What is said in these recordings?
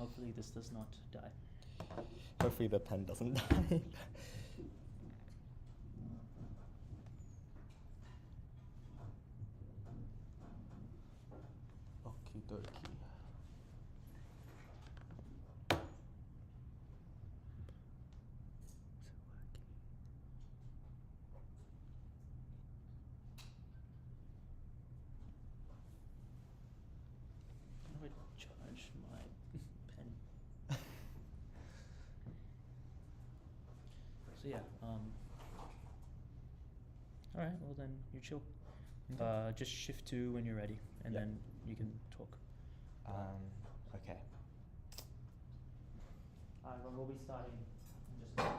hopefully this does not die. Hopefully the pen doesn't die. Okie dokie. How do I charge my pen? So yeah, all right, well then you're chill. Okay. Just shift to when you're ready, and Yeah. then you can talk. Okay. Alright, we'll be starting in just a minute.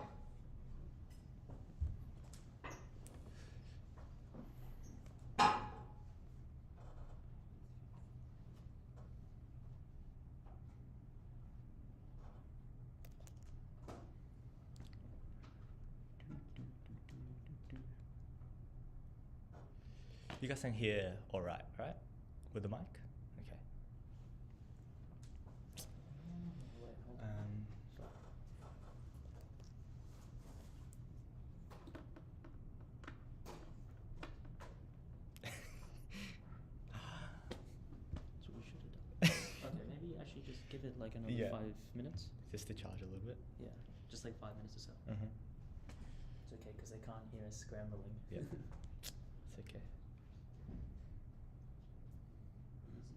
You guys can hear all right, right? With the mic? Okay. Wait, hold on. That's what we should have done. Okay, maybe I should just give it like another Yeah. 5 minutes. Just to charge a little bit. Yeah, just like 5 minutes or so. Mm-hmm. It's okay because they can't hear us scrambling. Yeah. It's okay. Easy.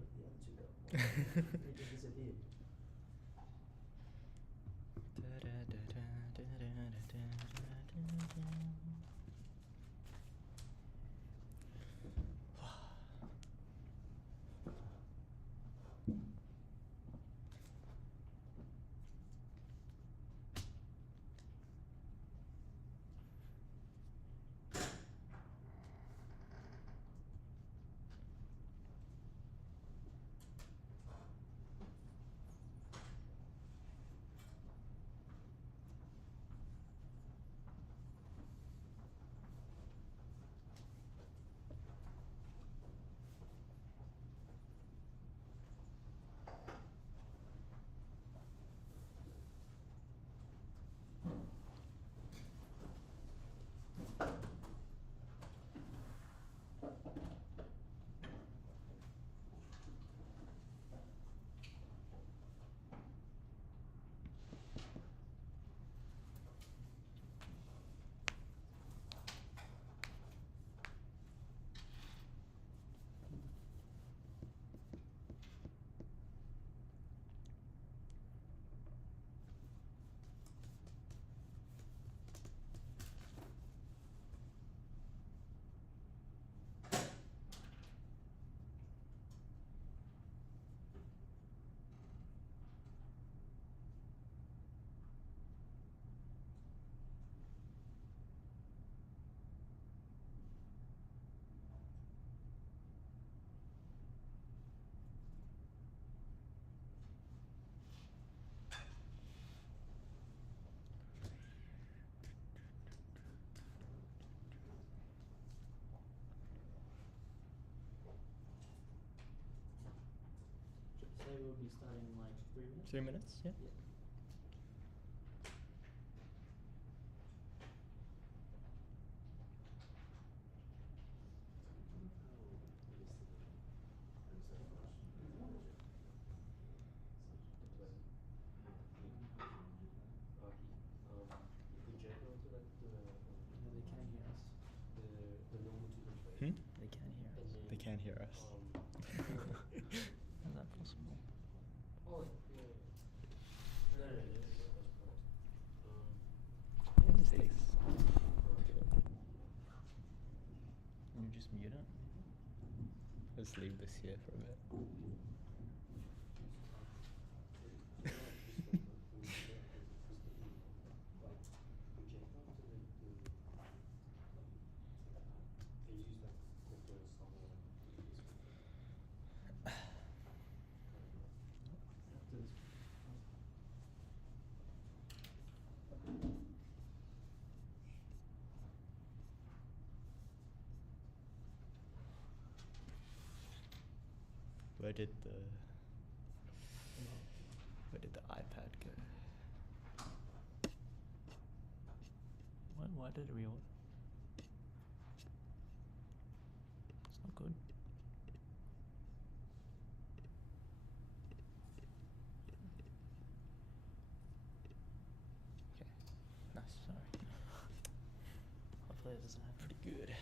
Where'd the other two go? They just disappeared. Say we'll be starting in like 3 minutes? 3 minutes, yeah. Yeah. Hmm? They can't hear us. They can't hear us. How's that possible? Mistakes. Can you just mute it? Let's leave this here for a bit. Where did the iPad go? Why did it reorder? It's not good. Okay, nice. Sorry. Hopefully it doesn't have pretty good.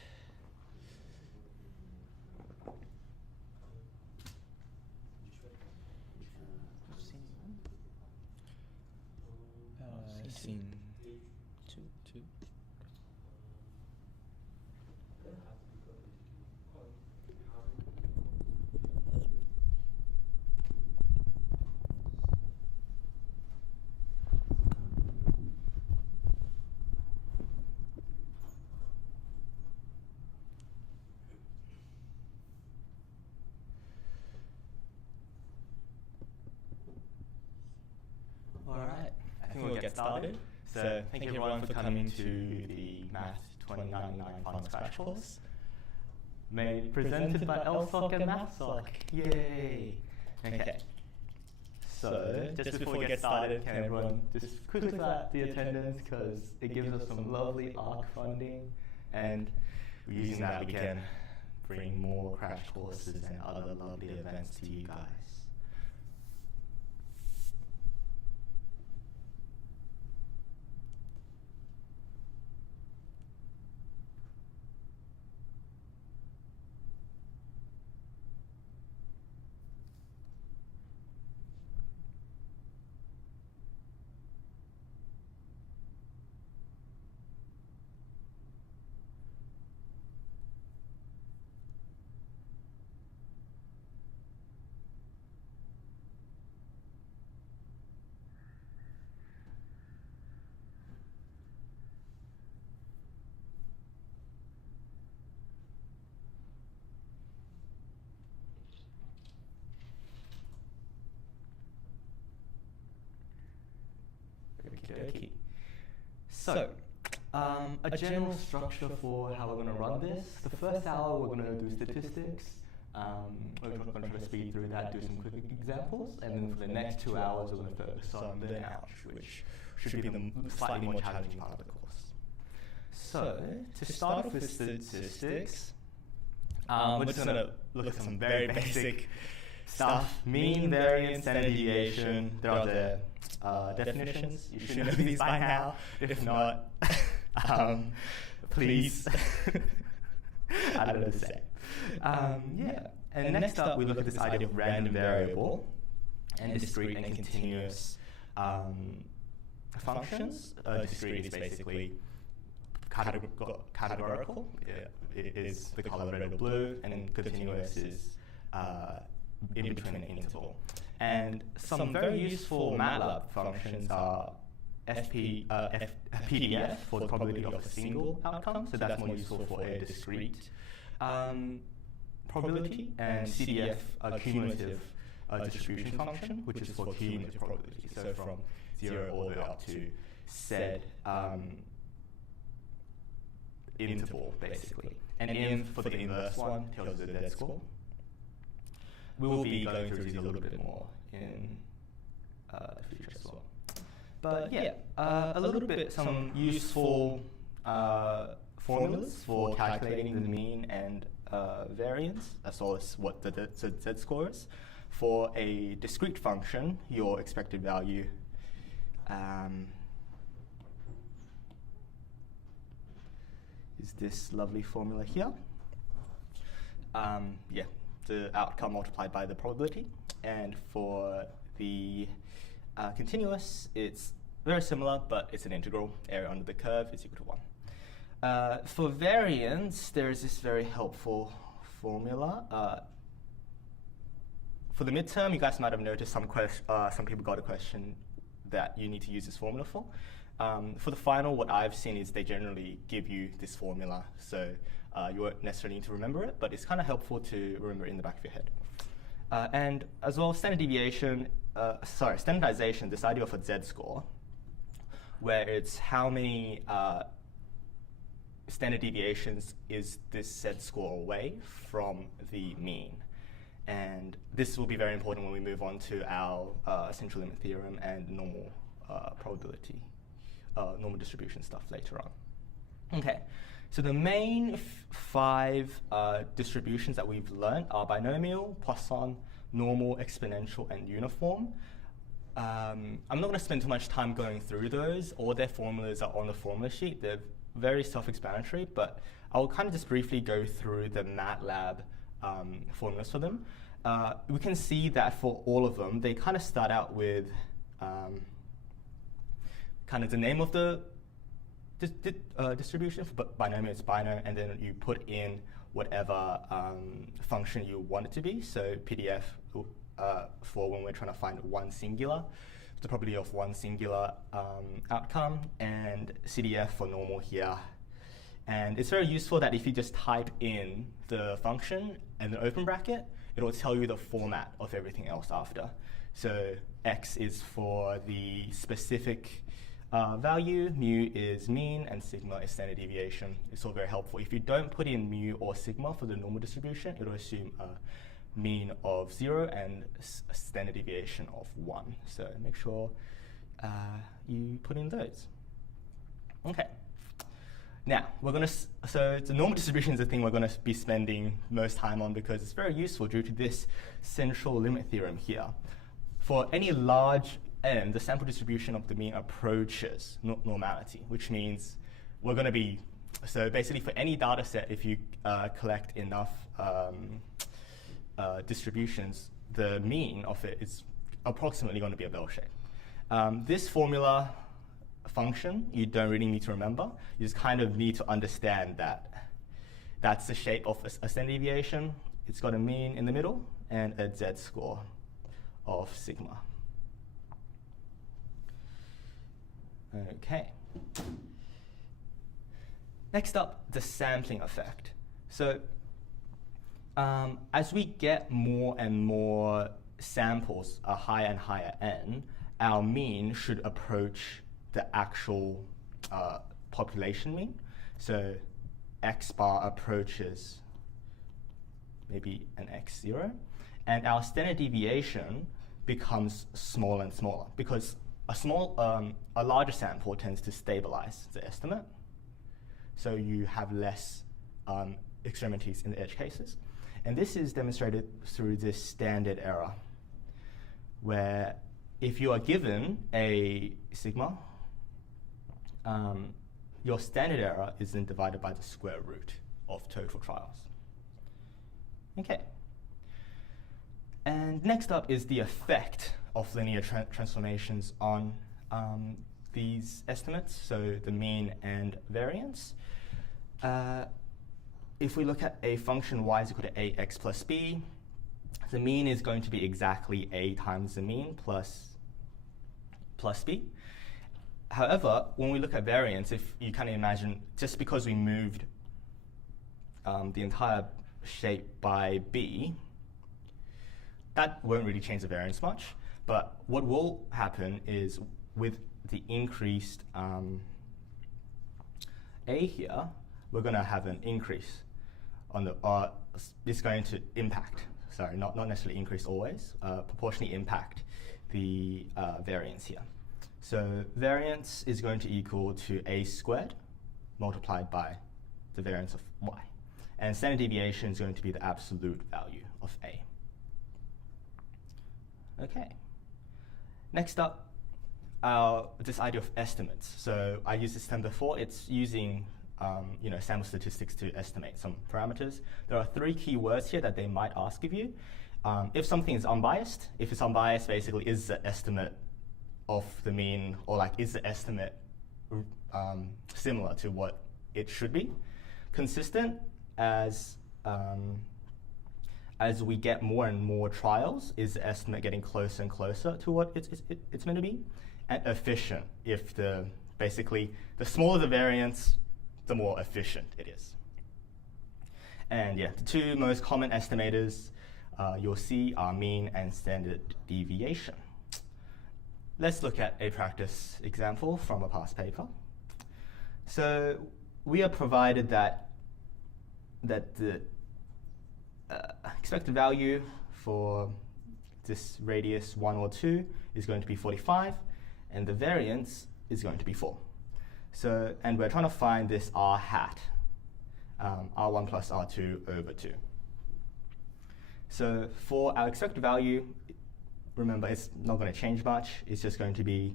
Scene two. All right, I think we'll get started. So thank you everyone for coming to the Math2099 Final Scratch course. Presented by ELSOC and MATHSOC. Yay! Okay. So just before we get started, can everyone just quickly clap the attendance, because it gives us some lovely ARC funding, and using that we can bring more crash courses and other lovely events to you guys. Okey-dokey. So, a general structure for how we're going to run this. The first hour we're going to do statistics. We're going to try to speed through that, do some quick examples, and then for the next 2 hours we're going to focus on the ouch, which should be the slightly more challenging part of the course. So, to start off with statistics, we're just going to look at some very basic stuff. Mean, variance, standard deviation. There are the definitions. You should know these by now. If not, please. I don't know what to say. Yeah. And next up, we look at this idea of random variable and discrete and continuous functions. Discrete is basically categorical. It is the color red or blue, and then continuous is in between an interval. And some very useful MATLAB functions are PDF for the probability of a single outcome, so that's more useful for a discrete probability, and CDF, a cumulative distribution function, which is for cumulative probability, so from 0 all the way up to said interval, basically. And inv for the inverse one tells you the z-score. We will be going through these a little bit more in the future as well. But yeah, a little bit some useful formulas for calculating the mean and variance, as well as what the z-score is. For a discrete function, your expected value is this lovely formula here. Yeah. The outcome multiplied by the probability. And for the continuous, it's very similar, but it's an integral. Area under the curve is equal to 1. For variance, there is this very helpful formula. For the midterm, you guys might have noticed some people got a question that you need to use this formula for. For the final, what I've seen is they generally give you this formula, so you won't necessarily need to remember it, but it's kind of helpful to remember it in the back of your head. And as well, standardization, this idea of a z-score, where it's how many standard deviations is this z-score away from the mean. And this will be very important when we move on to our central limit theorem and normal probability, normal distribution stuff later on. Okay, so the main 5 distributions that we've learned are binomial, Poisson, normal, exponential, and uniform. I'm not going to spend too much time going through those. All their formulas are on the formula sheet. They're very self-explanatory, but I'll kind of just briefly go through the MATLAB formulas for them. We can see that for all of them, they kind of start out with kind of the name of the distribution. For binomial, it's bino, and then you put in whatever function you want it to be. So PDF for when we're trying to find one singular, the probability of one singular outcome, and CDF for normal here. And it's very useful that if you just type in the function and the open bracket, it will tell you the format of everything else after. So X is for the specific value, mu is mean, and sigma is standard deviation. It's all very helpful. If you don't put in mu or sigma for the normal distribution, it will assume a mean of 0 and a standard deviation of 1. So make sure you put in those. Okay. Now, so the normal distribution is the thing we're going to be spending most time on because it's very useful due to this central limit theorem here. For any large n, the sample distribution of the mean approaches normality, which means we're going to be, so basically for any data set, if you collect enough distributions, the mean of it is approximately going to be a bell shape. This formula function, you don't really need to remember. You just kind of need to understand that that's the shape of a standard deviation. It's got a mean in the middle and a z-score of sigma. Okay. Next up, the sampling effect. So as we get more and more samples, a higher and higher n, our mean should approach the actual population mean. So x bar approaches maybe an x0, and our standard deviation becomes smaller and smaller because a larger sample tends to stabilize the estimate. So you have less extremities in the edge cases. And this is demonstrated through this standard error, where if you are given a sigma, your standard error is then divided by the square root of total trials. Okay. And next up is the effect of linear transformations on these estimates, so the mean and variance. If we look at a function y is equal to ax plus b, the mean is going to be exactly a times the mean plus b. However, when we look at variance, if you kind of imagine, just because we moved the entire shape by b, that won't really change the variance much. But what will happen is with the increased a here, we're going to have an increase on the, it's going to impact, sorry, not necessarily increase always, proportionally impact the variance here. So variance is going to equal to a squared multiplied by the variance of y. And standard deviation is going to be the absolute value of a. Okay. Next up, this idea of estimates. So I used this term before. It's using sample statistics to estimate some parameters. There are 3 key words here that they might ask of you. If something is unbiased, if it's unbiased, basically is the estimate of the mean, or like is the estimate similar to what it should be. Consistent, as we get more and more trials, is the estimate getting closer and closer to what it's meant to be. And efficient, if basically the smaller the variance, the more efficient it is. And yeah, the 2 most common estimators you'll see are mean and standard deviation. Let's look at a practice example from a past paper. So we are provided that the expected value for this radius 1 or 2 is going to be 45, and the variance is going to be 4. So, and we're trying to find this r hat, r1 plus r2 over 2. So for our expected value, remember it's not going to change much. It's just going to be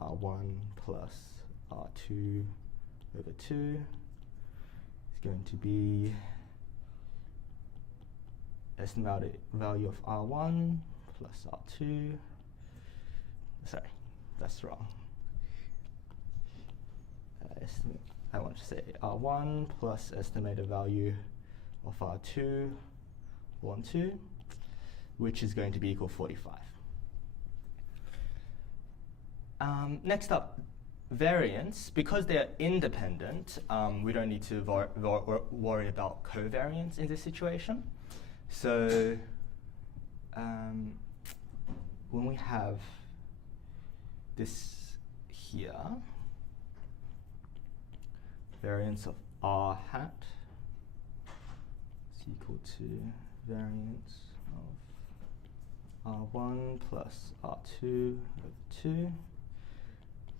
r1 plus r2 over 2 is going to be estimated value of r1 plus r2. Sorry, that's wrong. I want to say r1 plus estimated value of r2, 1, 2, which is going to be equal 45. Next up, variance. Because they're independent, we don't need to worry about covariance in this situation. So when we have this here, variance of r hat is equal to variance of r1 plus r2 over 2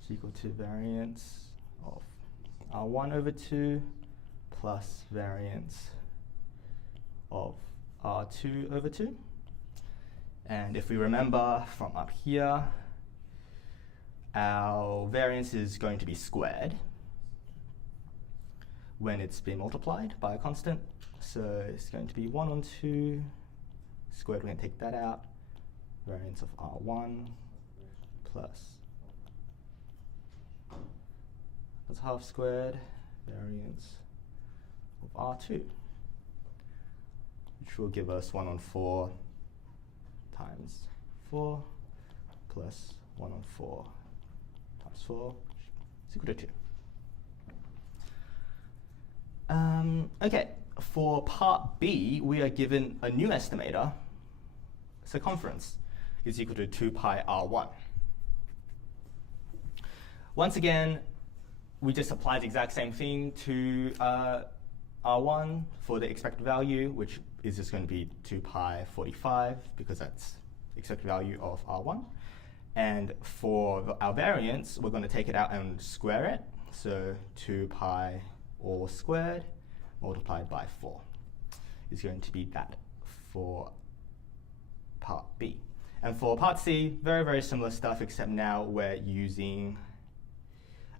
is equal to variance of r1 over 2 plus variance of r2 over 2. And if we remember from up here, our variance is going to be squared when it's been multiplied by a constant. So it's going to be 1 on 2 squared. We can take that out. Variance of r1 plus half squared variance of r2, which will give us 1 on 4 times 4 plus 1 on 4 times 4 is equal to 2. Okay, for part B, we are given a new estimator. Circumference is equal to 2 pi r1. Once again, we just apply the exact same thing to r1 for the expected value, which is just going to be 2 pi 45, because that's the expected value of r1. And for our variance, we're going to take it out and square it. So 2 pi all squared multiplied by 4 is going to be that for part B. And for part C, very, very similar stuff, except now we're using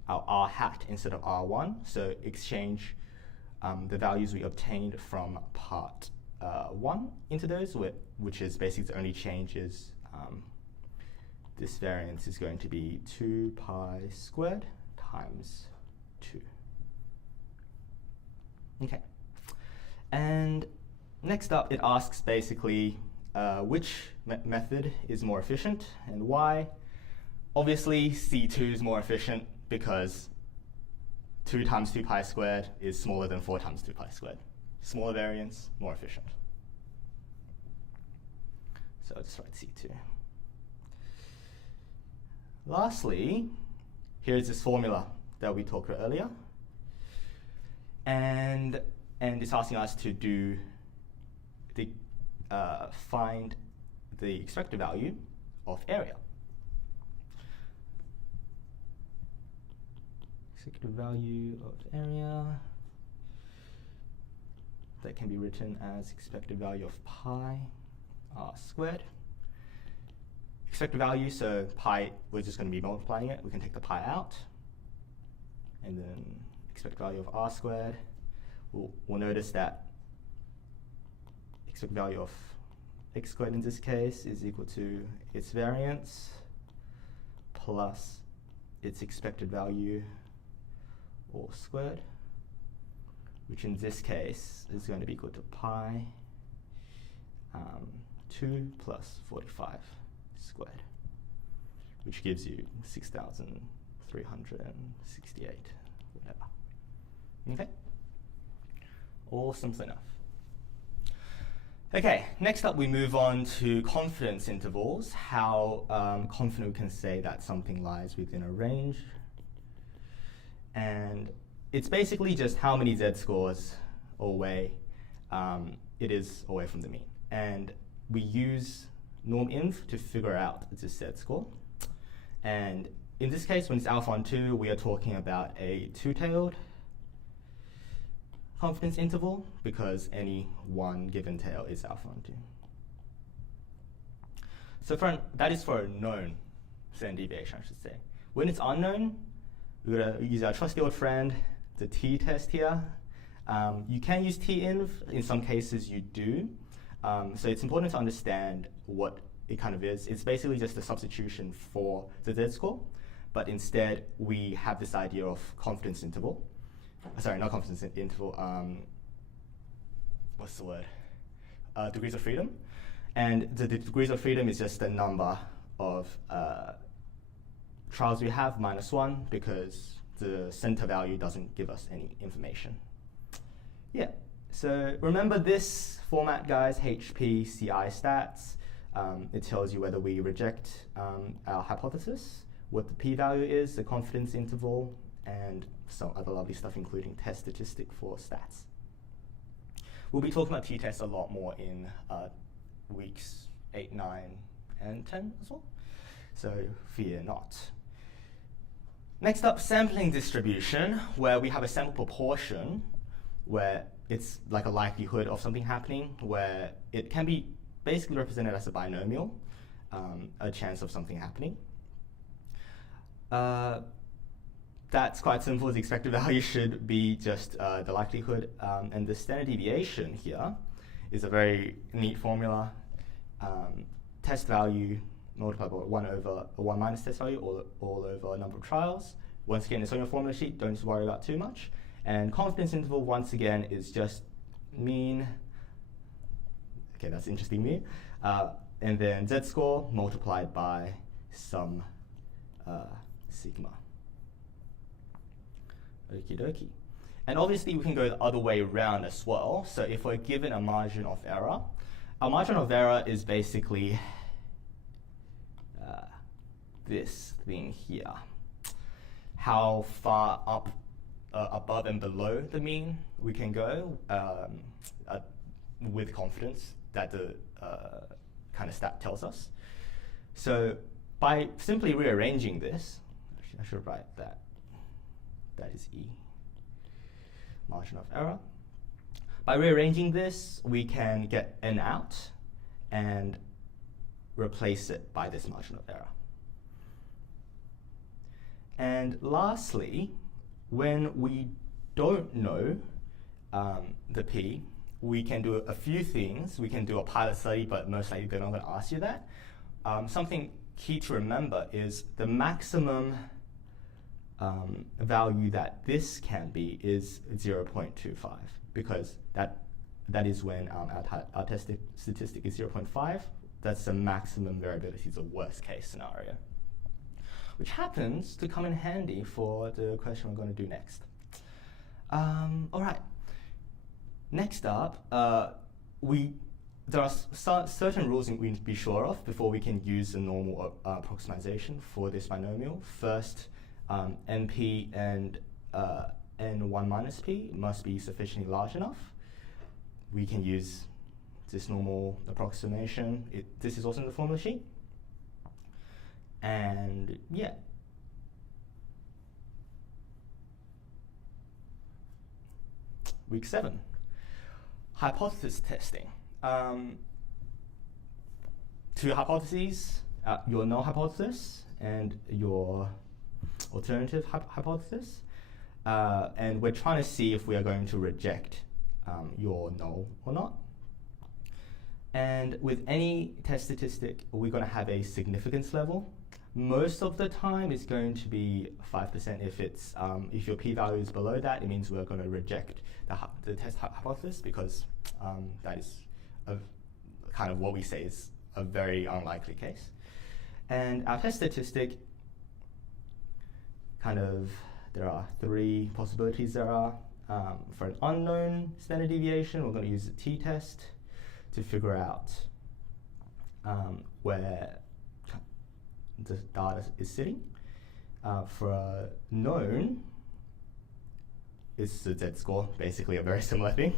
our r hat instead of r1. So exchange the values we obtained from part 1 into those, which is basically the only change is this variance is going to be 2 pi squared times 2. Okay. And next up, it asks basically which method is more efficient and why. Obviously, C2 is more efficient because 2 times 2 pi squared is smaller than 4 times 2 pi squared. Smaller variance, more efficient. So I'll just write C2. Lastly, here's this formula that we talked about earlier. And it's asking us to do the find the expected value of area. Expected value of area that can be written as expected value of pi r squared. Expected value, so pi, we're just going to be multiplying it. We can take the pi out. And then expected value of r squared. We'll notice that expected value of x squared in this case is equal to its variance plus its expected value all squared, which in this case is going to be equal to pi 2 plus 45 squared, which gives you 6,368, whatever. Okay? All simple enough. Okay, next up we move on to confidence intervals, how confident we can say that something lies within a range. And it's basically just how many z-scores or way it is away from the mean. And we use norm_inv to figure out the z-score. And in this case, when it's alpha on 2, we are talking about a two-tailed confidence interval, because any one given tail is alpha on 2. So that is for a known standard deviation, I should say. When it's unknown, we're going to use our trusty old friend, the t-test here. You can use t-inv. In some cases, you do. So it's important to understand what it kind of is. It's basically just a substitution for the z-score, but instead we have this idea of confidence interval. Sorry, not confidence interval. What's the word? Degrees of freedom. And the degrees of freedom is just the number of trials we have minus 1, because the center value doesn't give us any information. Yeah, so remember this format, guys, HPCI stats. It tells you whether we reject our hypothesis, what the p-value is, the confidence interval, and some other lovely stuff, including test statistic for stats. We'll be talking about t-tests a lot more in weeks 8, 9, and 10 as well, so fear not. Next up, sampling distribution, where we have a sample proportion, where it's like a likelihood of something happening, where it can be basically represented as a binomial, a chance of something happening. That's quite simple. The expected value should be just the likelihood, and the standard deviation here is a very neat formula. Test value multiplied by 1 over a 1 minus test value, all over a number of trials. Once again, it's on your formula sheet, don't worry about too much. And confidence interval, once again, is just mean. Okay, that's interesting, mean. And then z-score multiplied by some sigma. Okie dokie. And obviously, we can go the other way around as well. So if we're given a margin of error, our margin of error is basically this thing here. How far up, above and below the mean we can go with confidence that the kind of stat tells us. So by simply rearranging this, actually I should write that. That is E, margin of error. By rearranging this, we can get n out and replace it by this margin of error. And lastly, when we don't know the p, we can do a few things. We can do a pilot study, but most likely they're not going to ask you that. Something key to remember is the maximum value that this can be is 0.25, because that is when our test statistic is 0.5. That's the maximum variability, the worst case scenario, which happens to come in handy for the question we're going to do next. All right. Next up, there are certain rules we need to be sure of before we can use the normal approximation for this binomial. First, NP and N1 minus P must be sufficiently large enough. We can use this normal approximation. This is also in the formula sheet. And yeah. Week 7, hypothesis testing. Two hypotheses, your null hypothesis and your alternative hypothesis. And we're trying to see if we are going to reject your null or not. And with any test statistic, we're going to have a significance level. Most of the time, it's going to be 5%. If your p-value is below that, it means we're going to reject the test hypothesis, because that is kind of what we say is a very unlikely case. And our test statistic, there are 3 possibilities there are. For an unknown standard deviation, we're going to use the t-test to figure out where the data is sitting. For a known, it's the z-score, basically a very similar thing.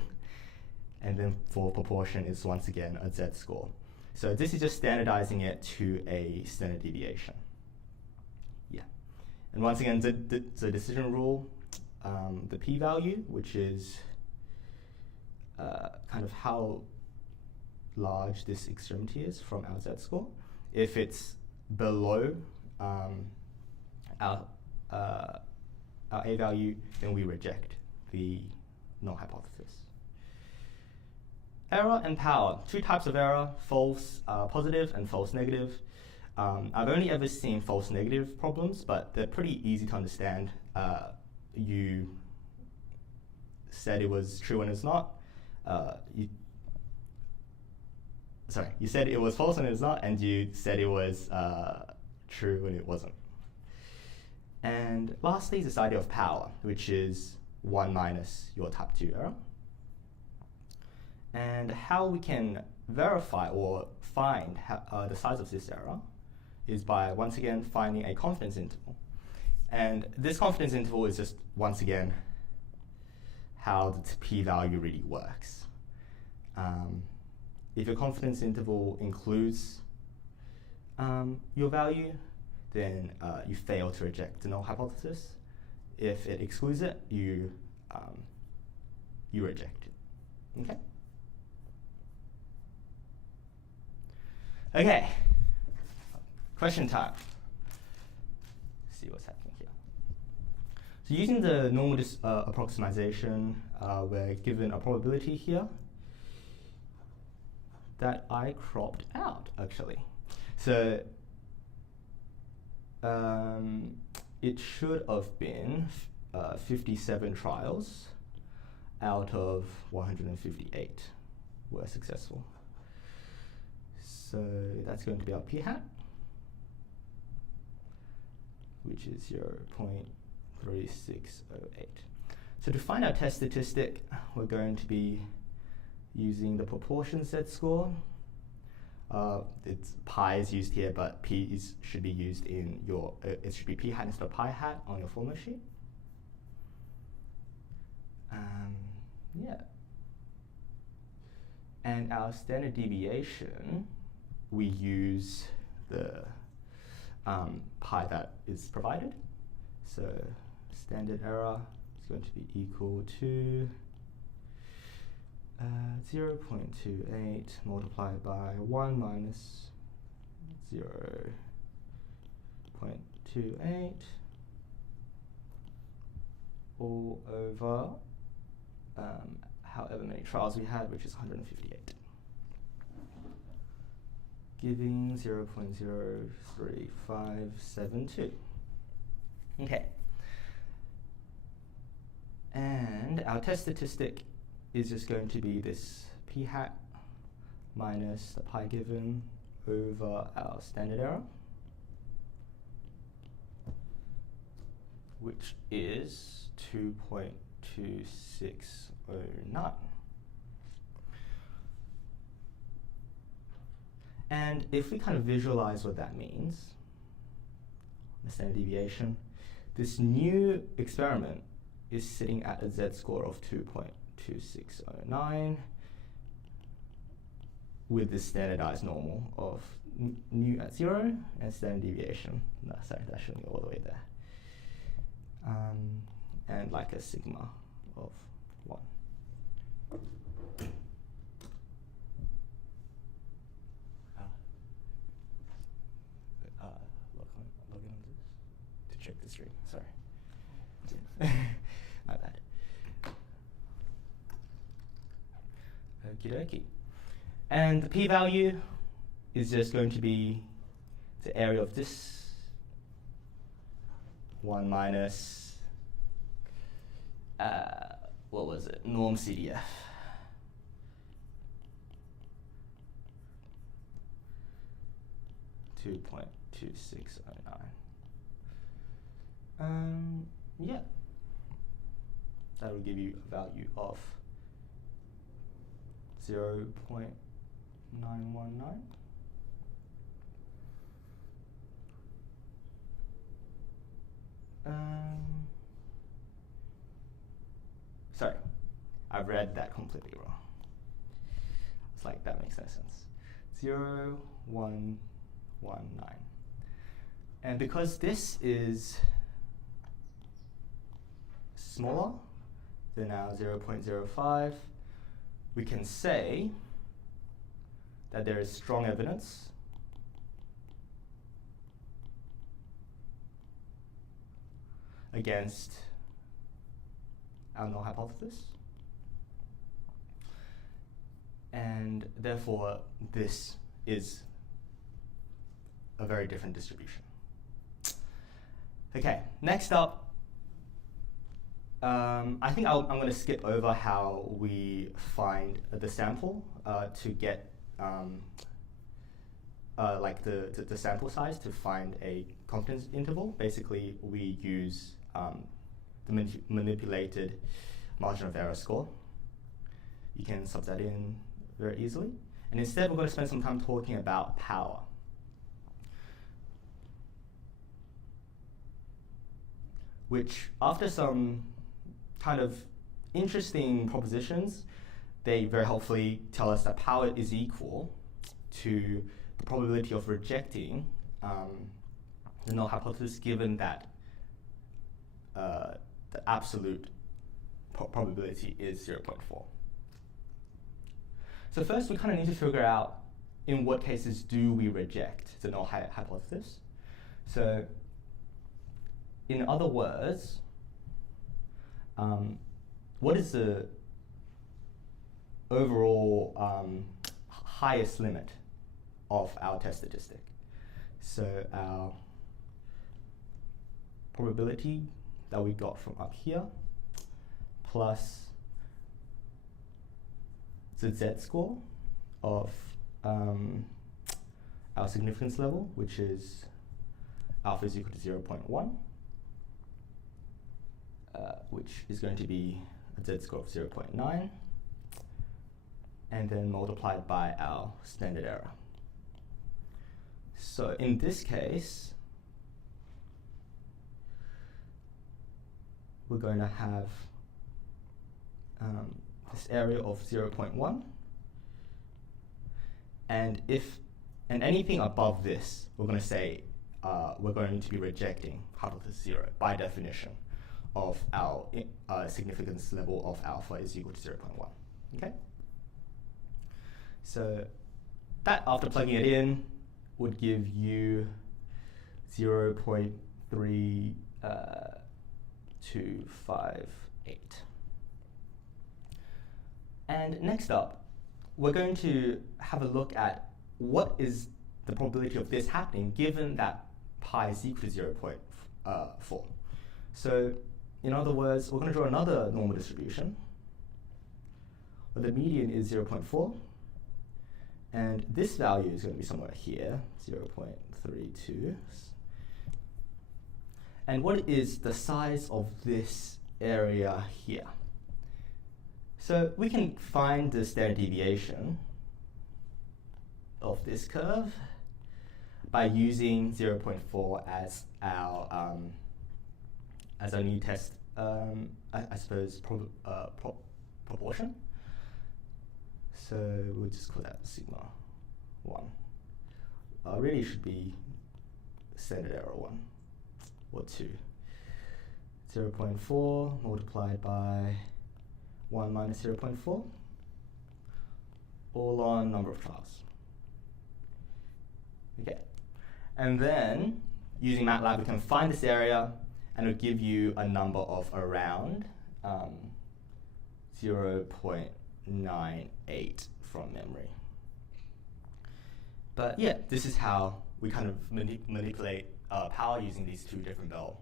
And then for proportion, it's once again a z-score. So this is just standardizing it to a standard deviation. Yeah. And once again, the decision rule, the p-value, which is kind of how large this extremity is from our z-score. If it's below our a-value, then we reject the null hypothesis. Error and power. Two types of error, false positive and false negative. I've only ever seen false negative problems, but they're pretty easy to understand. You said it was true and it's not. You said it was false and it's not, and you said it was true and it wasn't. And lastly, this idea of power, which is 1 minus your type 2 error. And how we can verify or find the size of this error is by, once again, finding a confidence interval. And this confidence interval is just, once again, how the p-value really works. If your confidence interval includes your value, then you fail to reject the null hypothesis. If it excludes it, you reject it. Okay? Okay. Question time. Let's see what's happening here. So using the normal approximation, we're given a probability here that I cropped out, actually. So it should have been 57 trials out of 158 were successful. So that's going to be our p-hat, which is 0.3608. So to find our test statistic, we're going to be using the proportion z-score. It's pi is used here, but p should be used in your, it should be p-hat instead of pi-hat on your formula sheet. Yeah. And our standard deviation, we use the pi that is provided. So standard error is going to be equal to 0.28 multiplied by 1 minus 0.28 all over however many trials we had, which is 158. Giving 0.03572. Okay. And our test statistic is just going to be this p-hat minus the pi given over our standard error, which is 2.2609. And if we kind of visualize what that means, the standard deviation, this new experiment is sitting at a z-score of 2.2609 with this standardized normal of nu at 0 and standard deviation. No, sorry, that shouldn't go all the way there. And like a sigma of 1. Log in on this to check the stream. Sorry. My bad. Okie dokie. And the p-value is just going to be the area of this 1 minus, what was it, norm CDF. $2.2609. Yeah. That will give you a value of 0.919. Sorry, I've read that completely wrong. It's like, that makes no sense. 0, 1, 1, 9. And because this is smaller than our 0.05, we can say that there is strong evidence against our null hypothesis. And therefore, this is a very different distribution. Okay, next up, I think I'm going to skip over how we find the sample to get like the sample size to find a confidence interval. Basically, we use the manipulated margin of error score. You can sub that in very easily. And instead, we're going to spend some time talking about power. Which, after some kind of interesting propositions, they very helpfully tell us that power is equal to the probability of rejecting the null hypothesis, given that the absolute probability is 0.4. So first, we kind of need to figure out in what cases do we reject the null hypothesis. So in other words, what is the overall highest limit of our test statistic? So our probability that we got from up here plus the z-score of our significance level, which is alpha is equal to 0.1, which is going to be a z-score of 0.9, and then multiplied by our standard error. So in this case, we're going to have this area of 0.1, and anything above this, we're going to say we're going to be rejecting hypothesis 0 by definition of our significance level of alpha is equal to 0.1. Okay? So that, after plugging it in, would give you 0.3258. And next up, we're going to have a look at what is the probability of this happening given that pi is equal to 0.4. So in other words, we're going to draw another normal distribution where the median is 0.4. And this value is going to be somewhere here, 0.32. And what is the size of this area here? So we can find the standard deviation of this curve by using 0.4 as our new test, I suppose, proportion. So we'll just call that sigma 1. Really it should be standard error 1 or 2. 0.4 multiplied by 1 minus 0.4, all on number of trials. Okay, and then using MATLAB we can find this area and it'll give you a number of around 0.98 from memory. But yeah, this is how we kind of manipulate power using these two different Bell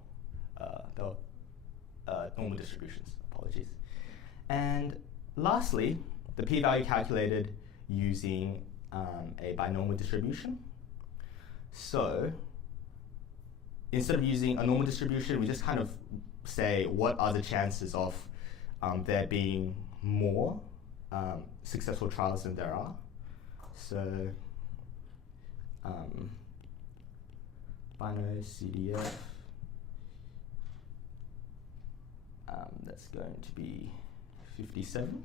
normal distributions. Apologies. And lastly, the p-value calculated using a binomial distribution. So instead of using a normal distribution, we just kind of say what are the chances of there being more successful trials than there are. So Bino CDF, that's going to be 57.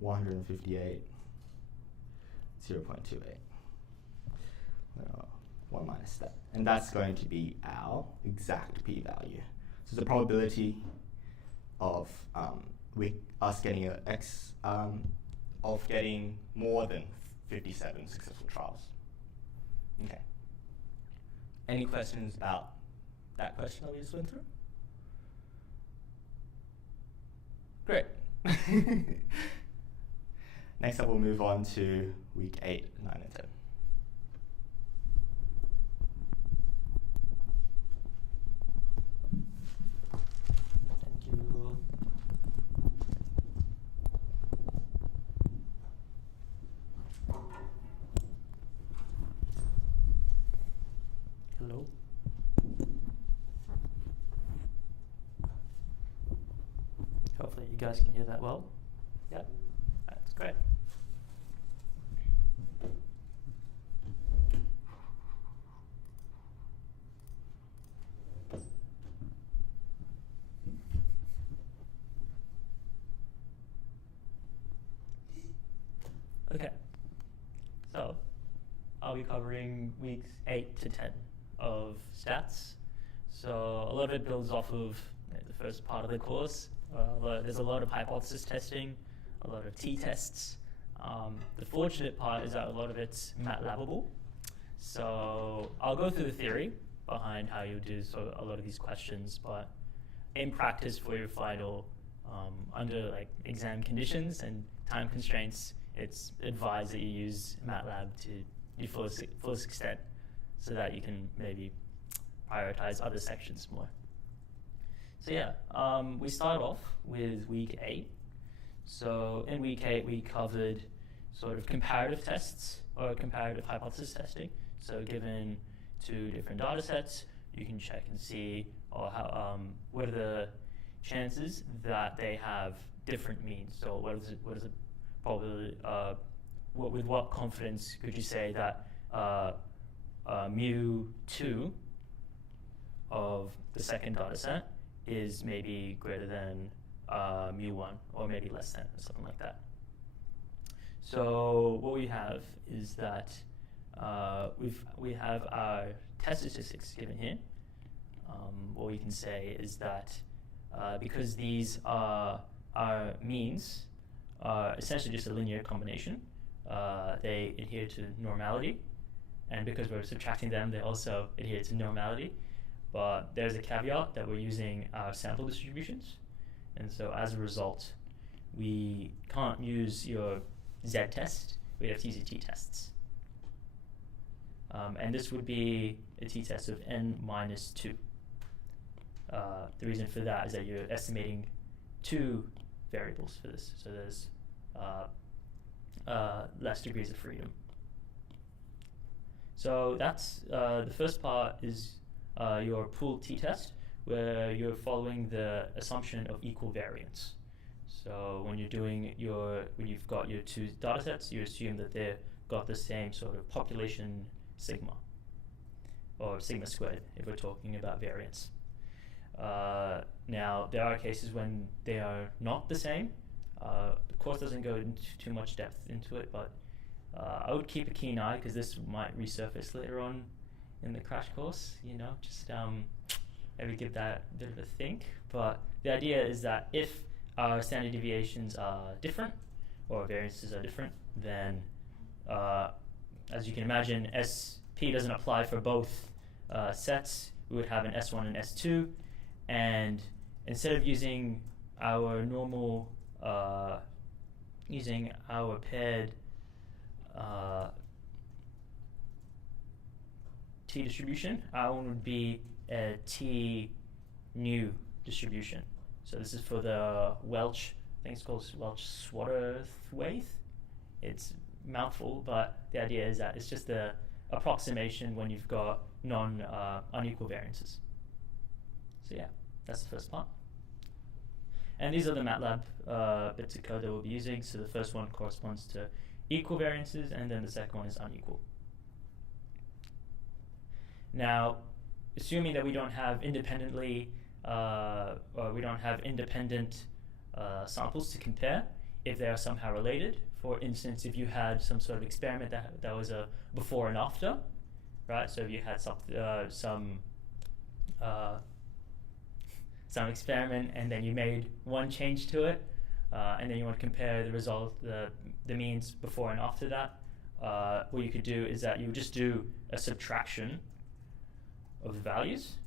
158, 0.28. 1 minus that. And that's going to be our exact p-value. So the probability of us getting of getting more than 57 successful trials. Okay. Any questions about that question that we just went through? Great. Next up, we'll move on to week 8, 9, and 10. Thank you. Hello. Hopefully you guys can hear that well. Yep, that's great. Okay, so I'll be covering weeks 8 to 10 of stats. So a lot of it builds off of the first part of the course. There's a lot of hypothesis testing, a lot of t-tests. The fortunate part is that a lot of it's MATLABable. So I'll go through the theory behind how you do a lot of these questions, but in practice for your final, under like exam conditions and time constraints, it's advised that you use MATLAB to your fullest extent so that you can maybe prioritize other sections more. So yeah, we start off with week 8. So in week 8, we covered sort of comparative tests or comparative hypothesis testing. So given 2 different data sets, you can check and see what are the chances that they have different means. So what is the probability? With what confidence could you say that mu2 of the second data set is maybe greater than mu1, or maybe less than, or something like that. So what we have is that we have our test statistics given here. What we can say is that because these are our means, are essentially just a linear combination, they adhere to normality, and because we're subtracting them, they also adhere to normality. But there's a caveat that we're using our sample distributions. And so as a result, we can't use your z-test, we have to use your t-tests. And this would be a t-test of n minus 2. The reason for that is that you're estimating 2 variables for this. So there's less degrees of freedom. So that's the first part is your pooled t-test, where you're following the assumption of equal variance. So when you're doing when you've got your 2 data sets, you assume that they've got the same sort of population sigma, or sigma squared, if we're talking about variance. Now, there are cases when they are not the same. The course doesn't go into too much depth into it, but I would keep a keen eye, because this might resurface later on in the crash course, just maybe give that a bit of a think. But the idea is that if our standard deviations are different, or variances are different, then as you can imagine, SP doesn't apply for both sets. We would have an S1 and S2, and instead of using our normal, using our paired T distribution, our one would be a T nu distribution. So this is for the Welch, I think it's called Welch-Swaterthwaite. It's a mouthful, but the idea is that it's just the approximation when you've got unequal variances. So yeah, that's the first part. And these are the MATLAB bits of code that we'll be using. So the first one corresponds to equal variances, and then the second one is unequal. Now, assuming that we don't have independent samples to compare, if they are somehow related. For instance, if you had some sort of experiment that was a before and after, right? So if you had some experiment and then you made one change to it, and then you want to compare the result, the means before and after that, what you could do is that you would just do a subtraction of the values,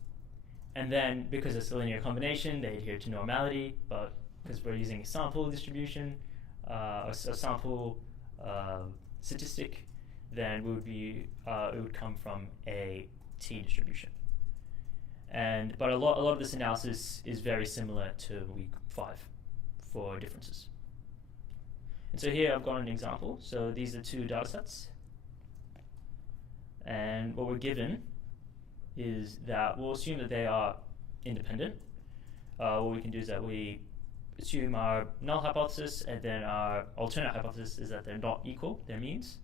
and then because it's a linear combination, they adhere to normality, but because we're using a sample distribution, a sample statistic, then it would come from a t distribution. But a lot of this analysis is very similar to week 5 for differences. And so here I've got an example. So these are 2 data sets. And what we're given is that we'll assume that they are independent. What we can do is that we assume our null hypothesis, and then our alternate hypothesis is that they're not equal, their means.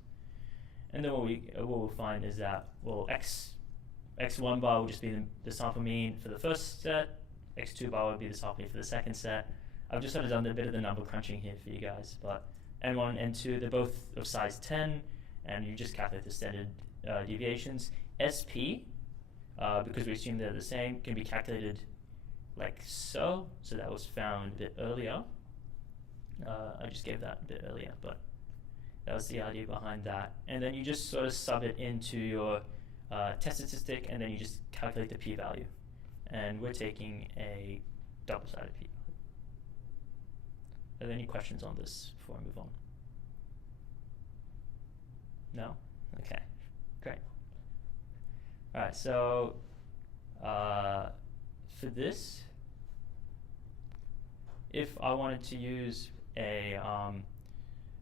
And then what we'll find is that, well, x1 bar will just be the sample mean for the first set, x2 bar would be the sample mean for the second set. I've just sort of done a bit of the number crunching here for you guys, but n1 and n2, they're both of size 10, and you just calculate the standard deviations. SP, because we assume they're the same, can be calculated like so. So that was found a bit earlier. I just gave that a bit earlier, but that was the idea behind that. And then you just sort of sub it into your test statistic, and then you just calculate the p-value. And we're taking a double-sided p-value. Are there any questions on this before I move on? No? Okay, great. All right, so for this, if I wanted to use a,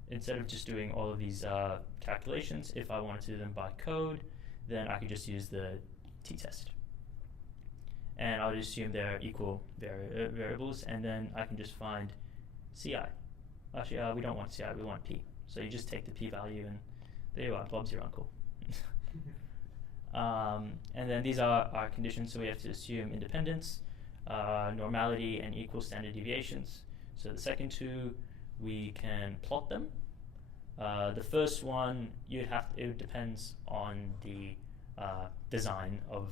instead of just doing all of these calculations, if I wanted to do them by code, then I could just use the t-test. And I'll just assume they're equal variables, and then I can just find CI. Actually, we don't want CI, we want P. So you just take the p-value, and there you are, Bob's your uncle. And then these are our conditions, so we have to assume independence, normality, and equal standard deviations. So the second 2, we can plot them. The first one, it depends on the design of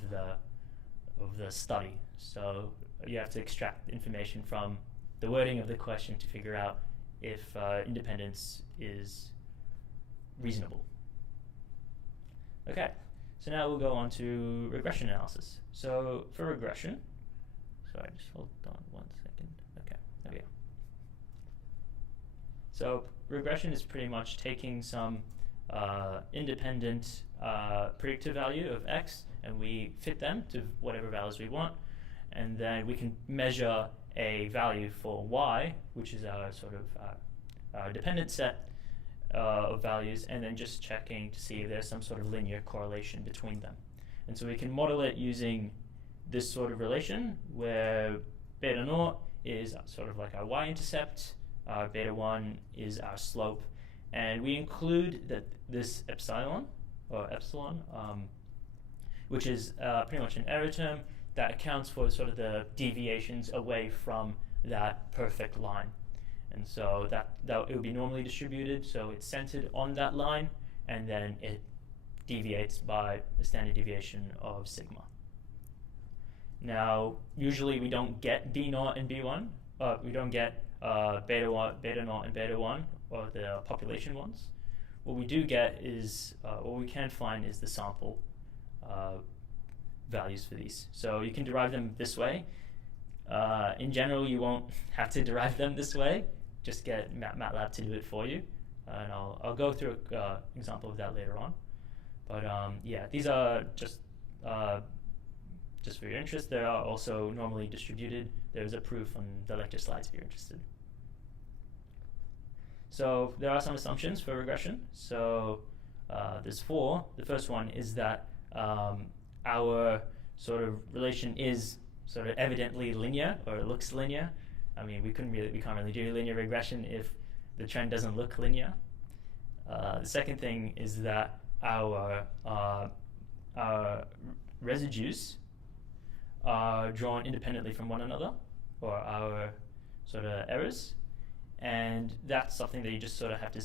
the study. So you have to extract information from the wording of the question to figure out if independence is reasonable. Okay, so now we'll go on to regression analysis. So for regression, sorry, just hold on 1 second. Okay, there we go. So regression is pretty much taking some independent predictive value of x, and we fit them to whatever values we want, and then we can measure a value for y, which is our sort of our dependent set of values, and then just checking to see if there's some sort of linear correlation between them. And so we can model it using this sort of relation where beta naught is sort of like our y-intercept, beta 1 is our slope, and we include this epsilon, which is pretty much an error term that accounts for sort of the deviations away from that perfect line. And so that it would be normally distributed, so it's centered on that line, and then it deviates by a standard deviation of sigma. Now, usually we don't get B naught and B1, we don't get beta naught and beta 1, or the population ones. What we do get is, what we can find is the sample values for these. So you can derive them this way. In general, you won't have to derive them this way. Just get MATLAB to do it for you. And I'll go through an example of that later on. But yeah, these are just for your interest. They are also normally distributed. There's a proof on the lecture slides if you're interested. So there are some assumptions for regression. So there's 4. The first one is that our sort of relation is sort of evidently linear, or it looks linear. I mean, we can't really do linear regression if the trend doesn't look linear. The second thing is that our residues are drawn independently from one another, or our sort of errors, And that's something that you just sort of have to,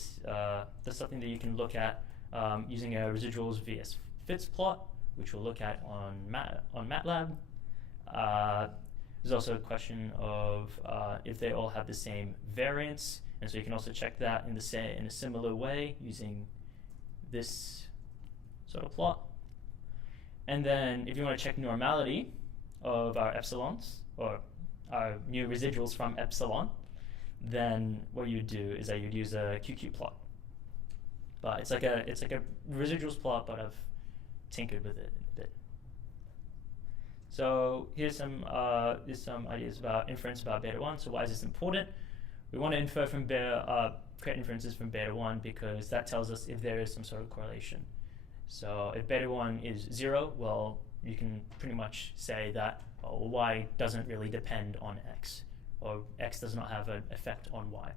that's something that you can look at using a residuals vs fits plot, which we'll look at on MATLAB. There's also a question of if they all have the same variance, and so you can also check that in a similar way using this sort of plot. And then if you want to check normality of our epsilons, or our new residuals from epsilon, then what you'd do is that you'd use a QQ plot. But it's like a residuals plot, but I've tinkered with it a bit. So here's some ideas about inference about beta 1. So why is this important? We want to infer from create inferences from beta 1 because that tells us if there is some sort of correlation. So if beta 1 is 0, well, you can pretty much say that y doesn't really depend on x, or x does not have an effect on y.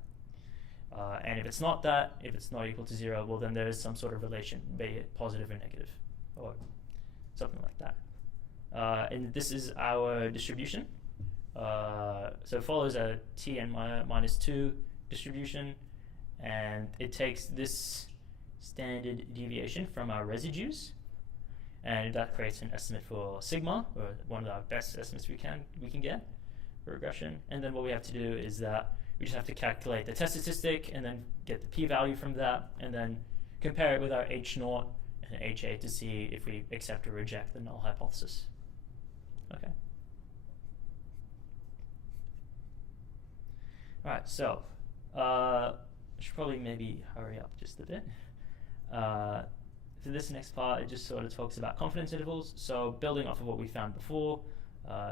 And if it's not that, if it's not equal to 0, well, then there is some sort of relation, be it positive or negative, or something like that. And this is our distribution. So it follows a Tn minus 2 distribution, and it takes this standard deviation from our residues, and that creates an estimate for sigma, or one of our best estimates we can get for regression. And then what we have to do is that we just have to calculate the test statistic and then get the p-value from that, and then compare it with our h0 and ha to see if we accept or reject the null hypothesis. Okay. All right, so I should probably maybe hurry up just a bit. For this next part, it just sort of talks about confidence intervals. So building off of what we found before,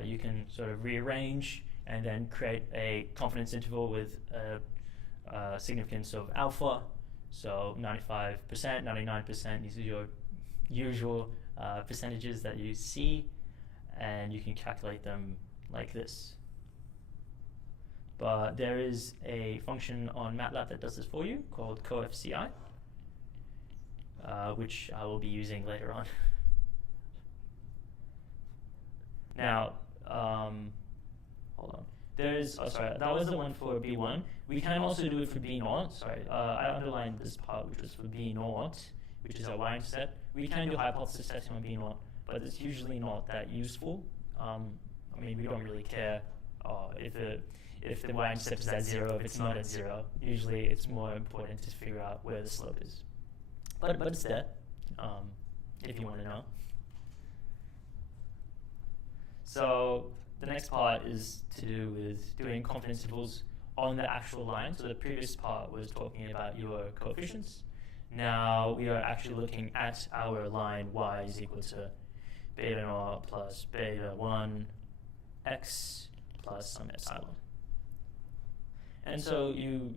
you can sort of rearrange and then create a confidence interval with a significance of alpha. So 95%, 99%, these are your usual percentages that you see, and you can calculate them like this. But there is a function on MATLAB that does this for you called coFCI, which I will be using later on. Now, hold on. Sorry, that was the one for B1. We can also do it for B0. Sorry, I underlined this part, which was for B0, which is our y-intercept. We can do hypothesis testing on B0, but it's usually not that useful. I mean, we don't really care if the y-intercept is at 0, if it's not at 0. Usually it's more important to figure out where the slope is. But it's there, if you want to know. So the next part is to do with doing confidence intervals on the actual line. So the previous part was talking about your coefficients. Now we are actually looking at our line y is equal to beta 0 plus beta 1 x plus some epsilon. And so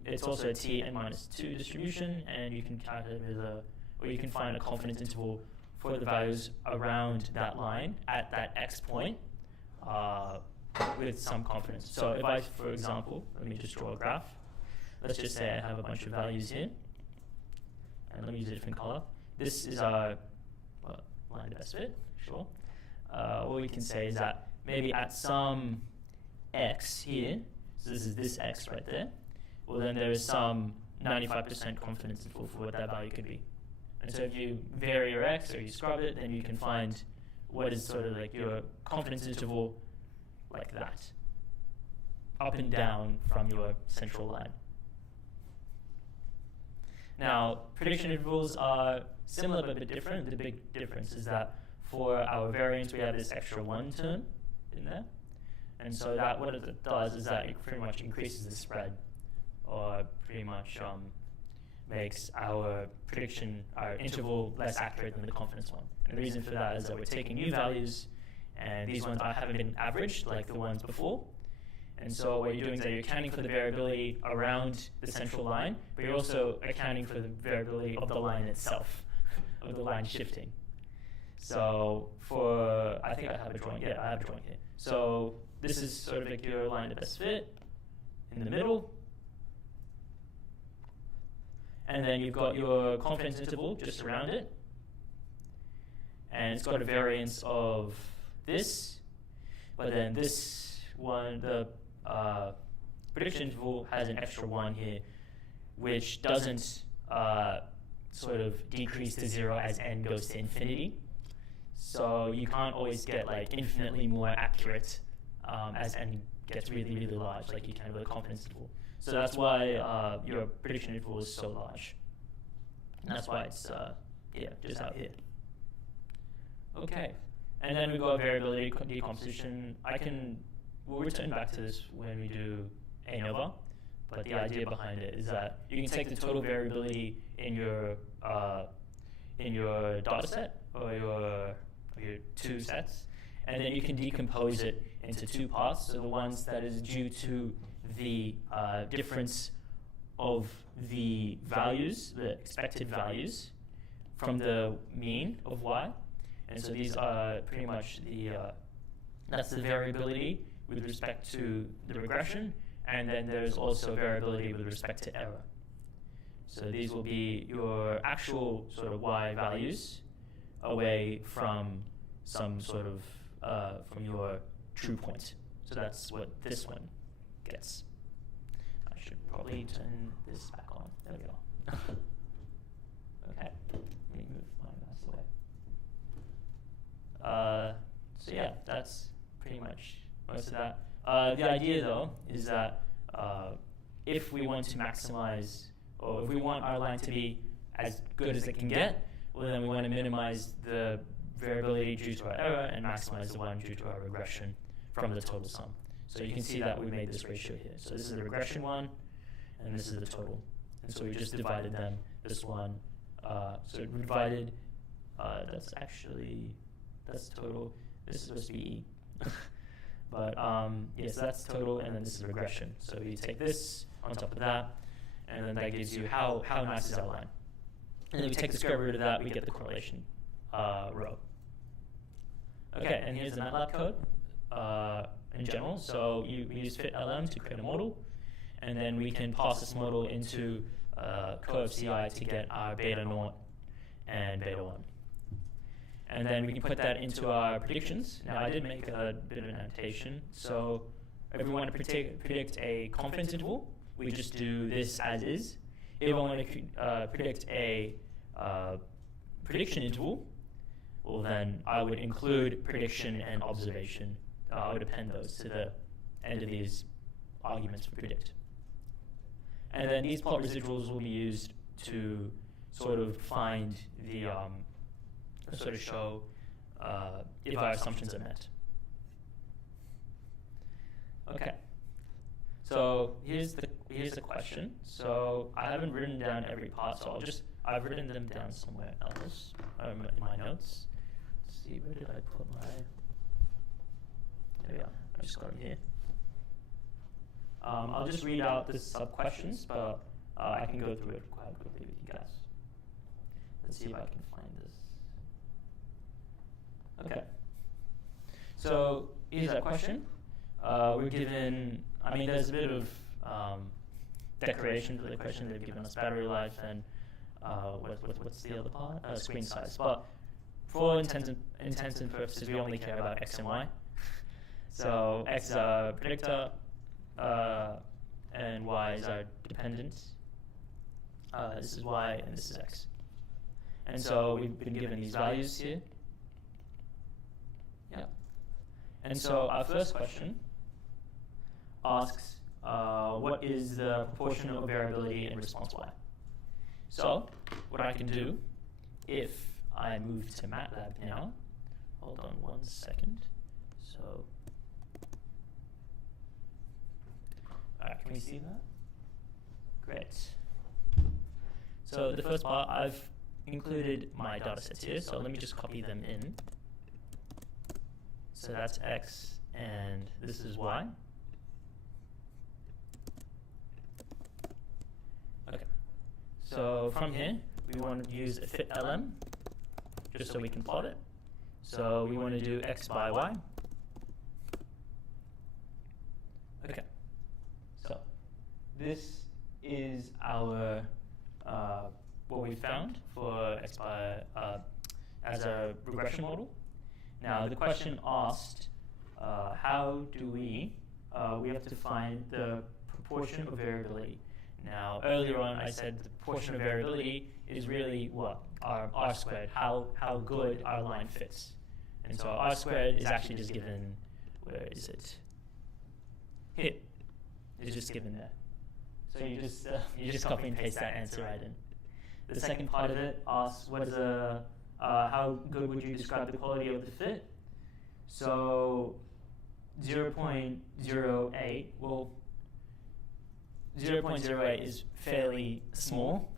it's also a Tn minus 2 distribution, and you can calculate or you can find a confidence interval for the values around that line at that x point with some confidence. So if I, for example, let me just draw a graph. Let's just say I have a bunch of values here, and let me use a different color. This is our line of best fit, sure. What we can say is that maybe at some x here, so this is this x right there, well then there is some 95% confidence interval for what that value could be. And so if you vary your x or you scrub it, then you can find what is sort of like your confidence interval like that, up and down from your central line. Now, prediction intervals are similar but a bit different. The big difference is that for our variance, we have this extra 1 term in there. And so that what it does is that it pretty much increases the spread, or pretty much makes our prediction, our interval, less accurate than the confidence one. And the reason for that is that we're taking new values, and these ones haven't been averaged like the ones before. And so what you're doing is that you're accounting for the variability around the central line, but you're also accounting for the variability of the line itself, of the line shifting. So for, I think I have a drawing, yeah, I have a drawing here. So this is sort of like your line of best fit in the middle. And then you've got your confidence interval just around it. And it's got a variance of this, but then this one, the prediction interval has an extra 1 here, which doesn't sort of decrease to 0 as n goes to infinity. So you can't always get like infinitely more accurate as n gets really, really large, like you can with a confidence interval. So that's why your prediction interval is so large. And that's why it's just out here. Okay, and then we got variability decomposition. We'll return back to this when we do ANOVA, but the idea behind it is that you can take the total variability in your data set or your 2 sets, and then you can decompose it into 2 parts. So the ones that is due to the difference of the values, the expected values, from the mean of y. And so these are pretty much that's the variability with respect to the regression, and then there's also variability with respect to error. So these will be your actual sort of y values away from some sort of, from your true point. So that's what this one gets. I should probably turn this back on. There we go. Okay, let me move my mouse away. So yeah, that's pretty much most of that. The idea though is that if we want to maximize, or if we want our line to be as good as it can get, well then we want to minimize the variability due to our error and maximize the one due to our regression from the total sum. So you can see that we made this ratio here. So this is the regression one, and this is the total. And so we just divided them, this one. So we divided, that's total. This is supposed to be E. But yes, that's total, and then this is regression. So you take this on top of that, and then that gives you how nice is our line. And then we take the square root of that, we get the correlation row. Okay, and here's the MATLAB code in general. So we use fit-lm to create a model, and then we can pass this model into curve CI to get our beta 0 and beta 1. And then we can put that into our predictions. Now I did make a bit of an annotation. So if we want to predict a confidence interval, we just do this as is. If I want to predict a prediction interval, well then I would include prediction and observation. I would append those to the end of these arguments for predict. And then these plot residuals will be used to sort of find the sort of show if our assumptions are met. Okay. So here's the question. So I haven't written down every part, so I've written them down somewhere else in my notes. Let's see, where did I put my? There we are. I just got them here. I'll just read out the sub-questions, but I can go through it quite quickly with you guys. Let's see if I can find this. Okay. So here's that question. We're given, there's a bit of decoration for the question. They've given us battery life and what's the other part? Screen size. But for intents and purposes, we only care about x and y. So x is our predictor, and y is our dependent. This is y, and this is x. And so we've been given these values here. Yeah. And so our first question asks, what is the proportion of variability in response y? So what I can do, if I move to MATLAB now, hold on 1 second. So, can we see that? Great. So the first part, I've included my data sets here, so let me just copy them in. So that's x, and this is y. Okay. So from here, we want to use a fit-lm, just so we can plot it. So we want to do x by y. Okay. So this is our what we found for x by as a regression model. Now the question asked, how do we have to find the proportion of variability. Now, earlier on, I said the proportion of variability is really what? Our R squared, how good our line fits. And so R squared is actually just given, where is it? Here. It's just given there. So you just copy and paste that answer right in. The second part of it asks, what is how good would you describe the quality of the fit? So 0.08, well, 0.08 is fairly small.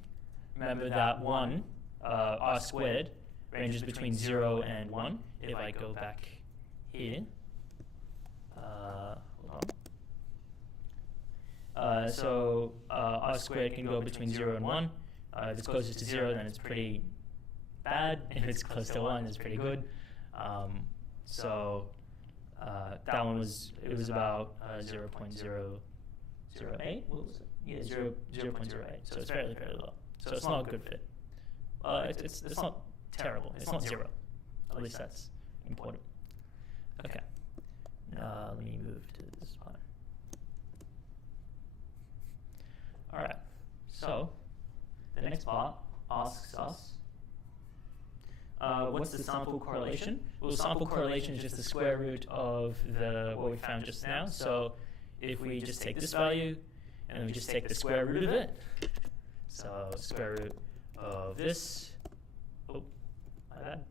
Remember that 1, R squared, ranges between 0 and 1. If I go back here, hold on. So R squared can go between 0 and 1. If it's closer to 0, then it's pretty bad. If it's close to 1, it's pretty good. That one was about 0.008. What was it? Yeah, 0.08. So it's fairly low. So it's not a good fit. It's not terrible. It's not 0. At least that's important. Okay. Let me move to this part. All right. So the next part asks us, what's the sample correlation? Well, sample correlation is just the square root of what we found just now. So if we just take this value, and then we just take the square root of it, so square root of this, oh, my bad.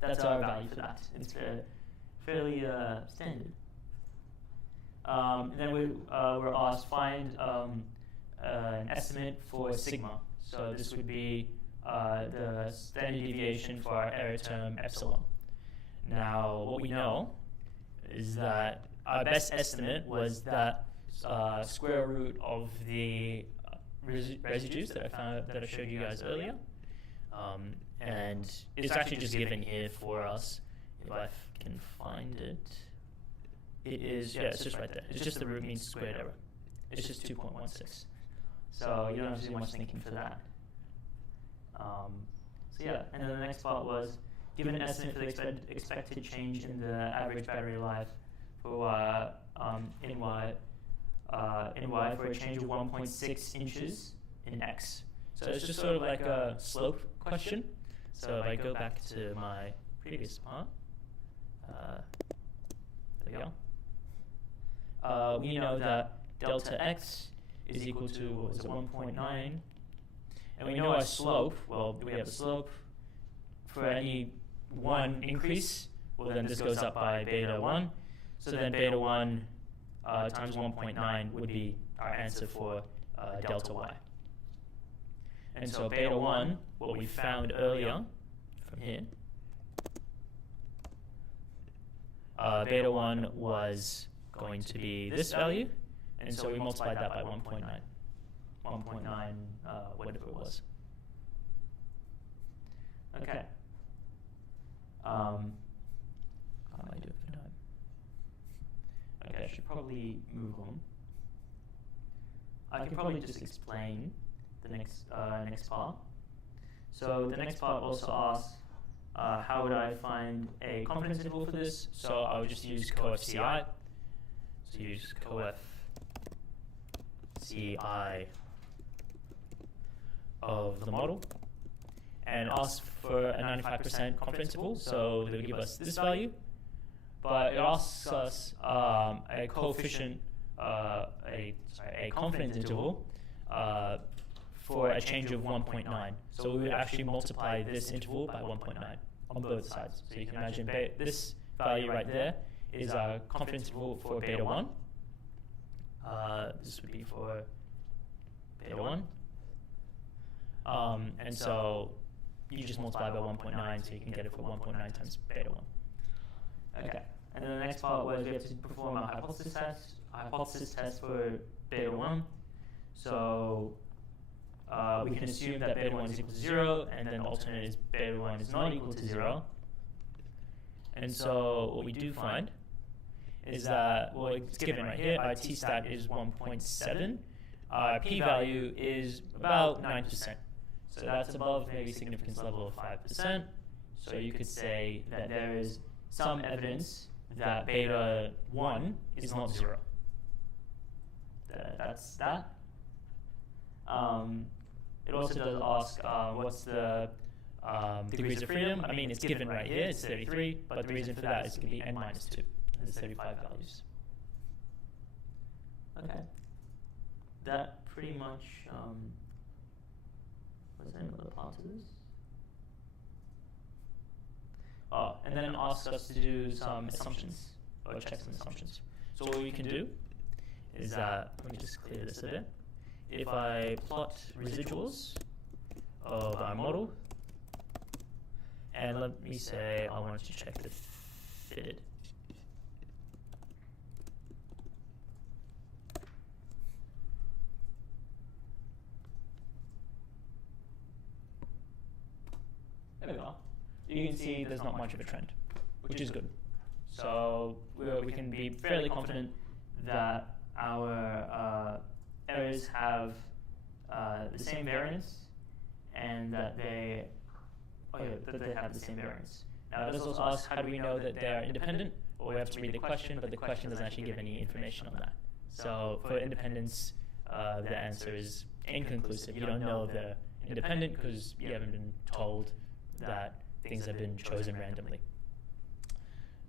That's our value for that. It's fairly standard. Then we're asked find an estimate for sigma. So this would be the standard deviation for our error term epsilon. Now, what we know is that our best estimate was that square root of the residues that I showed you guys earlier, and it's actually just given here for us. If I can find it, it is it's just right there. It's just the root mean squared error. It's just 2.16. So you don't have to do much thinking for that. And then the next part was given an estimate for the expected change in the average battery life for in y for a change of 1.6 inches in x. So it's just sort of like a slope question. So if I go back to my previous part, there we go. We know that delta x is equal to, what was it, 1.9. And we know our slope, well, we have a slope for any 1 increase, well then this goes up by beta 1. So then beta 1 times 1.9 would be our answer for delta y. And so beta 1, what we found earlier from here, beta 1 was going to be this value, and so we multiplied that by 1.9. 1.9, whatever it was. Okay. How am I doing for time? Okay, I should probably move on. I can probably just explain the next part. So the next part also asks, how would I find a confidence interval for this? So I would just use coef-ci. So use coef-ci of the model, and ask for a 95% confidence interval, so they would give us this value, but it asks us a coefficient, a confidence interval for a change of 1.9. So we would actually multiply this interval by 1.9 on both sides. So you can imagine this value right there is our confidence interval for beta 1. This would be for beta 1. And so you just multiply by 1.9, so you can get it for 1.9 times beta 1. Okay. And then the next part was we have to perform a hypothesis test for beta 1. So we can assume that beta 1 is equal to 0, and then the alternate is beta 1 is not equal to 0. And so what we do find is that, well, it's given right here, our t-stat is 1.7. Our p-value is about 9%. So that's above maybe significance level of 5%. So you could say that there is some evidence that beta 1 is not 0. that's that. It also does ask what's the degrees of freedom. I mean, it's given right here, it's 33, but the reason for that is going to be n minus 2. There's 35 values. Okay. That pretty much, what's the other part to this? Oh, and then it asks us to do some assumptions, or check some assumptions. So what we can do is that, let me just clear this a bit. If I plot residuals of our model, and let me say I wanted to check the fitted. There we go. You can see there's not much of a trend, which is good. So we can be fairly confident that our errors have the same variance, and that they have the same variance. Now, this also asks, how do we know that they are independent? Well, we have to read the question, but the question doesn't actually give any information on that. So for independence, the answer is inconclusive. You don't know they're independent because you haven't been told that things have been chosen randomly.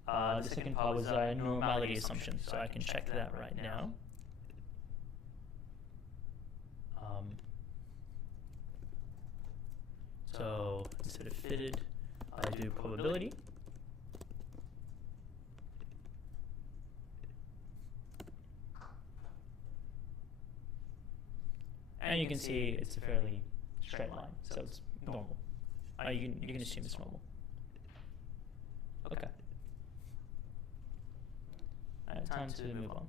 The second part was a normality assumption, so I can check that right now. So instead of fitted, I do probability. And you can see it's a fairly straight line, so it's normal. You can assume it's normal. Okay. I have time to move on.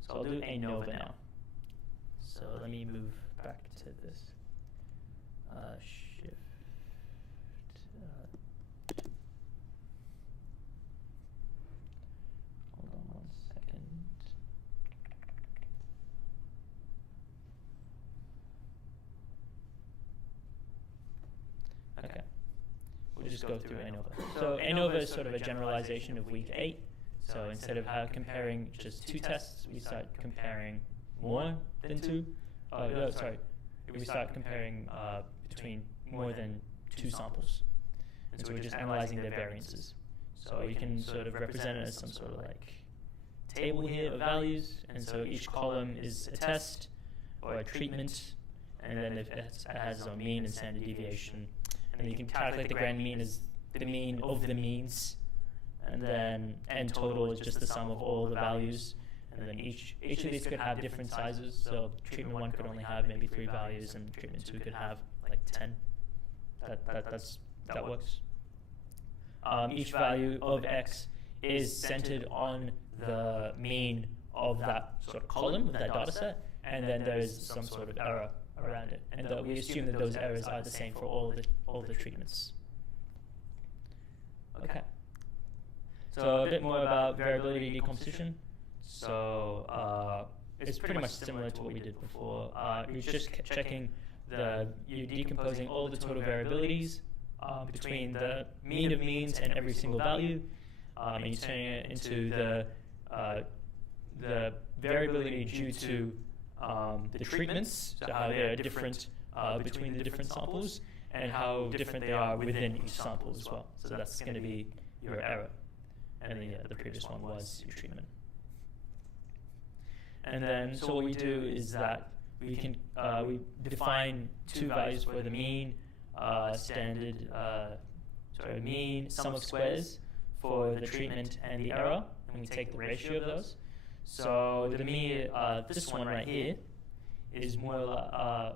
So I'll do ANOVA now. So let me move back to this. Shift. Hold on 1 second. Okay. We'll just go through ANOVA. So ANOVA is sort of a generalization of week 8. So instead of comparing just 2 tests, we start comparing more than 2. We start comparing between more than 2 samples. And so we're just analyzing their variances. So you can sort of represent it as some sort of like table here of values. And so each column is a test or a treatment. And then if it has a mean and standard deviation. And then you can calculate the grand mean as the mean of the means. And then n total is just the sum of all the values. And then each of these could have different sizes. So treatment 1 could only have maybe 3 values, and treatment 2 could have like 10. That works. Each value of x is centered on the mean of that sort of column, of that data set, and then there's some sort of error around it. And we assume that those errors are the same for all the treatments. Okay. So a bit more about variability decomposition. So it's pretty much similar to what we did before. You're just checking you're decomposing all the total variabilities between the mean of means and every single value, and you're turning it into the variability due to the treatments, so how they are different between the different samples, and how different they are within each sample as well. So that's going to be your error. And then the previous one was your treatment. And then, so what we do is that we define 2 values for the mean, mean, sum of squares for the treatment and the error, and we take the ratio of those. So the mean, this one right here, is more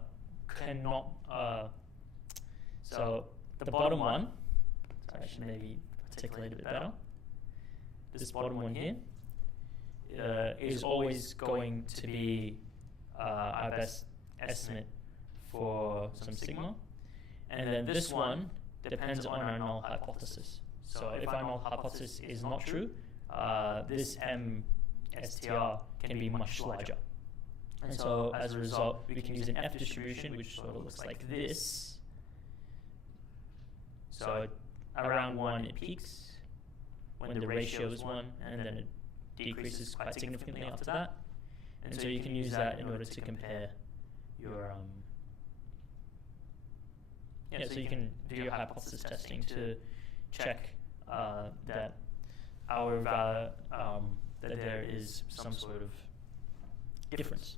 so the bottom one, so I should maybe articulate a bit better. This bottom one here is always going to be our best estimate for some sigma. And then this one depends on our null hypothesis. So if our null hypothesis is not true, this MSTR can be much larger. And so as a result, we can use an F distribution, which sort of looks like this. So around 1 it peaks, when the ratio is 1, and then it decreases quite significantly after that. And so you can use that in order to compare your, so you can do your hypothesis testing to check that that there is some sort of difference.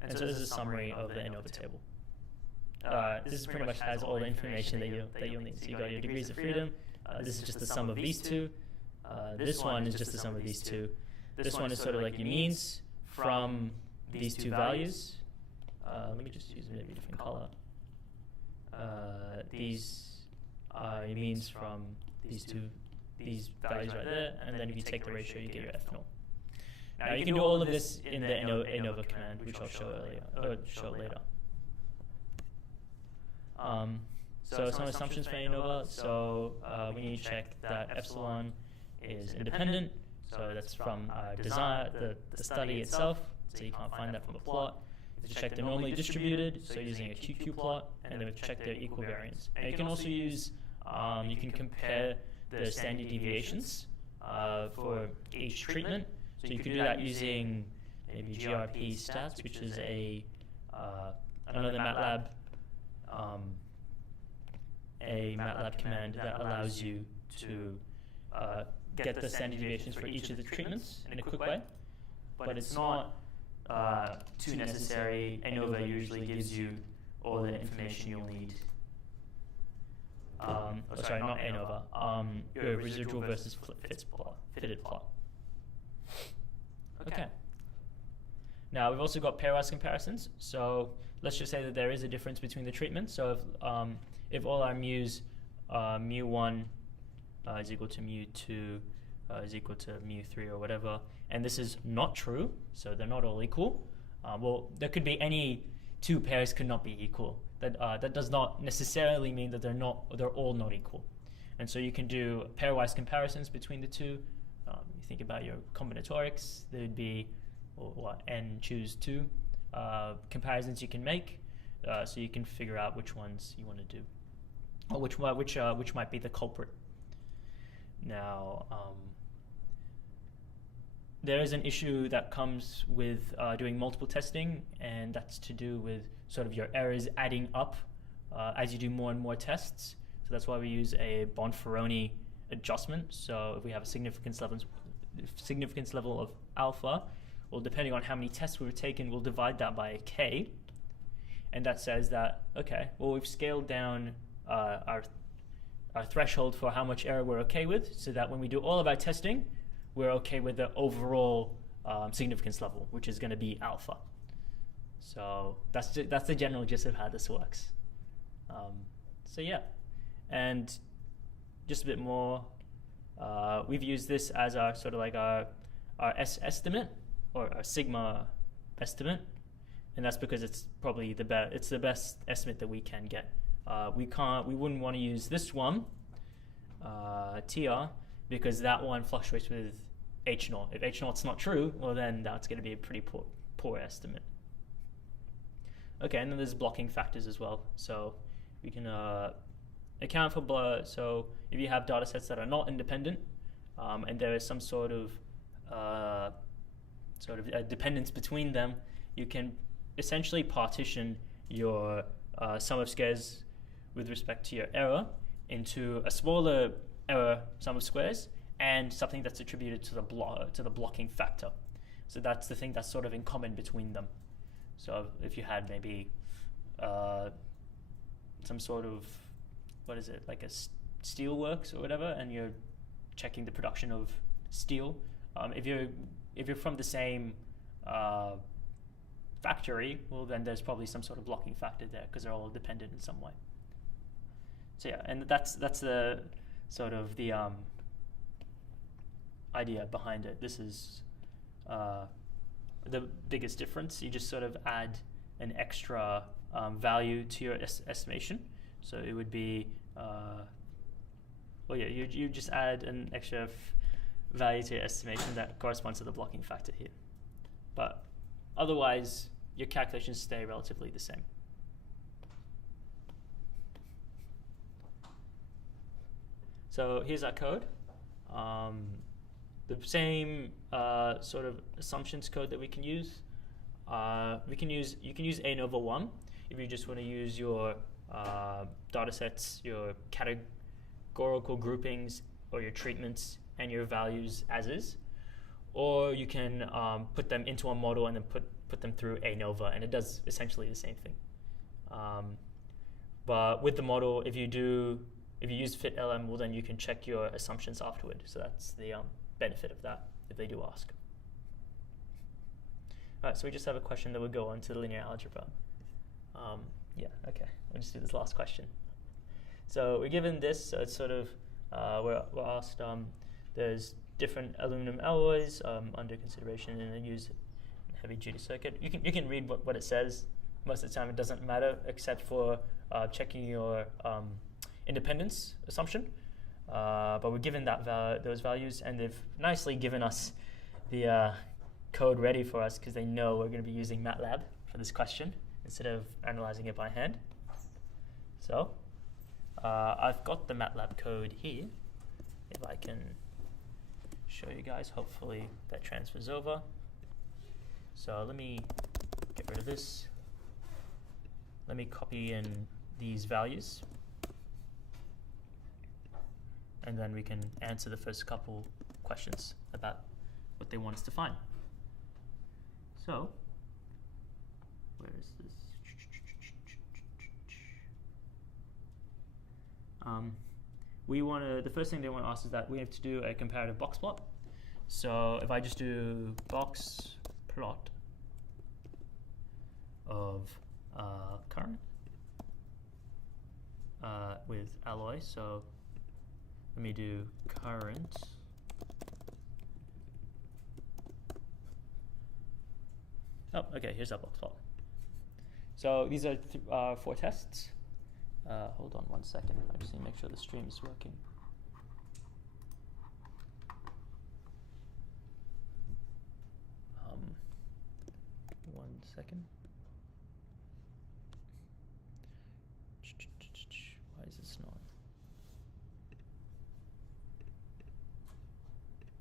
And so this is a summary of the ANOVA table. This pretty much has all the information that you'll need. So you got your degrees of freedom. This is just the sum of these two. This one is just the sum of these two. This one is sort of like your means from these two values. Let me just use maybe a different color. These are your means from these values right there, and then if you take the ratio, you get your F0. Now you can do all of this in the ANOVA command, which I'll show later. So some assumptions for ANOVA. So we need to check that epsilon is independent. So that's from design, the study itself. So you can't find that from a plot. You have to check they're normally distributed, so using a QQ plot, and then we check their equivariance. And you can also use, you can compare the standard deviations for each treatment. So you could do that using maybe GRP stats, which is another MATLAB command that allows you to get the standard deviations for each of the treatments in a quick way. But it's not too necessary. ANOVA usually gives you all the information you'll need. Sorry, not ANOVA. Your residual versus fitted plot. Okay. Now we've also got pairwise comparisons. So let's just say that there is a difference between the treatments. So if all our mu's, mu1 is equal to mu2 is equal to mu3 or whatever, and this is not true, so they're not all equal. Well, there could be any two pairs could not be equal. That does not necessarily mean that they're all not equal. And so you can do pairwise comparisons between the two. You think about your combinatorics, there would be n choose 2 comparisons you can make, so you can figure out which ones you want to do, or which might be the culprit. Now, there is an issue that comes with doing multiple testing, and that's to do with sort of your errors adding up as you do more and more tests. So that's why we use a Bonferroni adjustment. So if we have a significance level of alpha, well, depending on how many tests we've taken, we'll divide that by a k. And that says that, okay, well, we've scaled down our threshold for how much error we're okay with, so that when we do all of our testing, we're okay with the overall significance level, which is going to be alpha. So that's the general gist of how this works. So yeah, and just a bit more, we've used this as our sort of like our S estimate, or our sigma estimate, and that's because it's probably the best estimate that we can get. We wouldn't want to use this one, TR, because that one fluctuates with H0. If H0's not true, well then that's going to be a pretty poor estimate. Okay, and then there's blocking factors as well. So we can account for so if you have data sets that are not independent, and there is some sort of dependence between them, you can essentially partition your sum of squares with respect to your error into a smaller error sum of squares and something that's attributed to the blocking factor. So that's the thing that's sort of in common between them. So if you had maybe some sort of, what is it, like a steel works or whatever, and you're checking the production of steel, if you're from the same factory, well then there's probably some sort of blocking factor there because they're all dependent in some way. So yeah, and that's the sort of the idea behind it. This is the biggest difference. You just sort of add an extra value to your estimation. So it would be, well yeah, you just add an extra value to your estimation that corresponds to the blocking factor here. But otherwise, your calculations stay relatively the same. So here's our code. the same sort of assumptions code that we can use. You can use ANOVA 1 if you just want to use your data sets, your categorical groupings, or your treatments and your values as is. Or you can put them into a model and then put them through ANOVA, and it does essentially the same thing. But with the model, if you use FitLM, well, then you can check your assumptions afterward. So that's the benefit of that if they do ask. All right, so we just have a question that would go on to linear algebra. Yeah, okay, we'll just do this last question. So we're given this, so it's sort of, we're asked, there's different aluminum alloys under consideration in a used heavy-duty circuit. You can read what it says. Most of the time it doesn't matter, except for checking your independence assumption. But we're given those values, and they've nicely given us the code ready for us because they know we're going to be using MATLAB for this question instead of analyzing it by hand. So I've got the MATLAB code here. If I can show you guys, hopefully that transfers over. So let me get rid of this. Let me copy in these values. And then we can answer the first couple questions about what they want us to find. So, where is this? The first thing they want to ask is that we have to do a comparative box plot. So if I just do box plot of current with alloy, so let me do current oh, okay, here's our box plot. So these are 4 tests. Hold on 1 second. I just need to make sure the stream is working. One second. Why is this not?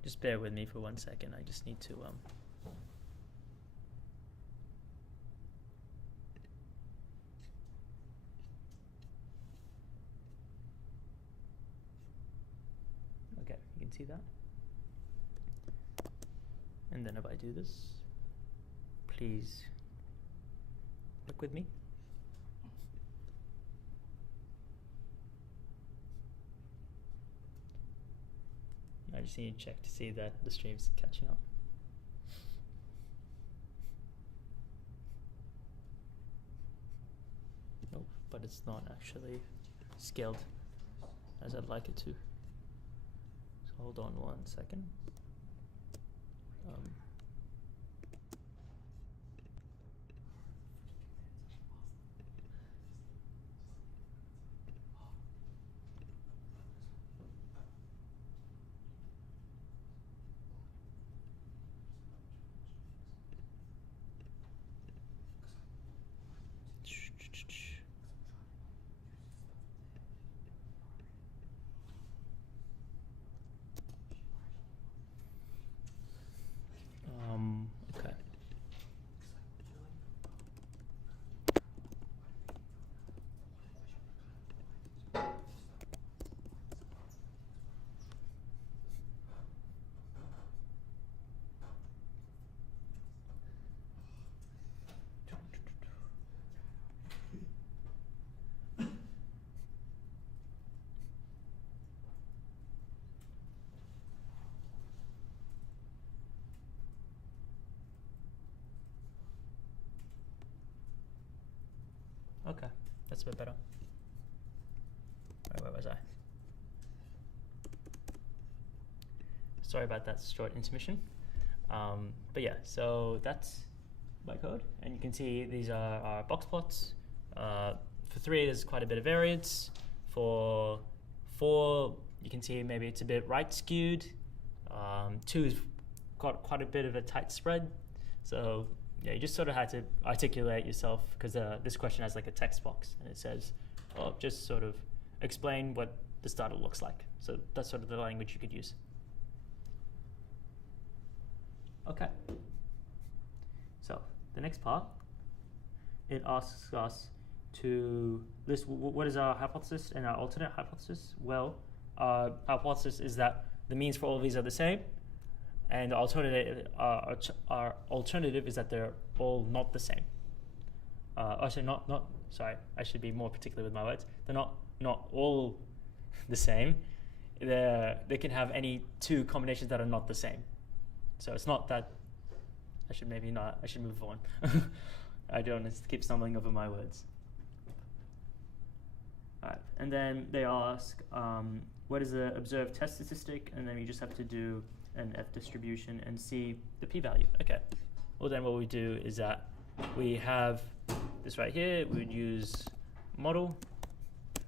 Just bear with me for 1 second. I just need to okay, you can see that. And then if I do this, please work with me. I just need to check to see that the stream's catching up. Nope, but it's not actually scaled as I'd like it to. So hold on 1 second. Okay. Okay, that's a bit better. Where was I? Sorry about that short intermission. But yeah, so that's my code. And you can see these are our box plots. For 3, there's quite a bit of variance. For 4, you can see maybe it's a bit right skewed. 2 has got quite a bit of a tight spread. So yeah, you just sort of had to articulate yourself because this question has like a text box and it says, oh, just sort of explain what this data looks like. So that's sort of the language you could use. Okay. So the next part, it asks us to list what is our hypothesis and our alternate hypothesis. Well, our hypothesis is that the means for all of these are the same, and the alternative, our alternative is that they're all not the same. Sorry, I should be more particular with my words. They're not all the same. They can have any two combinations that are not the same. So it's not that, I should move on. I don't want to keep stumbling over my words. All right, and then they ask, what is the observed test statistic? And then we just have to do an F distribution and see the p-value. Okay, well then what we do is that we have this right here. We would use model.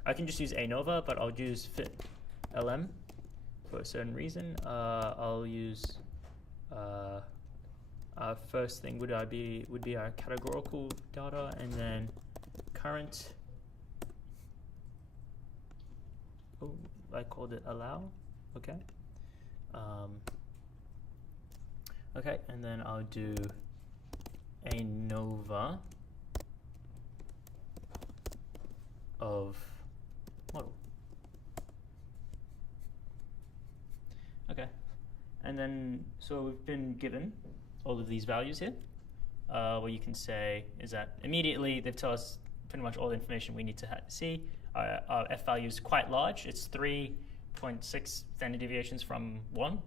I can just use ANOVA, but I'll use fit LM for a certain reason. I'll use our first thing would be our categorical data, and then current. Oh, I called it allow. Okay. Okay, and then I'll do ANOVA of model. Okay, and then so we've been given all of these values here. What you can say is that immediately they've told us pretty much all the information we need to see. Our F value is quite large. It's 3.6 standard deviations from 1.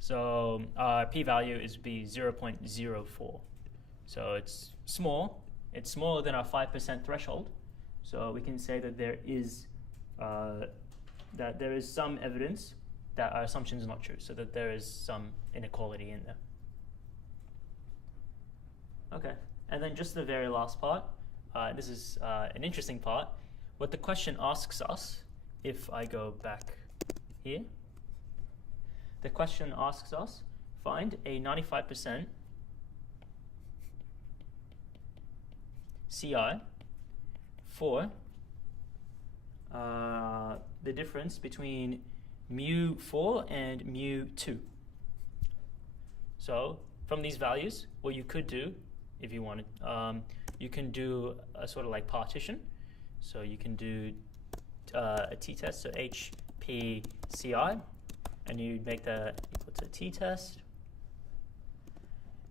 So our p-value is be 0.04. So it's small. It's smaller than our 5% threshold. So we can say that there is some evidence that our assumption is not true, so that there is some inequality in there. Okay, and then just the very last part. This is an interesting part. What the question asks us, if I go back here, the question asks us, find a 95% CI for the difference between mu4 and mu2. So from these values, what you could do, if you wanted, you can do a sort of like partition. So you can do a t-test, so HPCI, and you'd make that equal to t-test.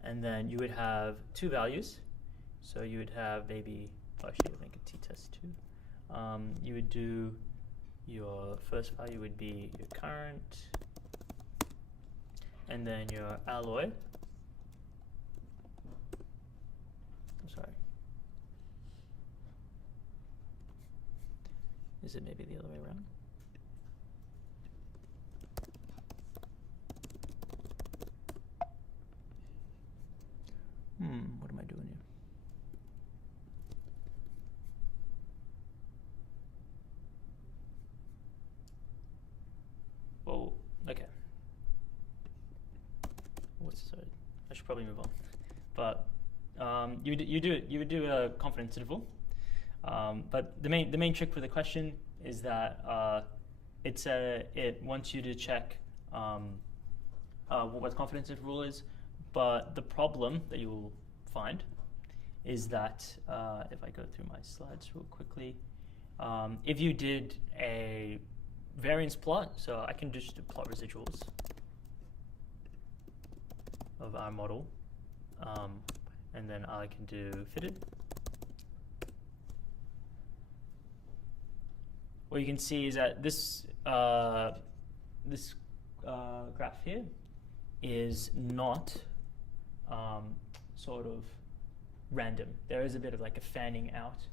And then you would have two values. So you would have maybe, actually I'll make a t-test too. You would do, your first value would be your current, and then your alloy. I'm sorry. Is it maybe the other way around? What am I doing here? Oh, okay. I should probably move on. But you would do a confidence interval. But the main trick for the question is that it wants you to check what confidence interval is. But the problem that you will find is that if I go through my slides real quickly, if you did a variance plot, so I can just do plot residuals of our model, and then I can do fitted. What you can see is that this graph here is not sort of random. There is a bit of like a fanning out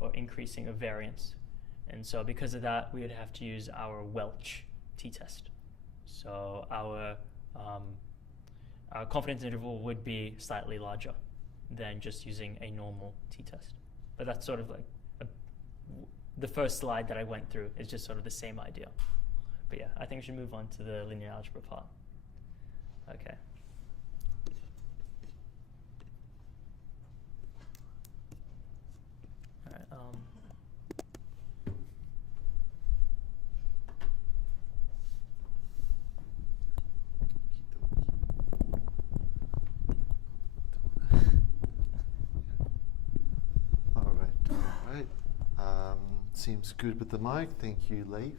or increasing of variance. And so because of that, we would have to use our Welch t-test. So our confidence interval would be slightly larger than just using a normal t-test. But that's sort of like the first slide that I went through is just sort of the same idea. But yeah, I think we should move on to the linear algebra part. Okay. All right. seems good with the mic. Thank you, Leif.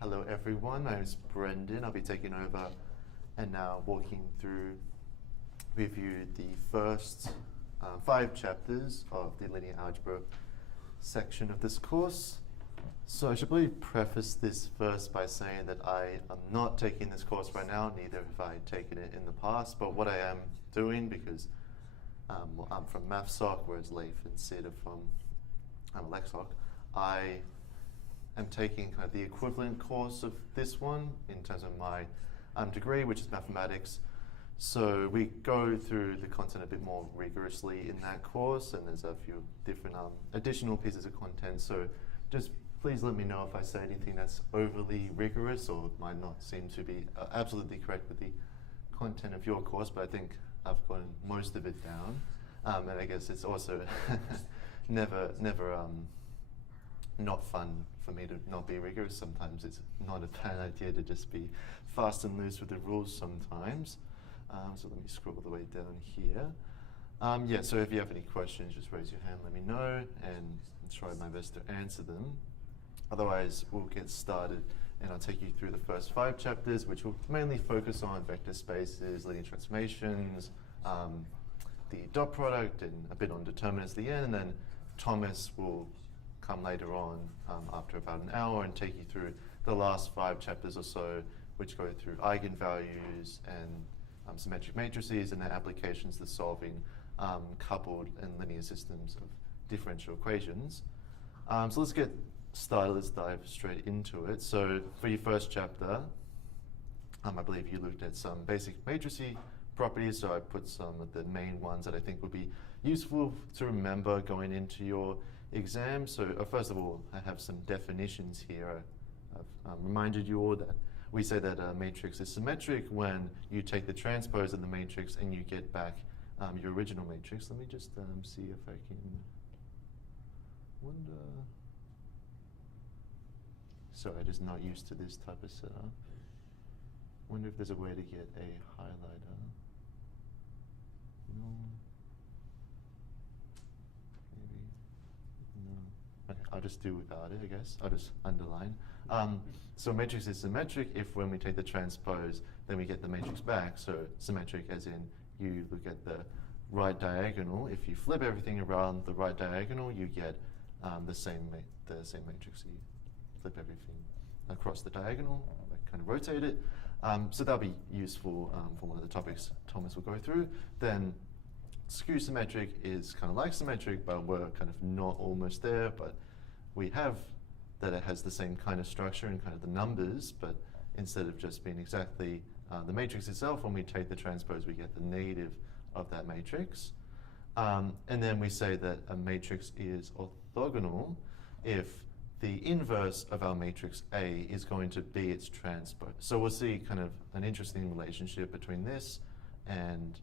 Hello, everyone. My name is Brendan. I'll be taking over and now walking through with you the first 5 chapters of the linear algebra section of this course. So I should probably preface this first by saying that I am not taking this course right now, neither have I taken it in the past, but what I am doing, because well, I'm from MATHSOC, whereas Leif and Sid are from ELSOC, I am taking kind of the equivalent course of this one in terms of my degree, which is mathematics. So we go through the content a bit more rigorously in that course, and there's a few different additional pieces of content. So just please let me know if I say anything that's overly rigorous or might not seem to be absolutely correct with the content of your course, but I think I've gotten most of it down. And I guess it's also never not fun for me to not be rigorous. Sometimes it's not a bad idea to just be fast and loose with the rules sometimes. So let me scroll all the way down here. Yeah, so if you have any questions, just raise your hand, let me know, and I'll try my best to answer them. Otherwise, we'll get started, and I'll take you through the first 5 chapters, which will mainly focus on vector spaces, linear transformations, the dot product, and a bit on determinants at the end, and then Thomas will come later on after about an hour and take you through the last 5 chapters or so, which go through eigenvalues and symmetric matrices and their applications to solving coupled and linear systems of differential equations. So let's get started, let's dive straight into it. So for your first chapter, I believe you looked at some basic matrices properties, so I put some of the main ones that I think would be useful to remember going into your exam. So first of all, I have some definitions here. I've reminded you all that we say that a matrix is symmetric when you take the transpose of the matrix and you get back your original matrix. Let me just see if I can wonder. Sorry, I'm just not used to this type of setup. Wonder if there's a way to get a highlighter. No. Maybe. No. Okay, I'll just do without it, I guess. I'll just underline. So matrix is symmetric if when we take the transpose, then we get the matrix back. So symmetric as in you look at the right diagonal. If you flip everything around the right diagonal, you get the same matrix. You flip everything across the diagonal, kind of rotate it. So that'll be useful for one of the topics Thomas will go through. Then skew symmetric is kind of like symmetric, but we're kind of not almost there, but we have that it has the same kind of structure and kind of the numbers, but instead of just being exactly the matrix itself, when we take the transpose, we get the negative of that matrix. And then we say that a matrix is orthogonal if the inverse of our matrix A is going to be its transpose. So we'll see kind of an interesting relationship between this and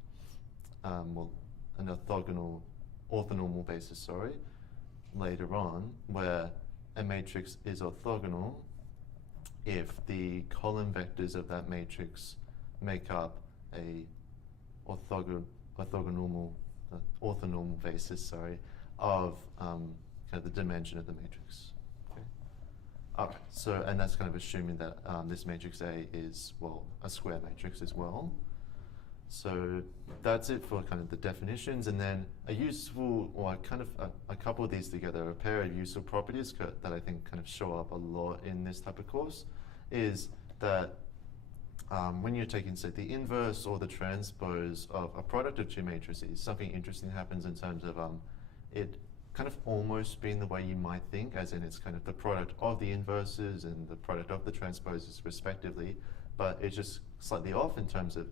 well, an orthonormal basis, later on, where a matrix is orthogonal if the column vectors of that matrix make up a orthonormal basis, of kind of the dimension of the matrix. Okay. All right. So, and that's kind of assuming that this matrix A is, well, a square matrix as well. So that's it for kind of the definitions, and then a useful, or kind of a couple of these together, a pair of useful properties that I think kind of show up a lot in this type of course, is that when you're taking, say, the inverse or the transpose of a product of 2 matrices, something interesting happens in terms of it kind of almost being the way you might think, as in it's kind of the product of the inverses and the product of the transposes respectively, but it's just slightly off in terms of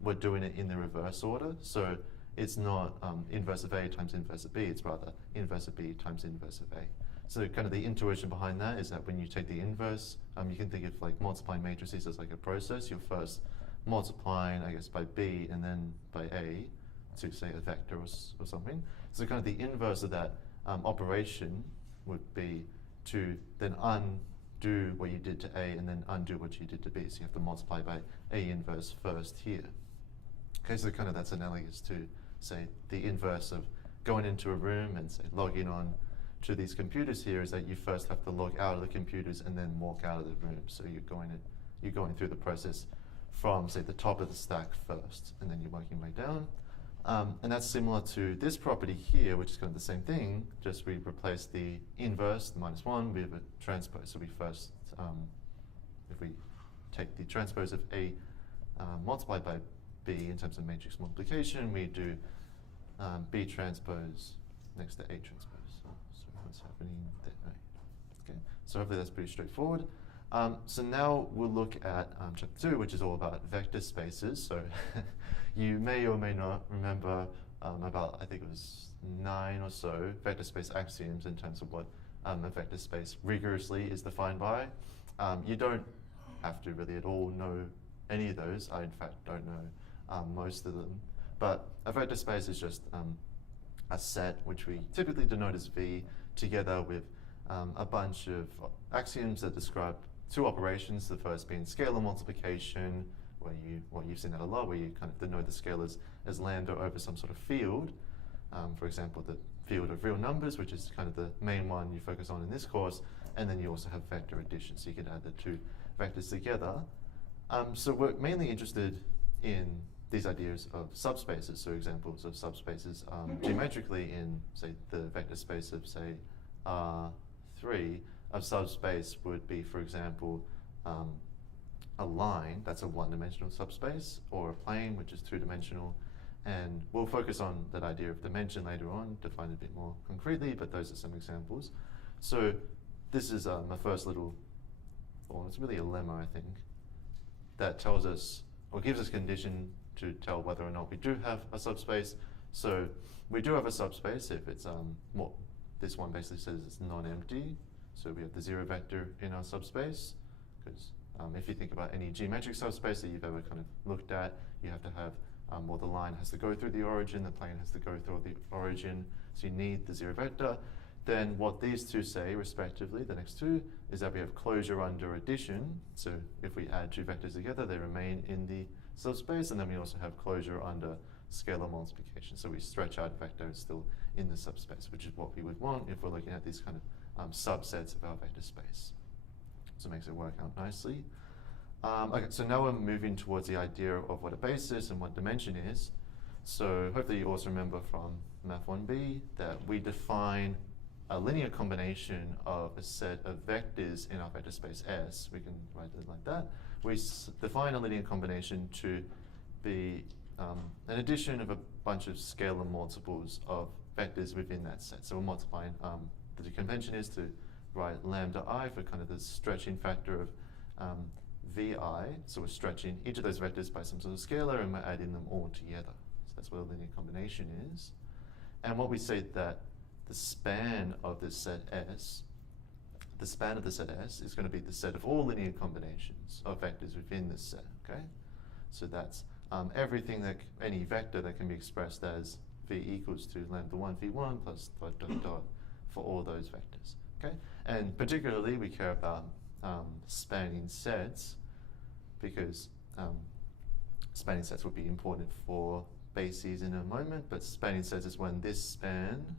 we're doing it in the reverse order. So it's not inverse of A times inverse of B, it's rather inverse of B times inverse of A. So kind of the intuition behind that is that when you take the inverse, you can think of like multiplying matrices as like a process. You're first multiplying, I guess, by B and then by A to say a vector or something. So kind of the inverse of that operation would be to then undo what you did to A and then undo what you did to B. So you have to multiply by A inverse first here. Okay, so kind of that's analogous to, say, the inverse of going into a room and, say, logging on to these computers here is that you first have to log out of the computers and then walk out of the room. So you're going through the process from, say, the top of the stack first, and then you're working way down. And that's similar to this property here, which is kind of the same thing, just we replace the inverse, the -1, with a transpose. So we first, if we take the transpose of A multiplied by B in terms of matrix multiplication, we do B transpose next to A transpose. So what's happening there? Okay, so hopefully that's pretty straightforward. So now we'll look at chapter 2, which is all about vector spaces. So you may or may not remember about, I think it was 9 or so vector space axioms in terms of what a vector space rigorously is defined by. You don't have to really at all know any of those. I, in fact, don't know most of them. But a vector space is just a set which we typically denote as V, together with a bunch of axioms that describe two operations, the first being scalar multiplication, where you've seen that a lot, where you kind of denote the scalars as lambda over some sort of field. For example, the field of real numbers, which is kind of the main one you focus on in this course, and then you also have vector addition, so you can add the two vectors together. So we're mainly interested in these ideas of subspaces, so examples of subspaces geometrically in, say, the vector space of, say, R3. A subspace would be, for example, a line, that's a one-dimensional subspace, or a plane, which is two-dimensional. And we'll focus on that idea of dimension later on, define it a bit more concretely, but those are some examples. So this is my first little, well, it's really a lemma, I think, that tells us, or gives us condition to tell whether or not we do have a subspace. So we do have a subspace if it's, well, this one basically says it's non-empty. So we have the zero vector in our subspace, because if you think about any geometric subspace that you've ever kind of looked at, you have to have, well, the line has to go through the origin, the plane has to go through the origin, so you need the zero vector. Then what these two say, respectively, the next two, is that we have closure under addition. So if we add two vectors together, they remain in the subspace, and then we also have closure under scalar multiplication. So we stretch out a vector, it's still in the subspace, which is what we would want if we're looking at these kind of subsets of our vector space. So it makes it work out nicely. Okay, so now we're moving towards the idea of what a basis and what dimension is. So hopefully you also remember from Math 1b that we define a linear combination of a set of vectors in our vector space S. We can write it like that. We define a linear combination to be an addition of a bunch of scalar multiples of vectors within that set. So we're multiplying, the convention is to write lambda I for kind of the stretching factor of vi. So we're stretching each of those vectors by some sort of scalar, and we're adding them all together. So that's what a linear combination is. And what we say that the span of this set S, the span of the set S is going to be the set of all linear combinations of vectors within this set, okay? So that's everything that, any vector that can be expressed as v equals to lambda 1 v1 plus dot dot dot for all those vectors, okay? And particularly we care about spanning sets, because spanning sets will be important for bases in a moment, but spanning sets is when this span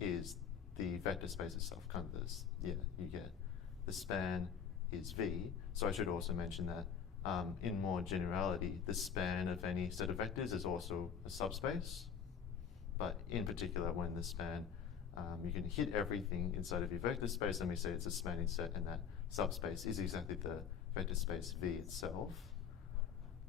is the vector space itself, kind of this, yeah, you get the span is V. So I should also mention that in more generality, the span of any set of vectors is also a subspace, but in particular when the span, you can hit everything inside of your vector space, and we say it's a spanning set, and that subspace is exactly the vector space V itself.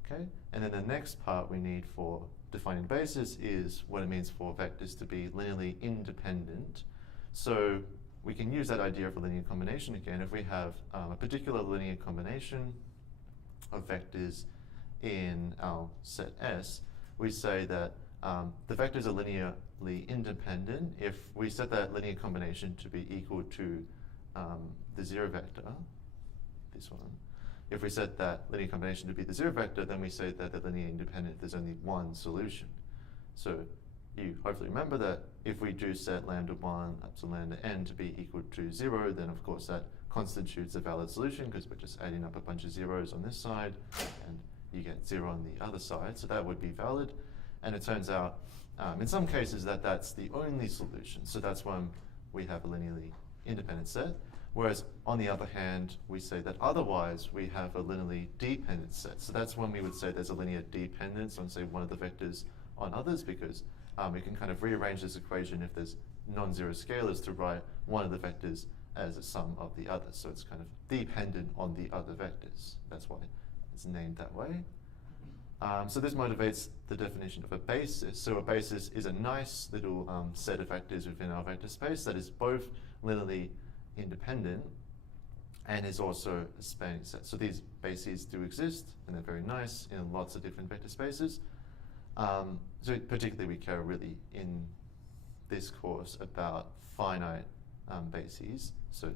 Okay, and then the next part we need for defining basis is what it means for vectors to be linearly independent. So we can use that idea of a linear combination again. If we have a particular linear combination of vectors in our set S, we say that the vectors are linearly independent if we set that linear combination to be equal to the zero vector, this one. If we set that linear combination to be the zero vector, then we say that they're linearly independent if there's only one solution. So you hopefully remember that if we do set lambda 1 up to lambda n to be equal to 0, then of course that constitutes a valid solution, because we're just adding up a bunch of zeros on this side, and you get 0 on the other side. So that would be valid. And it turns out, in some cases, that that's the only solution. So that's when we have a linearly independent set. Whereas on the other hand, we say that otherwise we have a linearly dependent set. So that's when we would say there's a linear dependence on, say, one of the vectors on others, because we can kind of rearrange this equation if there's non-zero scalars to write one of the vectors as a sum of the others. So it's kind of dependent on the other vectors. That's why it's named that way. So this motivates the definition of a basis. So a basis is a nice little set of vectors within our vector space that is both linearly independent and is also a spanning set. So these bases do exist, and they're very nice in lots of different vector spaces. So particularly we care really in this course about finite bases, so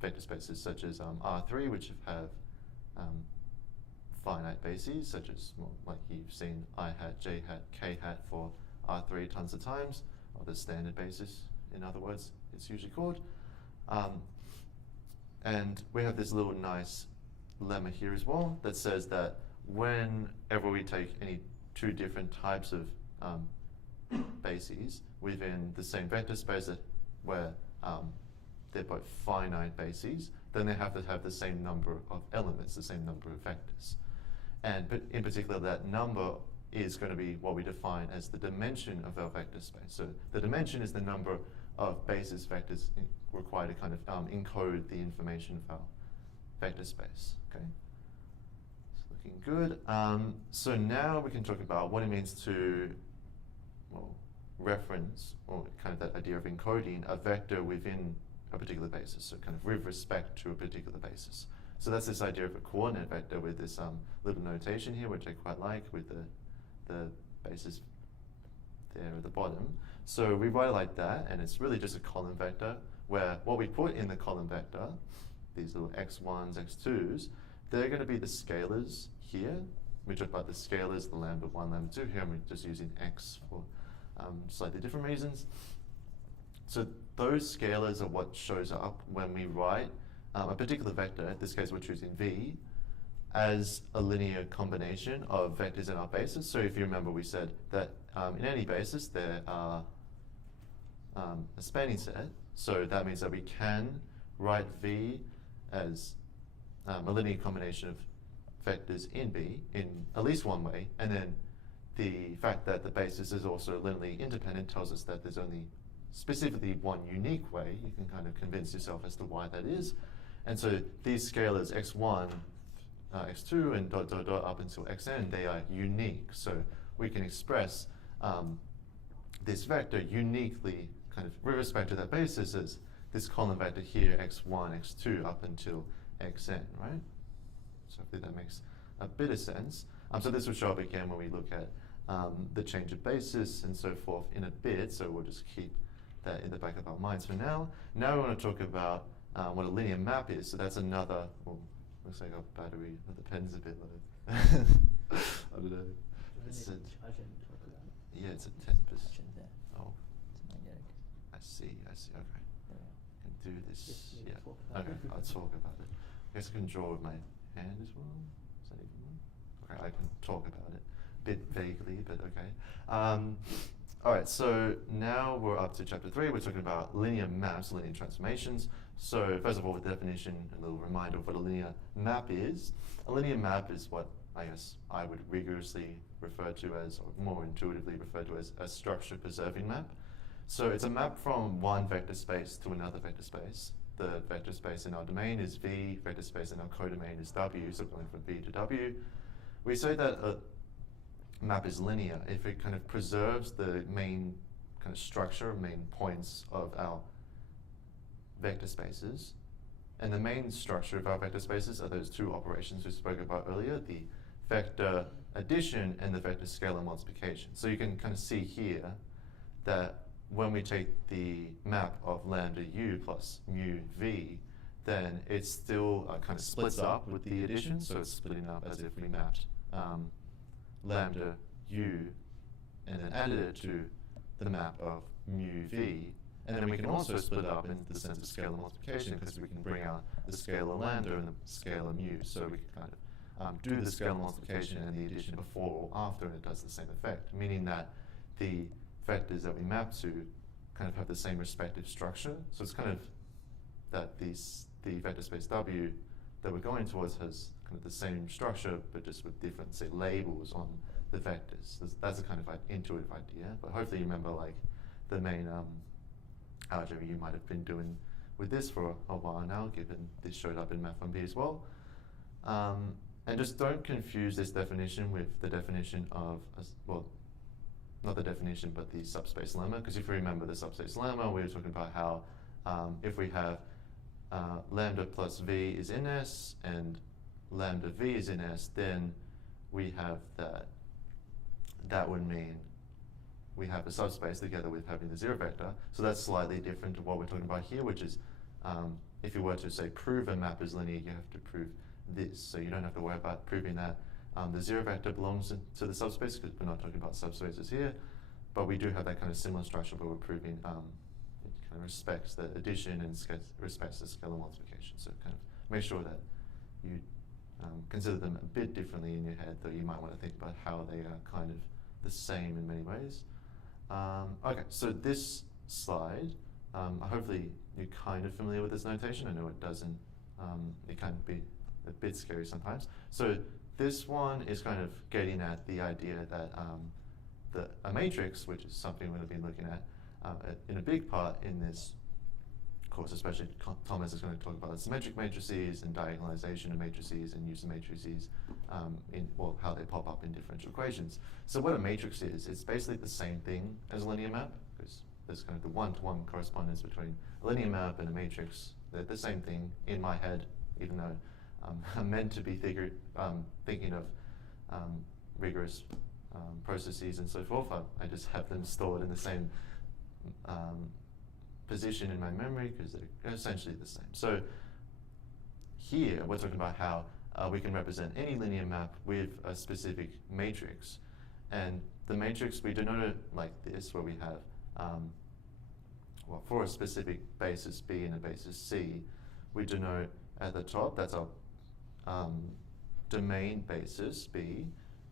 vector spaces such as R3, which have finite bases, such as, well, like you've seen I hat, J hat, K hat for R3 tons of times, or the standard basis, in other words, it's usually called. And we have this little nice lemma here as well that says that whenever we take any two different types of bases within the same vector space where they're both finite bases, then they have to have the same number of elements, the same number of vectors. And in particular, that number is going to be what we define as the dimension of our vector space. So the dimension is the number of basis vectors required to kind of encode the information of our vector space. Okay, it's looking good. So now we can talk about what it means to, well, reference, or kind of that idea of encoding a vector within a particular basis, so kind of with respect to a particular basis. So that's this idea of a coordinate vector with this little notation here, which I quite like, with the basis there at the bottom. So we write it like that, and it's really just a column vector, where what we put in the column vector, these little x1s, x2s, they're going to be the scalars here. We talked about the scalars, the lambda 1, lambda 2 here, and we're just using x for slightly different reasons. So those scalars are what shows up when we write a particular vector. In this case, we're choosing v as a linear combination of vectors in our basis. So if you remember, we said that in any basis there are a spanning set. So that means that we can write v as a linear combination of vectors in B in at least one way, and then the fact that the basis is also linearly independent tells us that there's only specifically one unique way. You can kind of convince yourself as to why that is. And so these scalars x1, x2, and dot, dot, dot up until xn, they are unique. So we can express this vector uniquely, kind of with respect to that basis, as this column vector here, x1, x2, up until xn, right? So hopefully that makes a bit of sense. So this will show up again when we look at the change of basis and so forth in a bit, so we'll just keep that in the back of our minds for now. Now we want to talk about what a linear map is. So that's another, oh, looks like our battery of the pen's a bit low. I don't know. It's a, yeah, it's at 10%. Oh, I see, okay. I can do this, yeah. Okay, I'll talk about it. I guess I can draw with my hand as well. Is that even one? Okay, I can talk about it a bit vaguely, but okay. All right, so now we're up to chapter 3. We're talking about linear maps, linear transformations. So first of all, the definition, a little reminder of what a linear map is. A linear map is what I guess I would rigorously refer to as, or more intuitively refer to as, a structure-preserving map. So it's a map from one vector space to another vector space. The vector space in our domain is V, vector space in our codomain is W, so going from V to W. We say that a map is linear if it kind of preserves the main kind of structure, main points of our vector spaces. And the main structure of our vector spaces are those two operations we spoke about earlier, the vector addition and the vector scalar multiplication. So you can kind of see here that when we take the map of lambda u plus mu v, then it still kind of splits up with the addition. So it's splitting up as if we mapped lambda u and then added it to the map of mu v. And then we can also split it up in the sense of scalar multiplication, because we can bring out the scalar lambda and the scalar mu. So we can kind of do the scalar multiplication and the addition before or after, and it does the same effect, meaning that the vectors that we map to kind of have the same respective structure. So it's kind of that the vector space W that we're going towards has kind of the same structure, but just with different, say, labels on the vectors. That's a kind of intuitive idea, but hopefully you remember like the main algebra you might have been doing with this for a while now, given this showed up in Math 1B as well. And just don't confuse this definition with the definition of, well, not the definition, but the subspace lemma, because if you remember the subspace lemma, we were talking about how if we have lambda plus v is in S and lambda v is in S, then we have that would mean we have a subspace together with having the zero vector. So that's slightly different to what we're talking about here, which is if you were to say prove a map is linear, you have to prove this. So you don't have to worry about proving that the zero vector belongs to the subspace, because we're not talking about subspaces here. But we do have that kind of similar structure where we're proving it kind of respects the addition and respects the scalar multiplication. So kind of make sure that you consider them a bit differently in your head, though you might want to think about how they are kind of the same in many ways. Okay, so this slide, hopefully you're kind of familiar with this notation. I know it doesn't, it can be a bit scary sometimes. So this one is kind of getting at the idea that a matrix, which is something we're going to be looking at in a big part in this course, especially Thomas is going to talk about symmetric matrices and diagonalization of matrices and use of matrices in, well, how they pop up in differential equations. So what a matrix is, it's basically the same thing as a linear map, because there's kind of the one-to-one correspondence between a linear map and a matrix. They're the same thing in my head, even though I'm meant to be thinking of rigorous processes and so forth. I just have them stored in the same position in my memory because they're essentially the same. So here we're talking about how we can represent any linear map with a specific matrix. And the matrix, we denote it like this, where we have, well, for a specific basis B and a basis C, we denote at the top, that's our domain basis B,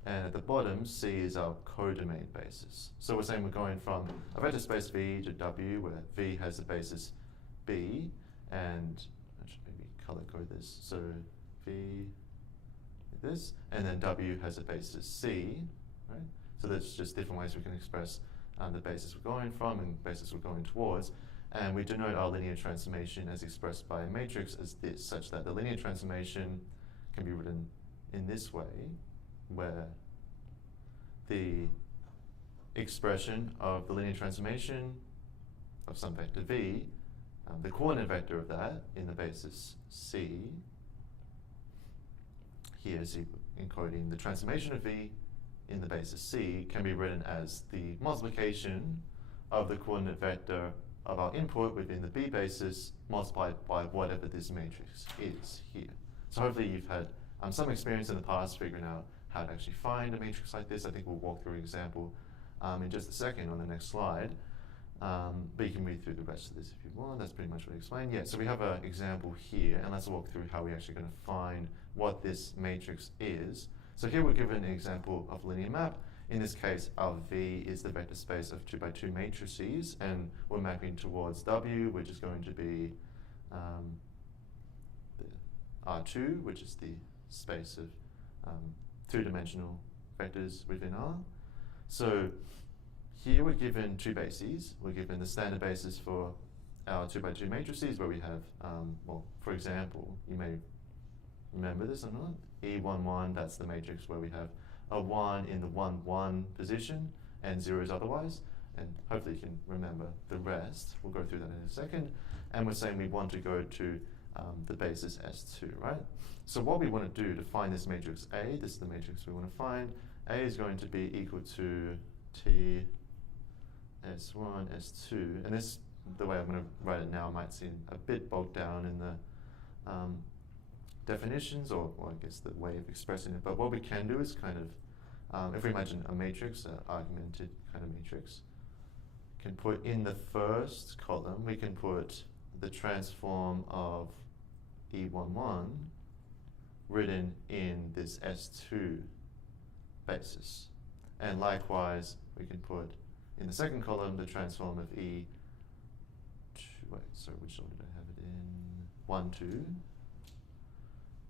and at the bottom, C is our codomain basis. So we're saying we're going from a vector space V to W, where V has a basis B, and I should maybe color code this. So V like this, and then W has a basis C, right? So there's just different ways we can express the basis we're going from and basis we're going towards. And we denote our linear transformation as expressed by a matrix as this, such that the linear transformation can be written in this way, where the expression of the linear transformation of some vector V, the coordinate vector of that in the basis C, here is encoding the transformation of V in the basis C, can be written as the multiplication of the coordinate vector of our input within the B basis multiplied by whatever this matrix is here. So hopefully you've had some experience in the past figuring out how to actually find a matrix like this. I think we'll walk through an example in just a second on the next slide. But you can read through the rest of this if you want. That's pretty much what I explained. Yeah, so we have an example here, and let's walk through how we're actually going to find what this matrix is. So here we're given an example of linear map. In this case, our V is the vector space of 2 by 2 matrices, and we're mapping towards W, which is going to be the R2, which is the space of two-dimensional vectors within R. So here we're given two bases. We're given the standard basis for our 2 by 2 matrices, where we have, well, for example, you may remember this or not, E11, that's the matrix where we have a 1 in the 1, 1 position and zeros otherwise. And hopefully you can remember the rest. We'll go through that in a second. And we're saying we want to go to the basis S2, right? So what we want to do to find this matrix A, this is the matrix we want to find, A is going to be equal to T S1, S2. And this, the way I'm going to write it now, might seem a bit bogged down in the definitions, or I guess the way of expressing it. But what we can do is kind of, if we imagine a matrix, an argumented kind of matrix, can put in the first column, we can put the transform of E11 written in this S2 basis. And likewise, we can put in the second column the transform of E11 wait, so which order did I have it in? 1, 2.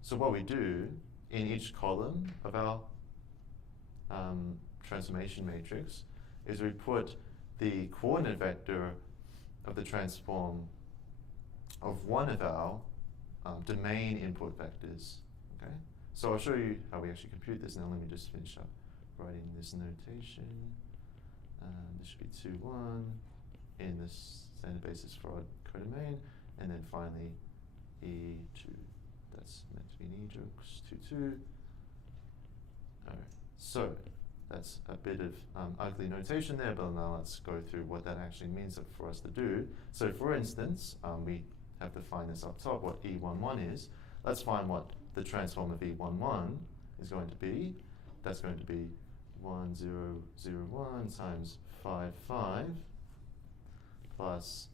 So what we do in each column of our transformation matrix is we put the coordinate vector of the transform of one of our domain input vectors. Okay? So I'll show you how we actually compute this. Now let me just finish up writing this notation. This should be 2, 1 in this standard basis for our codomain, and then finally E2. That's meant to be an E-jokes, 2, 2. All right, so that's a bit of ugly notation there, but now let's go through what that actually means for us to do. So for instance, we have to find this up top, what E11 is. Let's find what the transform of E11 is going to be. That's going to be 1, 0, 0, 1 times 5, 5 plus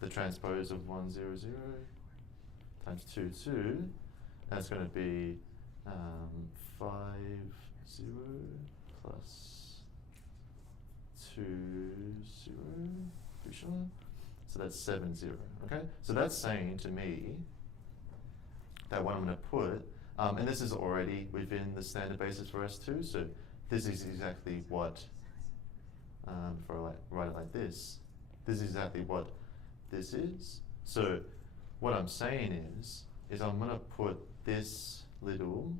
the transpose of 1, 0, 0 times 2, 2. That's going to be 5, 0 plus 2, 0. Pretty sure. So that's 7, 0. Okay? So that's saying to me that what I'm going to put, and this is already within the standard basis for S2, so this is exactly what, if I write it like this is exactly what this is. So what I'm saying is I'm going to put this little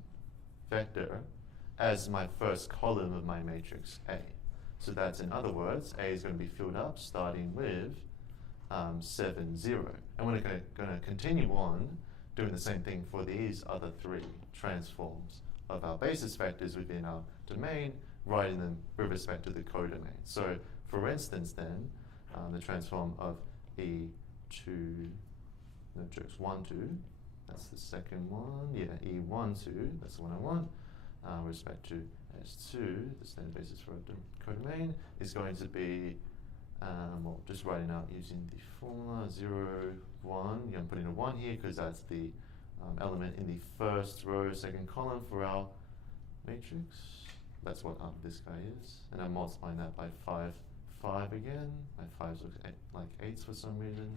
vector as my first column of my matrix A. So that's, in other words, A is going to be filled up starting with 7, 0. And we're going to continue on doing the same thing for these other 3 transforms of our basis vectors within our domain, writing them with respect to the codomain. So for instance then, the transform of E2, no jokes, 1, 2, that's the second one, yeah, E1, 2, that's the one I want, with respect to S2, the standard basis for a codomain, is going to be, well, just writing out using the formula, 0, 1, I'm putting a 1 here because that's the element in the first row, second column for our matrix. That's what this guy is. And I'm multiplying that by 5, 5 again. My 5s look like 8s for some reason.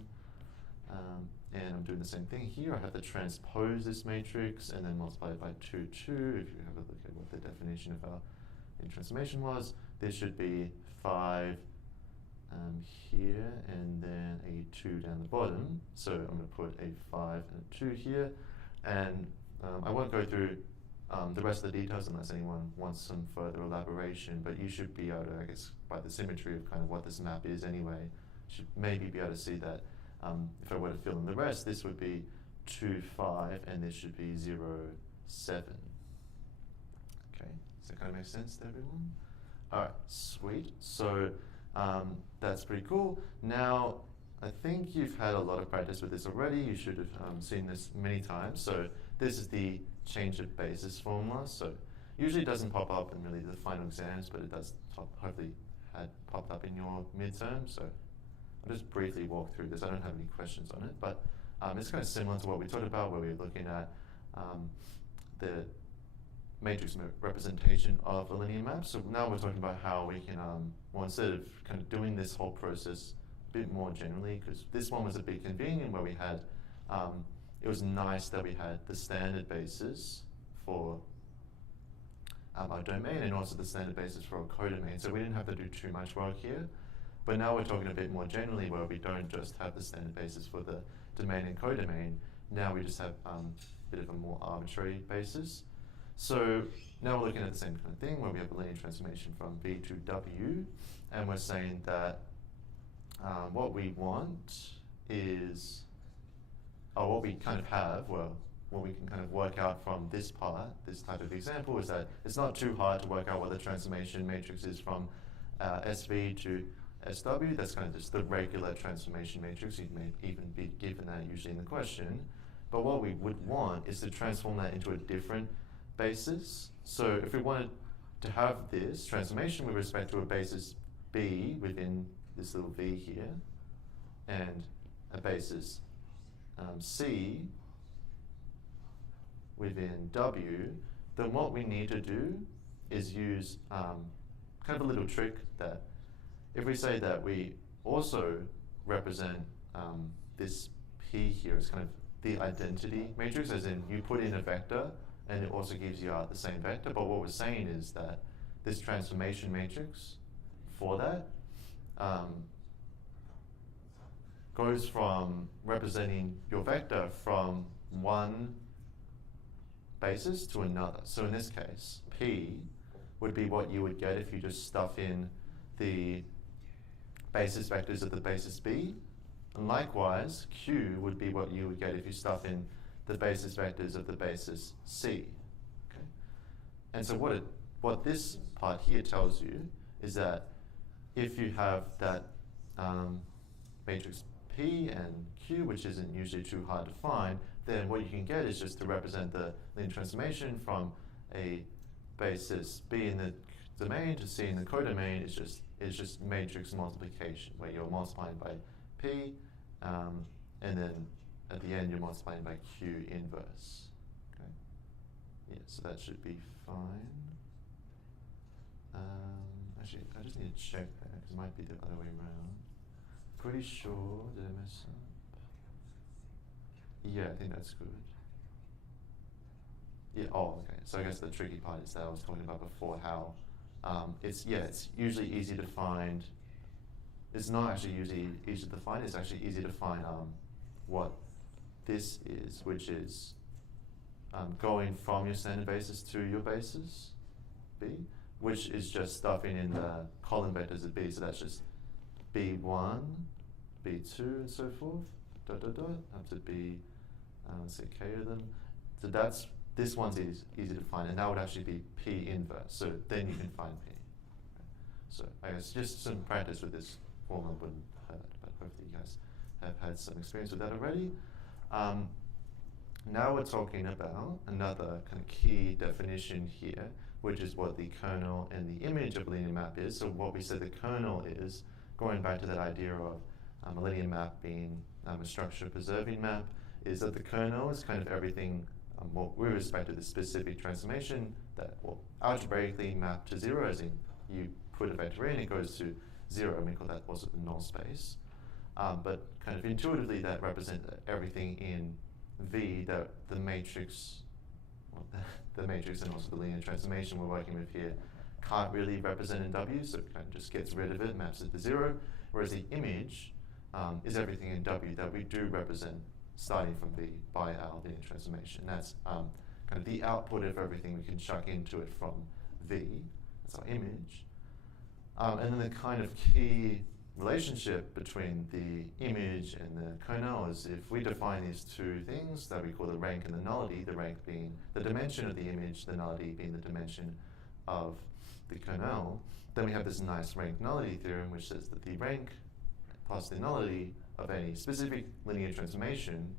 And I'm doing the same thing here. I have to transpose this matrix and then multiply it by 2, 2. If you have a look at what the definition of our transformation was, this should be 5 here and then a 2 down the bottom. So I'm going to put a 5 and a 2 here. And I won't go through the rest of the details unless anyone wants some further elaboration, but you should be able to, I guess, by the symmetry of kind of what this map is anyway, should maybe be able to see that if I were to fill in the rest, this would be 2, 5, and this should be 0, 7. Okay, does that kind of make sense to everyone? All right, sweet. So that's pretty cool. Now, I think you've had a lot of practice with this already. You should have seen this many times. So this is the change of basis formula. So usually it doesn't pop up in really the final exams, but it does hopefully had popped up in your midterm. So I'll just briefly walk through this. I don't have any questions on it, but it's kind of similar to what we talked about, where we're looking at the matrix representation of a linear map. So now we're talking about how we can, well, instead of kind of doing this whole process a bit more generally, because this one was a bit convenient where we had, it was nice that we had the standard basis for our domain and also the standard basis for our codomain. So we didn't have to do too much work here. But now we're talking a bit more generally where we don't just have the standard basis for the domain and codomain. Now we just have a bit of a more arbitrary basis. So now we're looking at the same kind of thing where we have a linear transformation from V to W, and we're saying that what we want is, what we kind of have, well, what we can kind of work out from this part, this type of example, is that it's not too hard to work out what the transformation matrix is from SV to SW. That's kind of just the regular transformation matrix. You may even be given that usually in the question. But what we would want is to transform that into a different basis. So if we wanted to have this transformation with respect to a basis B within this little V here, and a basis C within W, then what we need to do is use kind of a little trick that if we say that we also represent this P here is kind of the identity matrix, as in you put in a vector and it also gives you out the same vector. But what we're saying is that this transformation matrix for that goes from representing your vector from one basis to another. So in this case, P would be what you would get if you just stuff in the basis vectors of the basis B. And likewise, Q would be what you would get if you stuff in the basis vectors of the basis C. Okay? And so what this part here tells you is that if you have that matrix P and Q, which isn't usually too hard to find, then what you can get is just to represent the linear transformation from a basis B in the domain to C in the codomain is just matrix multiplication, where you're multiplying by P, and then at the end you're multiplying by Q inverse. Okay. Yeah, so that should be fine. Actually, I just need to check that because it might be the other way around. Pretty sure. Did I mess up? Yeah, I think that's good. Yeah. Oh, okay. So I guess the tricky part is that I was talking about before, how it's usually easy to find. It's not actually usually easy to find. It's actually easy to find what this is, which is going from your standard basis to your basis B, which is just stuffing in the column vectors of B. So that's just B1, B2, and so forth, dot, dot, dot, up to B, let's say K of them. So this one's easy to find, and that would actually be P inverse. So then you can find P. Okay. So I guess just some practice with this formula wouldn't hurt, but hopefully you guys have had some experience with that already. Now we're talking about another kind of key definition here, which is what the kernel and the image of a linear map is. So what we said the kernel is, going back to that idea of a linear map being a structure-preserving map, is that the kernel is kind of everything with respect to the specific transformation that will algebraically map to 0, as in you put a vector in, it goes to 0, and we call that also the null space. But kind of intuitively, that represents everything in V that the matrix, the matrix and also the linear transformation we're working with here can't really represent in W, so it kind of just gets rid of it, maps it to 0, whereas the image is everything in W that we do represent starting from V by our linear transformation. That's kind of the output of everything we can chuck into it from V. That's our image. And then the kind of key relationship between the image and the kernel is if we define these two things that we call the rank and the nullity, the rank being the dimension of the image, the nullity being the dimension of the kernel, then we have this nice rank nullity theorem which says that the rank plus the nullity of any specific linear transformation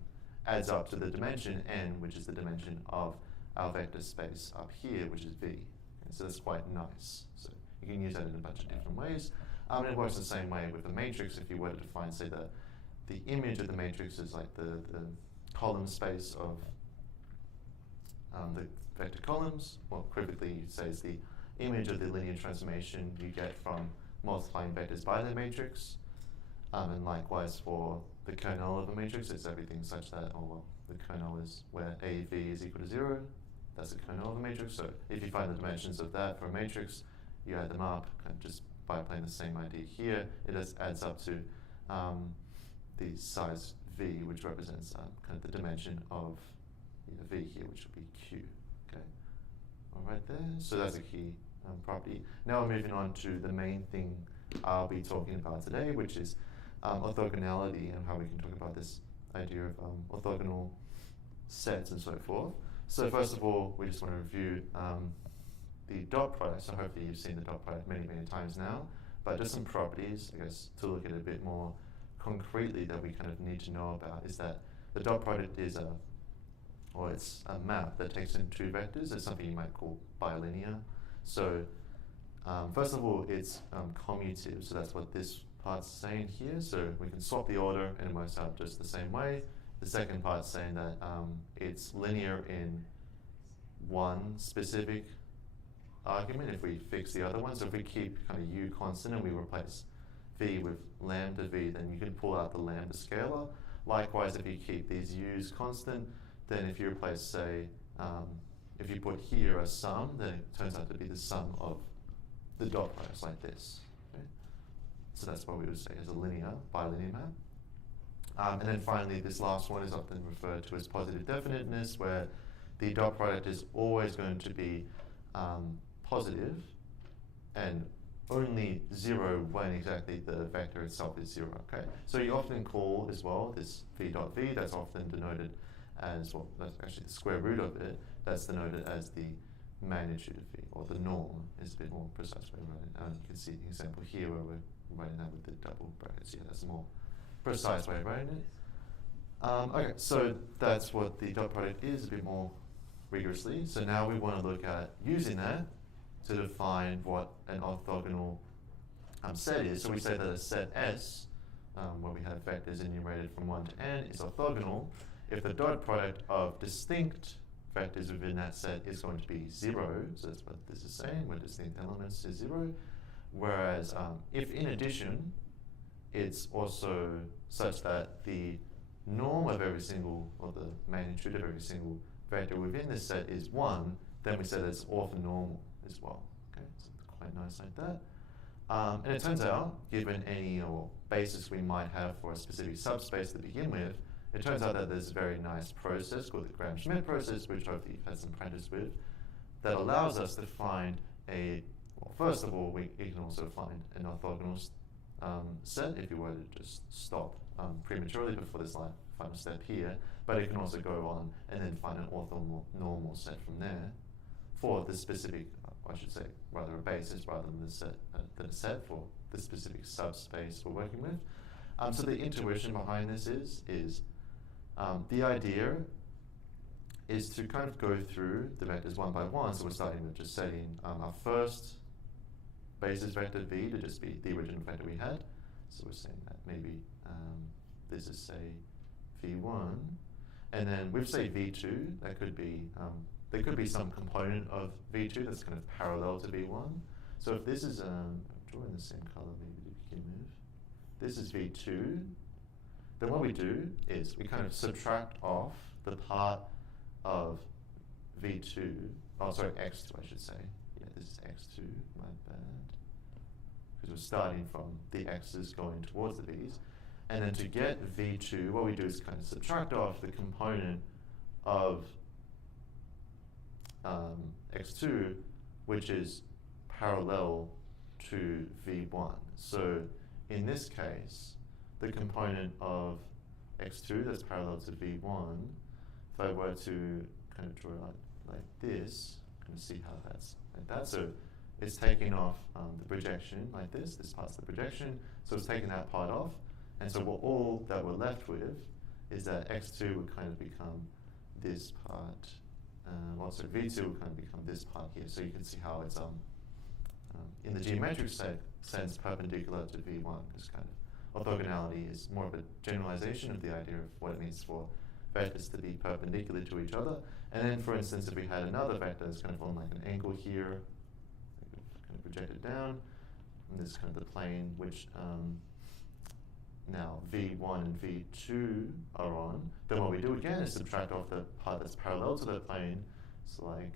adds up to the dimension n, which is the dimension of our vector space up here, which is V. And so that's quite nice. So you can use that in a bunch of different ways. And it works the same way with a matrix. If you were to define, say, the image of the matrix is like the column space of the vector columns, well, critically, you'd say it's the image of the linear transformation you get from multiplying vectors by the matrix. And likewise for the kernel of a matrix, it's everything such that, oh well, the kernel is where AV is equal to 0. That's the kernel of a matrix. So if you find the dimensions of that for a matrix, you add them up, kind of just by applying the same idea here. It just adds up to the size V, which represents kind of the dimension of V here, which would be Q. Okay, all right there. So that's a key property. Now we're moving on to the main thing I'll be talking about today, which is orthogonality and how we can talk about this idea of orthogonal sets and so forth. So first of all, we just want to review the dot product. So hopefully you've seen the dot product many, many times now, but just some properties, I guess, to look at it a bit more concretely that we kind of need to know about is that the dot product is it's a map that takes in two vectors. It's something you might call bilinear. So first of all, it's commutative. So that's what this part's saying here. So we can swap the order and it works out just the same way. The second part's saying that it's linear in one specific argument if we fix the other one. So if we keep kind of u constant and we replace v with lambda v, then you can pull out the lambda scalar. Likewise, if you keep these u's constant, then if you replace, say, if you put here a sum, then it turns out to be the sum of the dot products like this. Okay? So that's what we would say as a linear, bilinear map. And then finally, this last one is often referred to as positive definiteness, where the dot product is always going to be positive and only 0 when exactly the vector itself is 0, okay? So you often call as well this v dot v, that's often denoted as, well, that's actually the square root of it, that's denoted as the magnitude of v, or the norm is a bit more precise way of writing it. You can see the example here where we're writing that with the double brackets here, that's a more precise way of writing it. Okay, so that's what the dot product is a bit more rigorously. So now we want to look at using that to define what an orthogonal set is. So we say that a set S, where we have vectors enumerated from 1 to n, is orthogonal if the dot product of distinct vectors within that set is going to be 0. So that's what this is saying, where distinct elements is 0. Whereas if in addition, it's also such that the norm of every single, or the magnitude of every single vector within this set is 1, then we say that it's orthonormal as well. Okay, so quite nice like that. And it turns out, given any basis we might have for a specific subspace to begin with, it turns out that there's a very nice process called the Gram-Schmidt process, which hopefully you've had some practice with, that allows us to find a, well, first of all, we can also find an orthogonal set if you were to just stop prematurely before this final step here, but it can also go on and then find an orthonormal set from there for the specific, I should say, rather a basis rather than a set for the specific subspace we're working with. So the intuition behind this is the idea is to kind of go through the vectors one by one. So we're starting with just setting our first basis vector v to just be the original vector we had. So we're saying that maybe this is, say, v1, and then with, say, v2, that could be there could be some component of v2 that's kind of parallel to v1. So if this is drawing the same color, maybe to begin with, this is v2. Then what we do is we kind of subtract off the part of v2. Oh, sorry, x2, I should say. Yeah, this is x2. My bad. Because we're starting from the x's going towards the v's. And then to get v2, what we do is kind of subtract off the component of x2, which is parallel to v1. So in this case, the component of x2 that's parallel to v1, if I were to kind of draw it like this, kind of see how that's like that. So it's taking off the projection like this part's the projection, so it's taking that part off. And so all that we're left with is that x2 would kind of become this part, also v2 would kind of become this part here. So you can see how it's in the geometric sense perpendicular to v1, because kind of orthogonality is more of a generalization of the idea of what it means for vectors to be perpendicular to each other. And then, for instance, if we had another vector that's kind of on like an angle here, kind of projected down, and this is kind of the plane which now v1 and v2 are on, then what we do again is subtract off the part that's parallel to that plane. So like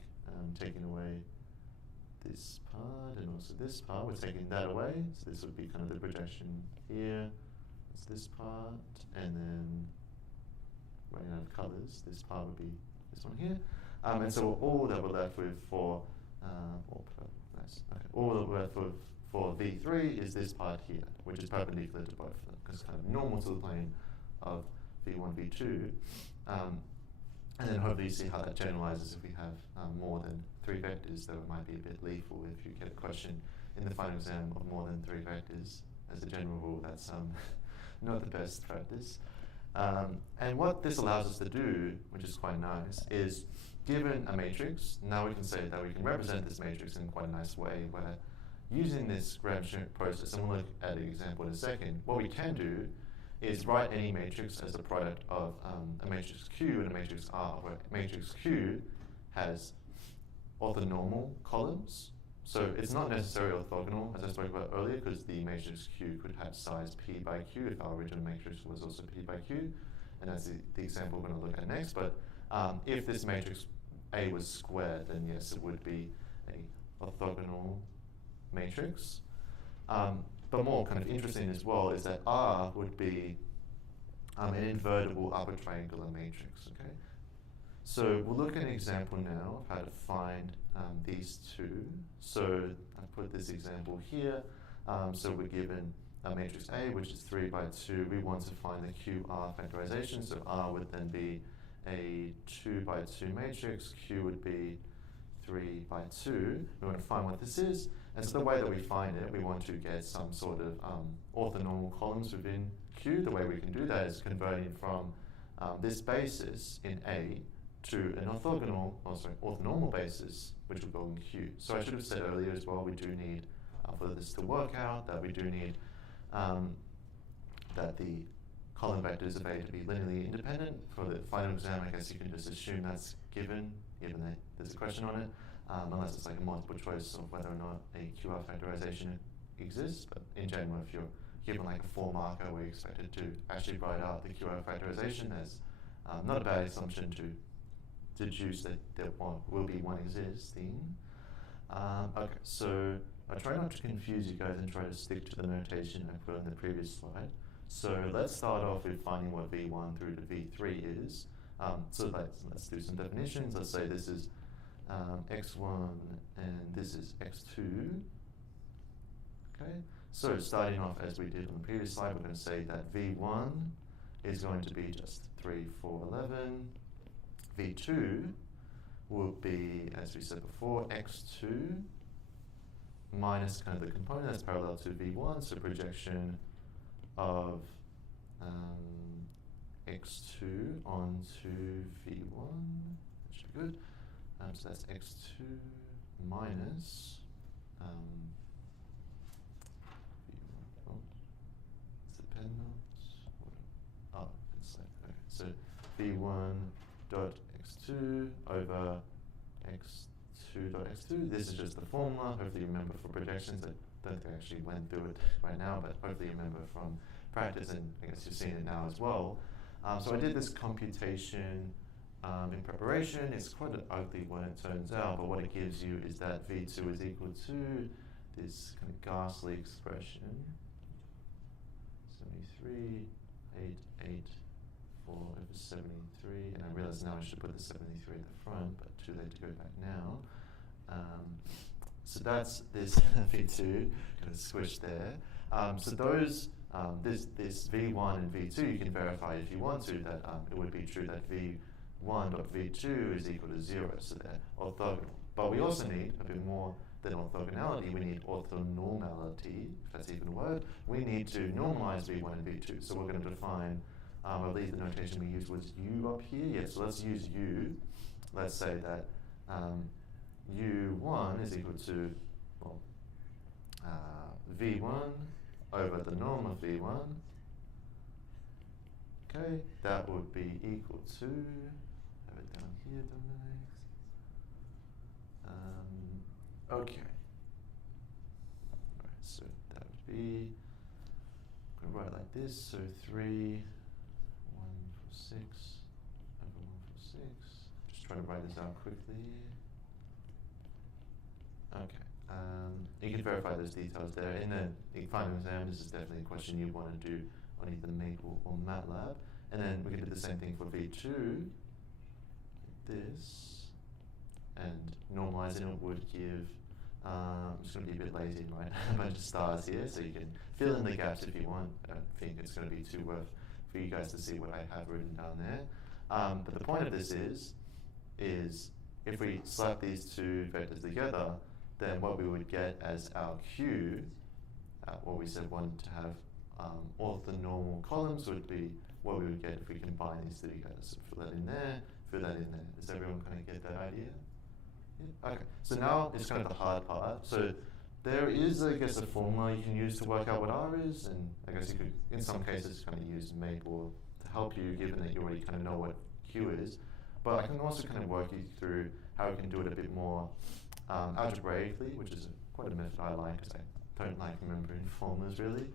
taking away this part and also this part, we're taking that away. So this would be kind of the projection here. It's this part, and then running out of colors, this part would be this one here. And so all that we're left with for all that we're left with for v3 is this part here, which is perpendicular to both of them, because it's kind of normal to the plane of v1, v2. And then hopefully you see how that generalizes if we have more than 3 vectors, though it might be a bit lethal if you get a question in the final exam of more than 3 vectors. As a general rule, that's not the best practice. And what this allows us to do, which is quite nice, is given a matrix, now we can say that we can represent this matrix in quite a nice way, where using this Gram-Schmidt process, and we'll look at an example in a second, what we can do is write any matrix as a product of a matrix Q and a matrix R, where matrix Q has orthonormal columns, So it's not necessarily orthogonal, as I spoke about earlier, because the matrix Q could have size P by Q if our original matrix was also P by Q, and that's the example we're going to look at next. But if this matrix A was squared, then yes, it would be a orthogonal matrix. But more kind of interesting as well is that R would be an invertible upper triangular matrix, okay? So we'll look at an example now of how to find these two. So I put this example here. So we're given a matrix A, which is 3 by 2. We want to find the QR factorization. So R would then be a 2 by 2 matrix. Q would be 3 by 2. We want to find what this is. And so the way that we find it, we want to get some sort of orthonormal columns within Q. The way we can do that is converting from this basis in A to an orthonormal basis, which will go in Q. So I should have said earlier as well, we do need, for this to work out, that we do need that the column vectors of A to be linearly independent. For the final exam, I guess you can just assume that's given that there's a question on it, unless it's like a multiple choice of whether or not a QR factorization exists. But in general, if you're given like a 4-marker, we're expected to actually write out the QR factorization. There's not a bad assumption to deduce that there will be one existing. Okay, so I try not to confuse you guys and try to stick to the notation I put on the previous slide. So let's start off with finding what V1 through to V3 is. So let's do some definitions. Let's say this is x1 and this is x2. Okay, so starting off as we did on the previous slide, we're going to say that V1 is going to be just 3, 4, 11. V2 will be, as we said before, x2 minus kind of the component that's parallel to V1, so projection of x2 onto V1, that should be good. So that's x2 minus V1. Oh, it's the pen notes. Oh, it's like, okay. So V1 dot x2 over x2 dot x2. This is just the formula. Hopefully you remember for projections. I don't think I actually went through it right now, but hopefully you remember from practice, and I guess you've seen it now as well. So I did this computation in preparation. It's quite ugly when it turns out, but what it gives you is that V2 is equal to this kind of ghastly expression, 73.884 over 73, and I realize now I should put the 73 at the front, but too late to go back now. So that's this V2, kind of switch there. So those, this V1 and V2, you can verify if you want to that it would be true that V1 dot V2 is equal to 0, so they're orthogonal. But we also need a bit more than orthogonality. We need orthonormality, if that's even a word. We need to normalize V1 and V2. So we're going to define, I believe the notation we used was U up here. Yeah, so let's use U. Let's say that U1 is equal to, well, V1 over the norm of V1. Okay, that would be equal to, have it down here, don't I? Okay. Alright, so that would be, I'm going to write it like this, so 3, 146 over 146. Just try to write this out quickly. Okay. You can verify those details there. In the final exam, this is definitely a question you want to do on either Maple or MATLAB. And then we can do the same thing for V2, like this. And normalizing it would give, I'm just going to be a bit lazy and write a bunch of stars here, so you can fill in the gaps if you want. I don't think it's going to be too worth for you guys to see what I have written down there. But the point of this is if we slap these two vectors together, then what we would get as our Q, what we said wanted to have orthonormal columns, would be what we would get if we combine these two together. So fill that in there, fill that in there. Does everyone kind of get that idea? Yeah? Okay, so now it's kind of the hard part. So there is, I guess, a formula you can use to work out what R is, and I guess you could, in some cases, kind of use Maple to help you, given that you already kind of know what Q is. But I can also kind of work you through how we can do it a bit more algebraically, which is quite a method I like because I don't like remembering formulas really.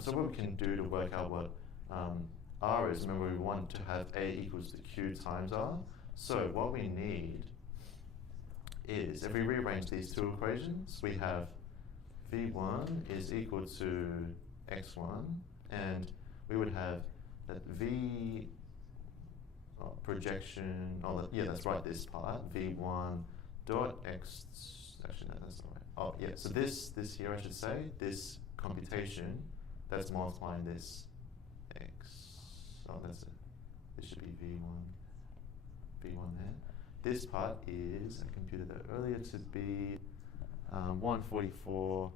So what we can do to work out what R is, remember we want to have A equals to Q times R. So what we need is, if we rearrange these two equations, we have V1 is equal to X1, and we would have that V projection, yeah, let's write this part, V1 dot X, actually no, that's not right. Oh yeah, so this here I should say, this computation, that's multiplying this X. Oh, that's it. This should be V1 there. This part is, I computed that earlier to be 144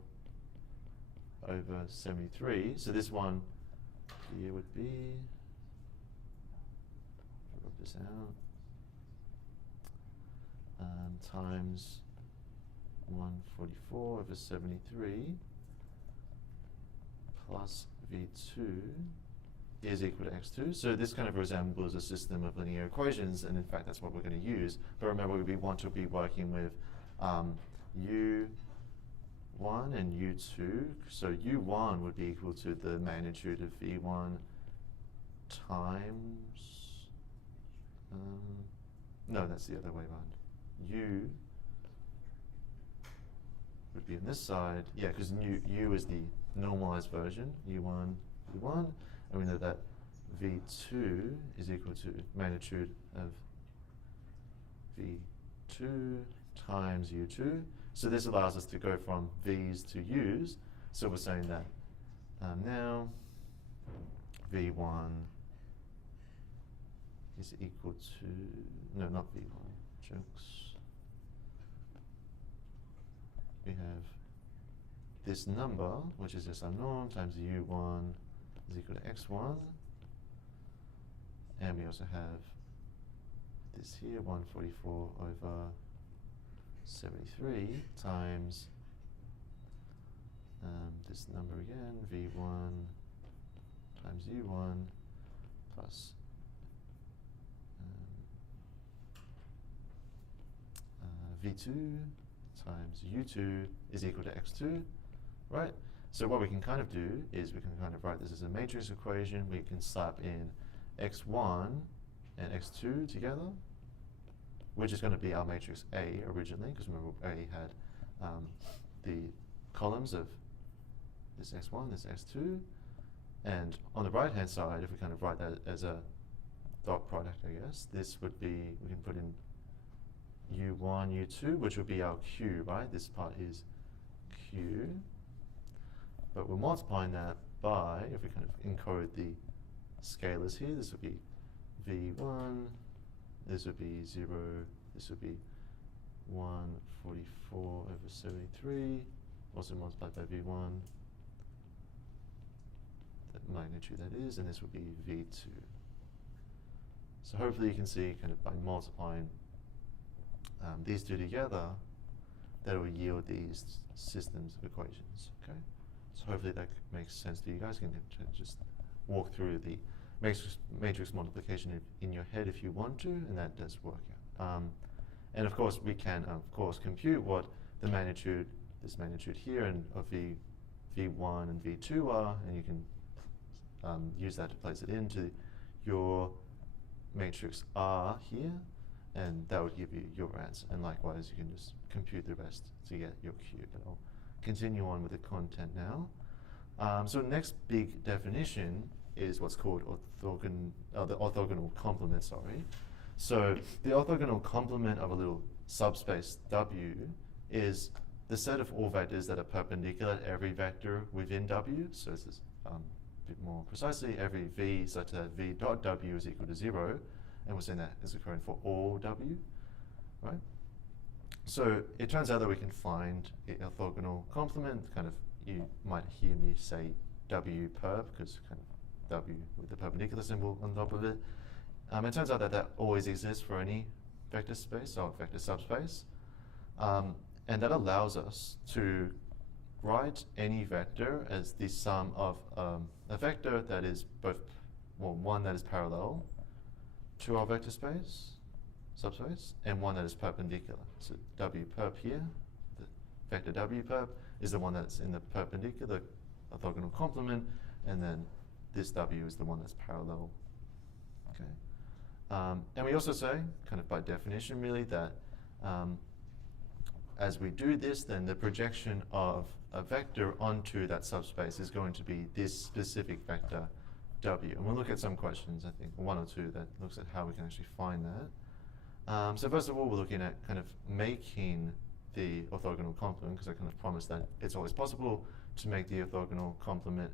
over 73. So this one here would be, rub this out, times 144 over 73 plus V2 is equal to X2. So this kind of resembles a system of linear equations, and in fact that's what we're going to use. But remember, we want to be working with U1 and U2. So U1 would be equal to the magnitude of V1 times, no, that's the other way around. U would be on this side, yeah, because U is the normalized version, U1, U1, and we know that V2 is equal to magnitude of V2 times U2. So this allows us to go from V's to U's. So we're saying that now V1 is equal to, no, not V1, jokes. We have this number, which is just unknown, times U1 is equal to X1. And we also have this here, 144 over 73 times this number again, V1 times U1 plus V2 times U2 is equal to X2, right? So what we can kind of do is we can kind of write this as a matrix equation. We can slap in X1 and X2 together, which is going to be our matrix A originally, because remember A had the columns of this X1, this X2, and on the right hand side, if we kind of write that as a dot product, I guess, this would be, we can put in U1, U2, which would be our Q, right? This part is Q, but we're multiplying that by, if we kind of encode the scalars here, this would be V1, this would be 0, this would be 144 over 73, also multiplied by V1, that magnitude that is, and this would be V2. So hopefully you can see kind of by multiplying these two together, that will yield these systems of equations, okay? So hopefully that makes sense to you guys. You can just walk through the matrix multiplication in your head if you want to, and that does work out. And of course, we can, of course, compute what the magnitude, this magnitude here, and of V1 and V2 are, and you can use that to place it into your matrix R here, and that would give you your answer. And likewise, you can just compute the rest to get your Q. But I'll continue on with the content now. So the next big definition is what's called the orthogonal complement, sorry. So the orthogonal complement of a little subspace W is the set of all vectors that are perpendicular to every vector within W. So this is a bit more precisely, every V such that V dot W is equal to 0. And we're saying that is occurring for all W, right? So it turns out that we can find the orthogonal complement, kind of, you might hear me say W perp, because kind of W with the perpendicular symbol on top of it. It turns out that that always exists for any vector space or vector subspace. And that allows us to write any vector as the sum of a vector that is both, well, one that is parallel to our vector space, subspace, and one that is perpendicular. So W perp here, the vector W perp, is the one that's in the perpendicular orthogonal complement, and then this W is the one that's parallel. Okay. And we also say, kind of by definition really, that as we do this, then the projection of a vector onto that subspace is going to be this specific vector W. And we'll look at some questions, I think, one or two, that looks at how we can actually find that. So first of all, we're looking at kind of making the orthogonal complement, because I kind of promised that it's always possible to make the orthogonal complement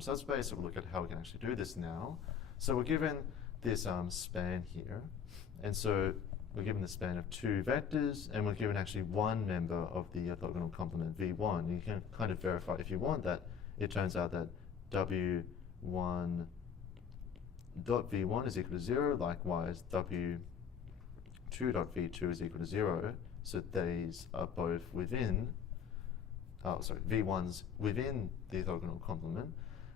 subspace. So we'll look at how we can actually do this now. So we're given this span here, and so we're given the span of two vectors, and we're given actually one member of the orthogonal complement V1. You can kind of verify if you want that. It turns out that W1 dot V1 is equal to 0, likewise W2 dot V2 is equal to 0. So these are both within, V1's within the orthogonal complement.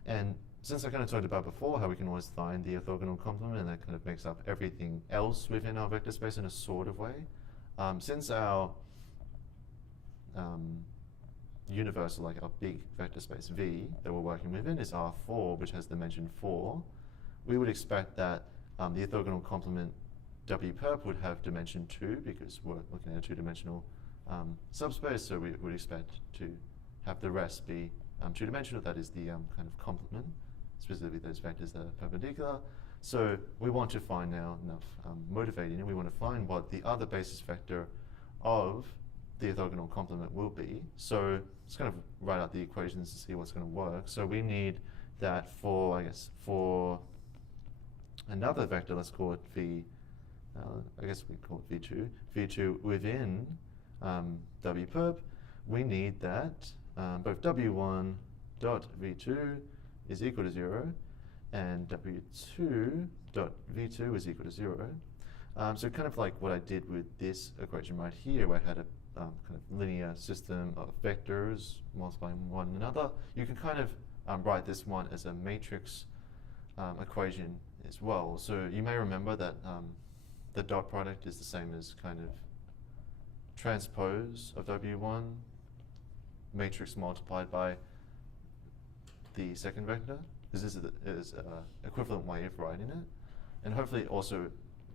And since I kind of talked about before how we can always find the orthogonal complement, and that kind of makes up everything else within our vector space in a sort of way, since our universal, like our big vector space V that we're working within is R4, which has dimension 4, we would expect that the orthogonal complement W perp would have dimension 2, because we're looking at a two-dimensional subspace, so we would expect to have the rest be two-dimensional. That is the kind of complement, specifically those vectors that are perpendicular. So we want to find now, enough motivating, we want to find what the other basis vector of the orthogonal complement will be. So let's kind of write out the equations to see what's going to work. So we need that for, I guess, for another vector, let's call it V, I guess we call it V2. V2 within W perp, we need that both W1 dot V2 is equal to 0, and W2 dot V2 is equal to 0. So kind of like what I did with this equation right here, where I had a kind of linear system of vectors multiplying one another, you can kind of write this one as a matrix equation as well. So you may remember that the dot product is the same as kind of transpose of W1, matrix multiplied by the second vector. This is an equivalent way of writing it. And hopefully also,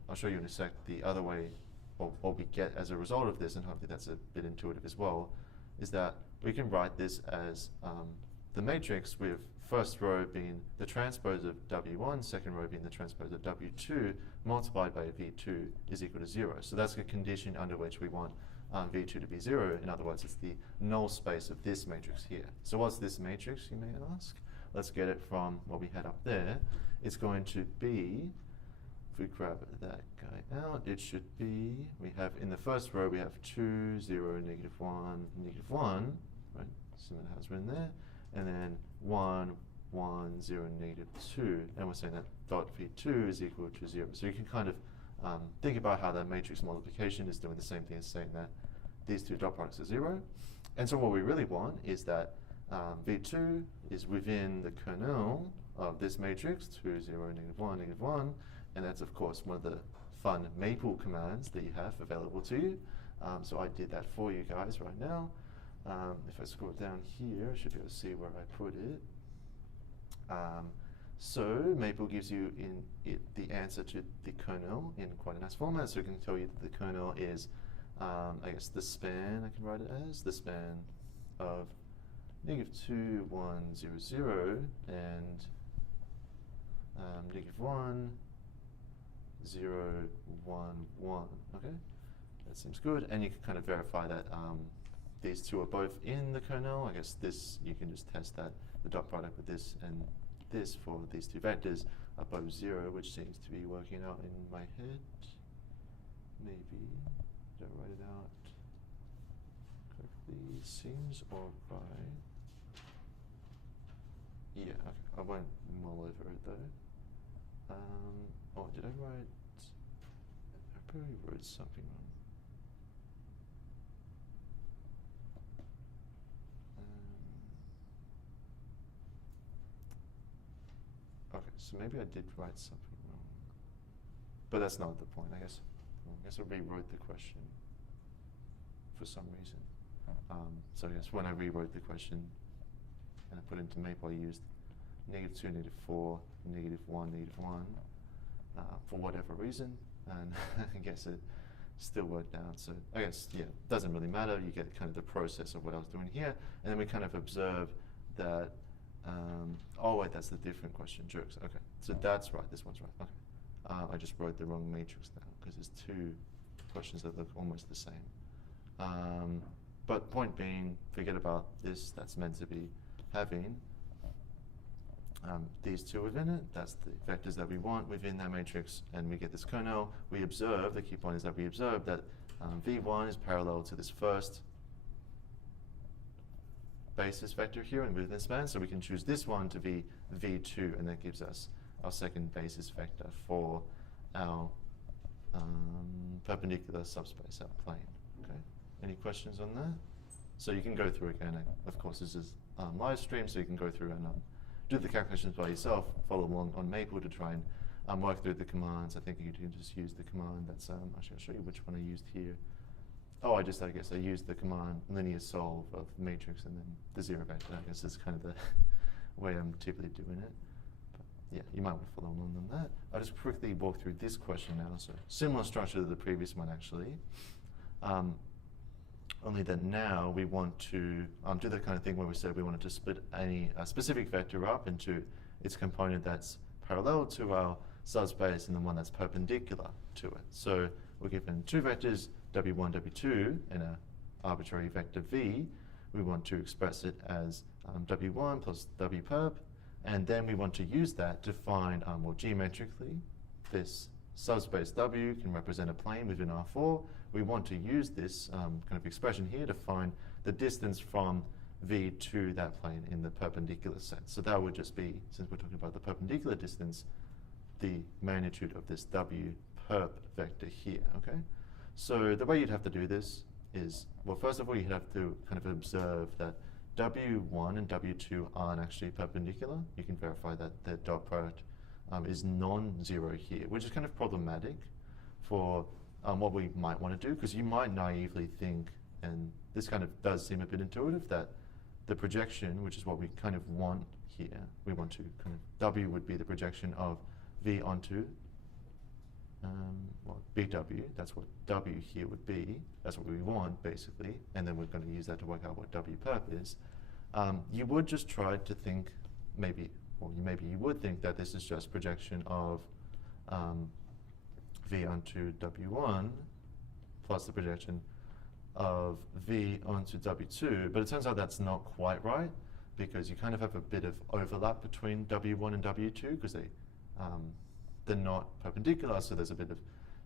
I'll show you in a sec, the other way, or what we get as a result of this, and hopefully that's a bit intuitive as well, is that we can write this as the matrix with first row being the transpose of W1, second row being the transpose of W2, multiplied by V2 is equal to 0. So that's a condition under which we want V2 to be 0. In other words, it's the null space of this matrix here. So what's this matrix, you may ask? Let's get it from what we had up there. It's going to be, if we grab that guy out, it should be, we have in the first row, we have 2, 0, negative 1, negative 1, right? Similar to how it's written there. And then 1, 1, 0, negative 2. And we're saying that dot V2 is equal to 0. So you can kind of think about how that matrix multiplication is doing the same thing as saying that these two dot products are 0. And so what we really want is that V2 is within the kernel of this matrix, 2, 0, negative 1, negative 1. And that's, of course, one of the fun maple commands that you have available to you. So I did that for you guys right now. If I scroll down here, I should be able to see where I put it. So maple gives you the answer to the kernel in quite a nice format. So it can tell you that the kernel is, I guess, the span, I can write it as, the span of negative 2, 1, 0, 0, and negative 1, 0, 1, 1. Okay, that seems good. And you can kind of verify that these two are both in the kernel. I guess this, you can just test that the dot product with this and this for these two vectors are both 0, which seems to be working out in my head. Maybe, did I write it out correctly? Seems alright. Yeah, okay. I won't mull over it though. Oh, did I write? I probably wrote something wrong. Okay, so maybe I did write something wrong. But that's not the point, I guess. I guess I rewrote the question for some reason. So I guess when I rewrote the question and I put it into Maple, I used -2, -4, -1, -1 for whatever reason, and I guess it still worked out. So I guess, yeah, it doesn't really matter. You get kind of the process of what I was doing here, and then we kind of observe that, oh wait, that's the different question, jerks. Okay, so that's right, this one's right, okay. I just wrote the wrong matrix now, because there's two questions that look almost the same. But point being, forget about this, that's meant to be having these two within it. That's the vectors that we want within that matrix, and we get this kernel. We observe, the key point is that we observe that V1 is parallel to this first basis vector here and within the span, so we can choose this one to be V2, and that gives us our second basis vector for our perpendicular subspace, our plane. Okay. Any questions on that? So you can go through again. Of course, this is live stream, so you can go through and do the calculations by yourself, follow along on Maple to try and work through the commands. I think you can just use the command that's, actually I'll show you which one I used here. Oh, I guess I used the command linear solve of the matrix and then the zero vector. I guess is kind of the way I'm typically doing it. But yeah, you might want to follow along on that. I'll just quickly walk through this question now. So similar structure to the previous one, actually. Only that now we want to do the kind of thing where we said we wanted to split any specific vector up into its component that's parallel to our subspace and the one that's perpendicular to it. So we're given two vectors, W1, W2, and an arbitrary vector V. We want to express it as W1 plus W perp, and then we want to use that to find, more geometrically, this subspace W can represent a plane within R4. We want to use this kind of expression here to find the distance from V to that plane in the perpendicular sense. So that would just be, since we're talking about the perpendicular distance, the magnitude of this W perp vector here, okay? So the way you'd have to do this is, well, first of all, you'd have to kind of observe that W1 and W2 aren't actually perpendicular. You can verify that the dot product is non-zero here, which is kind of problematic for what we might want to do, because you might naively think, and this kind of does seem a bit intuitive, that the projection, which is what we kind of want here, we want to kind of, W would be the projection of V onto well, BW, that's what W here would be, that's what we want basically, and then we're going to use that to work out what W perp is. You would just try to think, maybe you would think that this is just projection of V onto W1 plus the projection of V onto W2, but it turns out that's not quite right, because you kind of have a bit of overlap between W1 and W2, because they're not perpendicular, so there's a bit of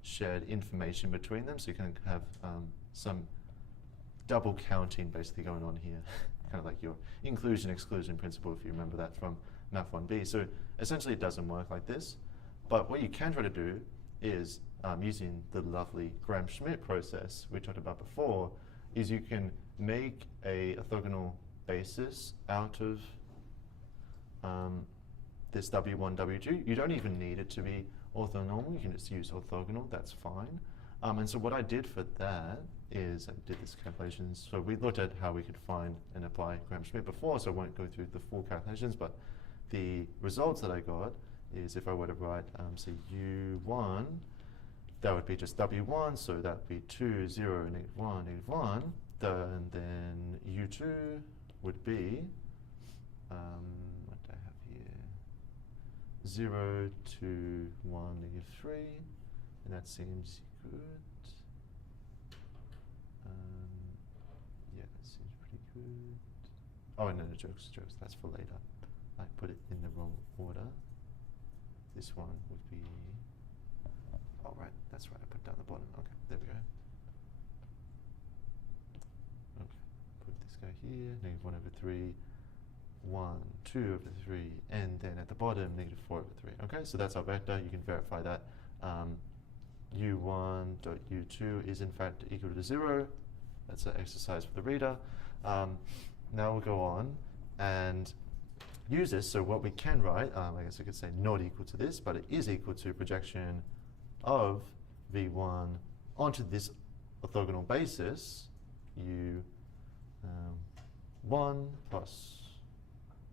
shared information between them, so you can have some double counting basically going on here, kind of like your inclusion-exclusion principle, if you remember that from Math 1B. So essentially it doesn't work like this, but what you can try to do is, using the lovely Gram-Schmidt process we talked about before, is you can make a orthogonal basis out of this W1, W2. You don't even need it to be orthonormal, you can just use orthogonal, that's fine. And so what I did for that is, I did this calculation, so we looked at how we could find and apply Gram-Schmidt before, so I won't go through the full calculations, but the results that I got is, if I were to write, say U1, that would be just W1, so that would be 2, 0, -1, -1. And then U2 would be, what do I have here? 0 to 1, -3, and that seems good. Yeah, that seems pretty good. Oh, no, jokes, that's for later. I put it in the wrong order. This one would be, oh right, that's right, I put it down the bottom. Okay, there we go. Okay, put this guy here, -1/3, 1, 2/3, and then at the bottom, -4/3. Okay, so that's our vector. You can verify that U1.U2 is in fact equal to 0. That's an exercise for the reader. Now we'll go on and use this. So what we can write, I guess I could say not equal to this, but it is equal to projection of V1 onto this orthogonal basis, you 1 plus,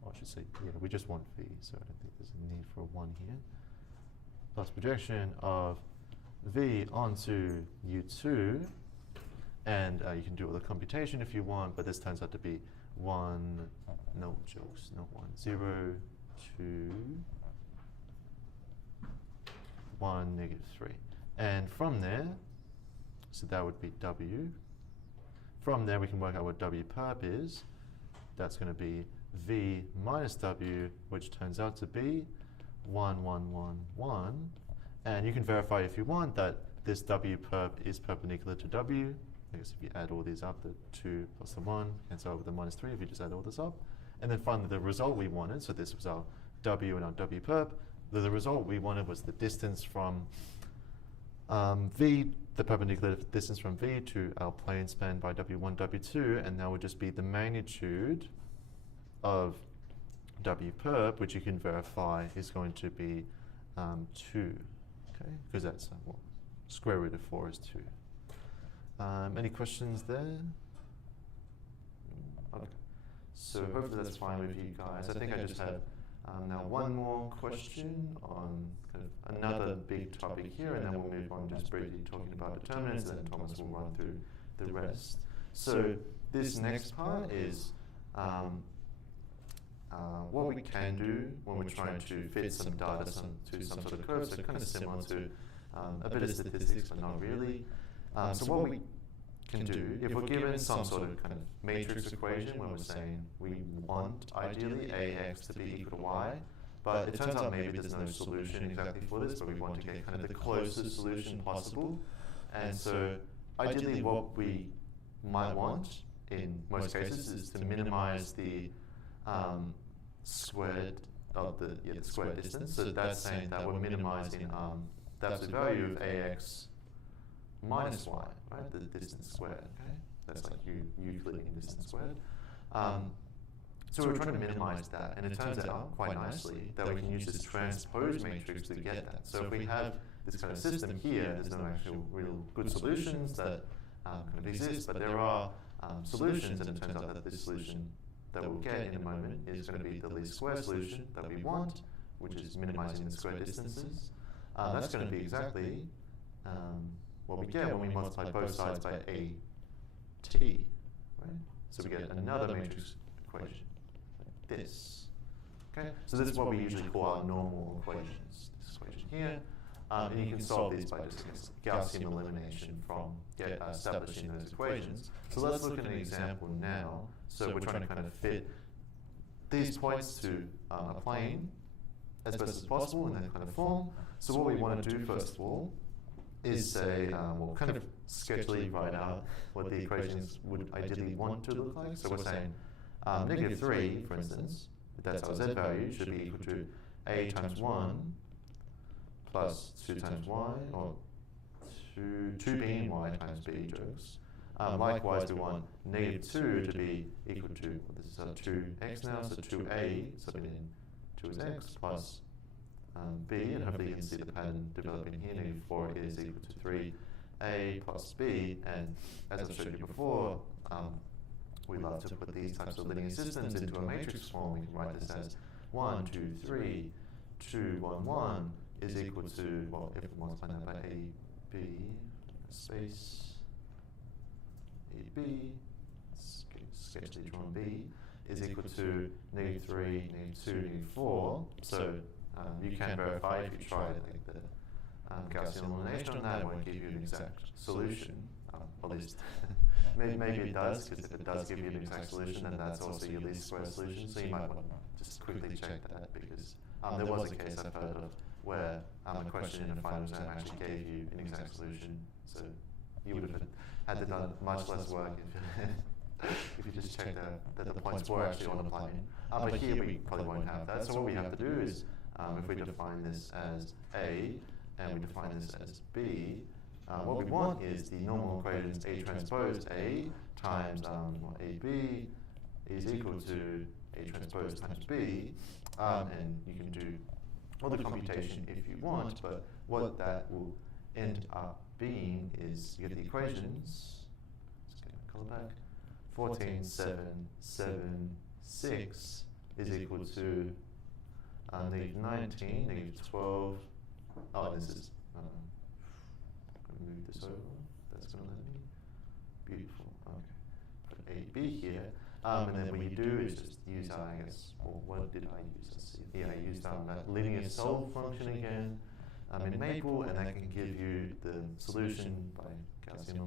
or I should say, yeah, we just want v, so I don't think there's a need for a 1 here, plus projection of v onto u2, and you can do all the computation if you want, but this turns out to be 1, no jokes, not 1, 0, 2, 1, negative 3. And from there, so that would be w. From there, we can work out what w perp is. That's going to be v minus w, which turns out to be 1, 1, 1, 1. And you can verify if you want that this w perp is perpendicular to w. I guess if you add all these up, the 2 plus the 1 cancel out with the minus 3 if you just add all this up. And then finally, the result we wanted, so this was our w and our w perp. The result we wanted was the distance from v, the perpendicular distance from v to our plane spanned by w1, w2, and that would just be the magnitude of w perp, which you can verify is going to be 2, okay? Because that's, well, square root of 4 is 2. Any questions there? Okay. So hopefully that's fine with you guys. I think I just have now one more question on kind of another big topic here, and then we'll move on just briefly talking about determinants, and then Thomas will run through the rest. So this next part is what we can do when we're trying to fit some data to some sort of curve, so kind of similar to a bit of statistics, but not really. So what we can do, if we're given some sort of kind of matrix equation where we're saying we want ideally ax to be equal to y, but it turns out maybe there's no solution exactly for this, but we want to get kind of the closest solution possible. And so ideally what we might want in most cases is to minimize the squared of the square distance. So that's saying that we're minimizing the absolute value of ax minus y, right? The distance squared, okay? That's like Euclidean distance squared. So we're trying to minimize that, and it turns out quite nicely that we can use this transpose matrix to get that. So if we have this kind of system here, there's no actual real good solutions that kind of exist, but there are solutions, and it turns out that this solution that we'll get in a moment is going to be the least square solution that we want, which is minimizing the square distances. That's going to be exactly what we get when we multiply both sides by a t, right? So we get another matrix equation like this. Okay, so this is what we usually call our normal equations. This equation here, and you can solve these by just Gaussian elimination from establishing those equations. So let's look at an example now. So we're trying to kind of fit these points to a plane as best as possible in that kind of form. So what we want to do first of all is say, we'll kind of sketchily write out what the equations would ideally want to look like. So we're saying negative 3, for instance, if that's our z value, should be equal to a times 1 plus 2 times y, or 2 being y times b jokes. Likewise, we want negative 2 to be equal to, well, this is 2x now, so 2a, so meaning 2 is x plus b, and hopefully you can see the pattern developing here. Negative 4 is equal to 3a plus b, and as I've showed you before, we love to put these types of linear systems into a matrix form. We can write this as 1, 2, 3, 2, 1, 1 is equal to, well, if we multiply that by a, b, space, a, b, sketchily drawn b, is equal to negative 3, negative 2, negative 4. So you can verify if you try like the Gaussian elimination on that. It won't give you an exact solution, at least maybe it does, because if it does give you an exact solution, then that's also your least square solution. So you might want to just quickly check that, because there was a case I've heard of where a question in a final exam actually gave you an exact solution. So you would have had to done much less work if you just checked that the points were actually on the plane. But here we probably won't have that. So what we have to do is, if we define this as A and we define this as B, what we want is the normal equations A transpose A times AB is equal to A transpose times B, and you can do all the computation if you want, but what that will end up being is, you get the equations, let's get my color back, 14, 7, 7, 6 is equal to negative 19, negative 12, oh, this is, I'm going to move this over, that's going to let me, beautiful, okay, put AB here, and then what you do is just use our, I guess, well, what did I use, let's see, yeah, I used that linear solve function again, in Maple, and that can give you the solution by Gaussian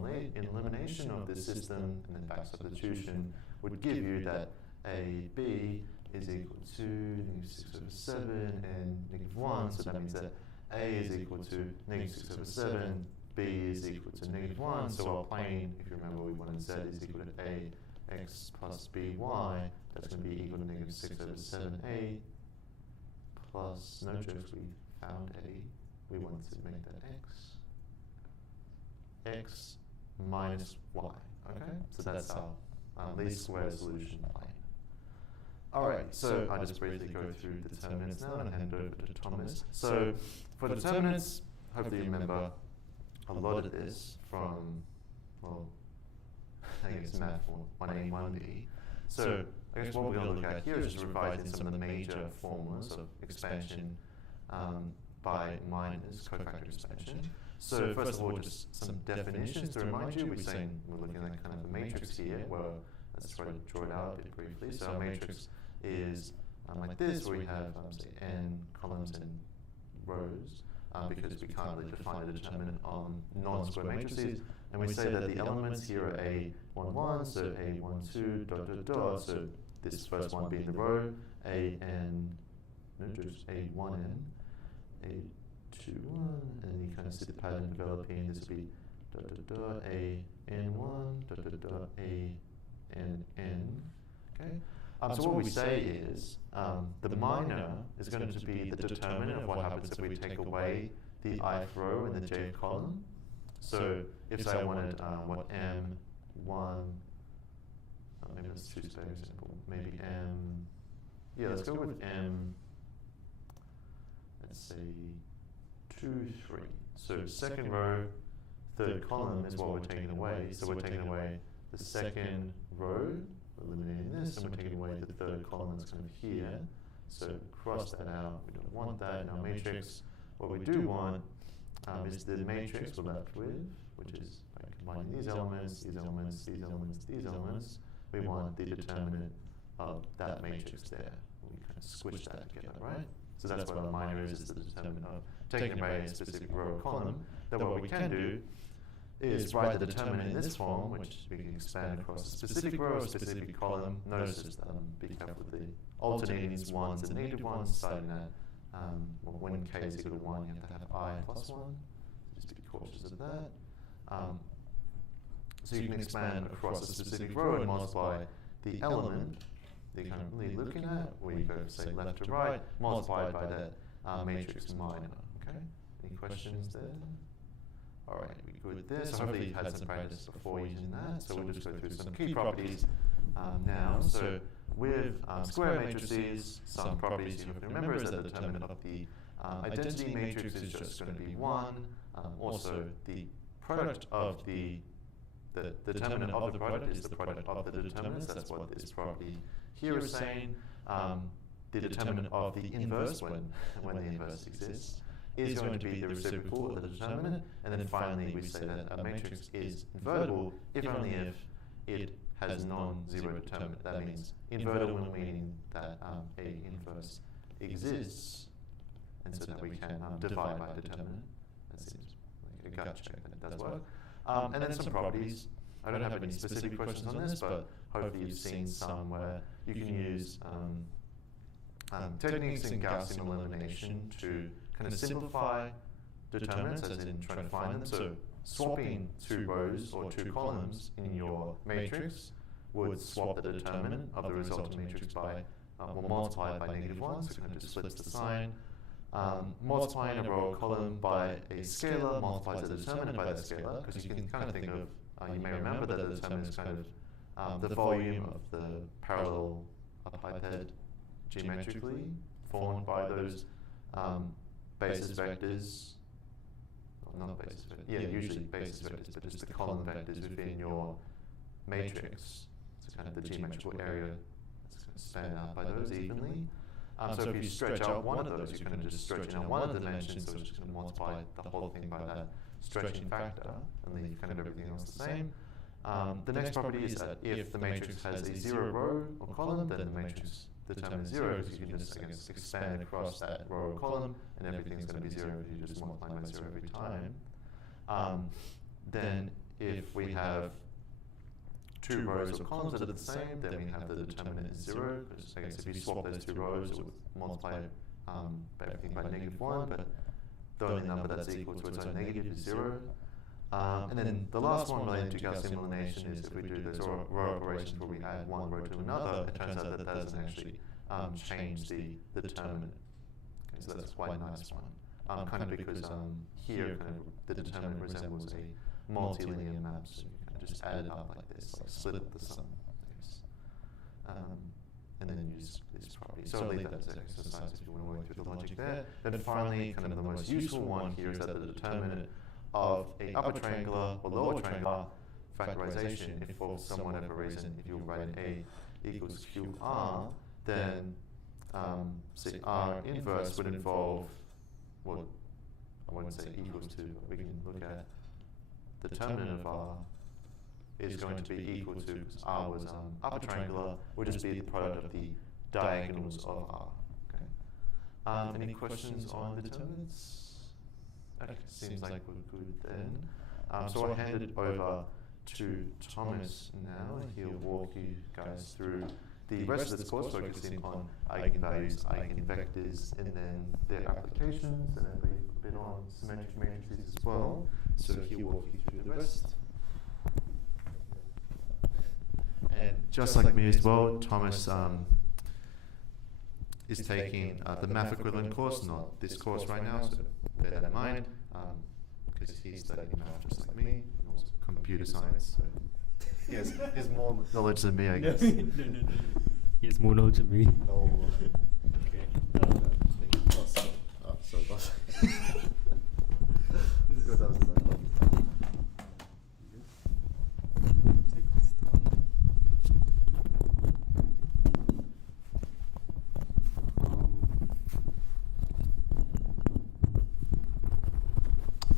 elimination of this system, and then back substitution would give you that AB is equal to negative 6 over 7 and negative 1, so that means that A is equal to negative 6 over 7, B is equal to negative 1, so our plane, if you remember we wanted Z is equal to AX plus BY, that's going to be equal to negative 6 over 7A plus, no jokes, we found A. We want to make that x minus y, okay? So that's our least square solution plane. Alright, so I'll just briefly go through the determinants now and hand over to Thomas. So for determinants, hopefully you remember a lot of this from, well, I guess math 1A, 1B. So I guess what we're going to look at here is just revising some of the major formulas of expansion by minus cofactor expansion. So first of all, just some definitions to remind you. We're saying we're looking at kind of a matrix here. Well, let's try to draw it out a bit briefly. So our matrix is like this, where we have say n columns and rows, because we can't really define a determinant on non-square matrices. And we say that the elements here are A11, 1, so A12, dot, dot, dot. So this first one being the row, A1n, A21, and then you kind of see the pattern developing. This will be dot, dot, dot, AN1, dot, dot, dot, ANN. Okay. So what we say is the minor is going to be the determinant of what happens if we take away the ith row and the jth column. So if say I wanted what M1, maybe let's choose a better example. Maybe M. Yeah, let's go with M. Let's say 2, 3. So second row, third column is what we're taking away. So we're taking away the second row, eliminating this, and we're taking away the third column that's kind of here. So cross that out. We don't want that in our matrix. What we do want is the matrix we're left with, which is by combining these elements, these elements, these elements, these elements. We want the determinant of that matrix there. We kind of squish that together, right? So that's what our minor is the determinant of taking away a specific row or column. Then what we can do is write the determinant in this form, which we can expand across a specific row or specific column. Notice just be careful with the alternating ones and negative ones, citing that when k is equal to 1, you have to have I plus 1. Just be cautious of that. So you can expand across a specific row and multiply the element that you're currently looking at, where you go, say, left to right, multiplied by that matrix minor. Okay? Any questions there? All right, we good with this. So hopefully you've had some practice before using that. So we'll just go through some key properties now. So with square matrices, some properties you have to remember is that the determinant of the identity matrix is just going to be 1. Also, the product of the determinant of the product is the product of the determinants. That's what this property here is saying. The determinant of the inverse, when the inverse exists, is going to be the reciprocal of the determinant. And then finally, we say that a matrix is invertible if only if it has non-zero determinant. That means invertible meaning that a inverse exists, and so that we can divide by determinant. That seems like a gut check that it does work. And then some properties. I don't have any specific questions on this, but hopefully you've seen some where you can use techniques in Gaussian elimination to kind of simplify determinants, as in trying to find them. So swapping 2 rows or 2 columns in your matrix would swap the determinant of the resultant matrix by, well, multiply it by -1, so it kind of just splits the sign. Multiplying a row or column by a scalar multiplies the determinant by that scalar, because you can kind of think of, you may remember that the determinant is kind of the volume of the parallel biped geometrically formed by those basis vectors, not basis vectors, yeah, usually basis vectors, but just the column vectors within your matrix, so kind of the geometrical area that's going to span out by those evenly. So if you stretch out one of those, you're kind of just stretching out one of the dimensions, so it's just going to multiply the whole thing by that stretching factor, and leave kind of everything else the same. The next property is that if the matrix has a 0 row or column, then the matrix determines 0, because you can just, I guess, expand across that row or column, and everything's going to be 0 if you just multiply by 0 every time. Then if we have 2 rows or columns that are the same, then we have the determinant is 0, because I guess if you swap those 2 rows, it would multiply everything by -1, but the only number that's equal to its own negative is 0. And then the last one related to Gaussian elimination is if we do those row operations where we add one row to another, it turns out that that doesn't actually change the determinant. Okay, so that's quite a nice one. Kind of because here kind of the determinant resembles a multilinear map, so you kind of just add it up like this, like split the sum, I guess. And then use this property. So I'll leave that as an exercise if you want to work through the logic there. Then finally, kind of the most useful one here is that the determinant of a upper triangular or lower triangular factorization, if for some whatever reason, if you write A equals QR, then say R inverse would involve, well, I wouldn't say equals to, but we can look at the determinant of R is going to be equal to, because R was upper triangular, would just be the product of the diagonals of R. Okay. Any questions on the determinants? Okay, seems like we're good then. So I'll hand it over to Thomas now. He'll walk you guys through the rest of this course, focusing on eigenvalues, eigenvectors, and then their applications, and then a bit on symmetric matrices as well. So he'll walk you through the rest. And just like me as well, Thomas is taking the math equivalent course, not this course right now, so bear that in mind, because he's studying math just like me, and also computer science, so he has more knowledge than me, I guess. No. He has more knowledge than me. Oh. Okay. Sorry, boss. This is good, that was nice.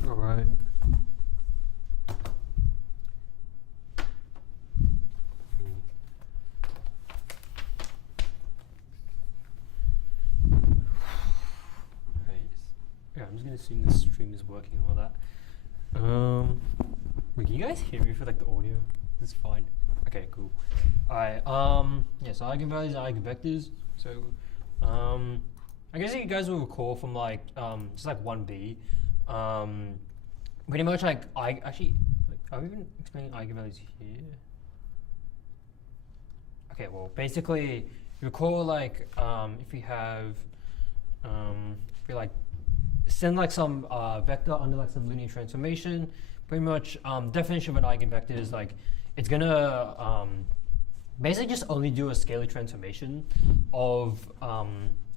Alright. Yeah, I'm just gonna assume this stream is working and all that. Wait, can you guys hear me for like the audio? This is fine. Okay, cool. Alright, yeah, so eigenvalues and eigenvectors. So I guess you guys will recall from like just like 1B. Pretty much like are we even explaining eigenvalues here? Okay, well basically recall like if we have if we like send like some vector under like some linear transformation, pretty much definition of an eigenvector is like it's gonna basically just only do a scalar transformation of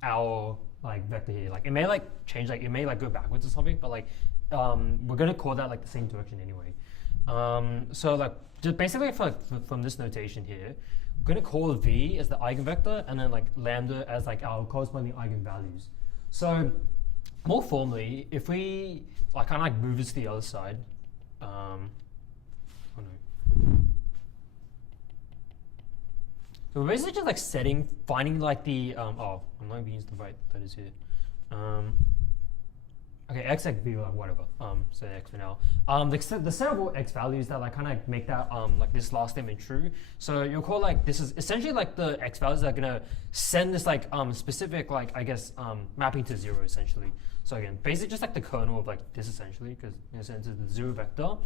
our like vector here. Like it may like change, like it may like go backwards or something, but like we're gonna call that like the same direction anyway. So like just basically from this notation here, we're gonna call V as the eigenvector and then like lambda as like our corresponding eigenvalues. So more formally, if we like kind of like move this to the other side, oh no. So we're basically just like finding like the, oh, I'm not going to use the right letters here. Okay, x, v, like whatever, so x for now. The set of all x values that like kind of make that like this last statement true. So you'll call like, this is essentially like the x values that are going to send this like specific like, I guess, mapping to 0 essentially. So again, basically just like the kernel of like this essentially, because in a sense it's the 0 vector.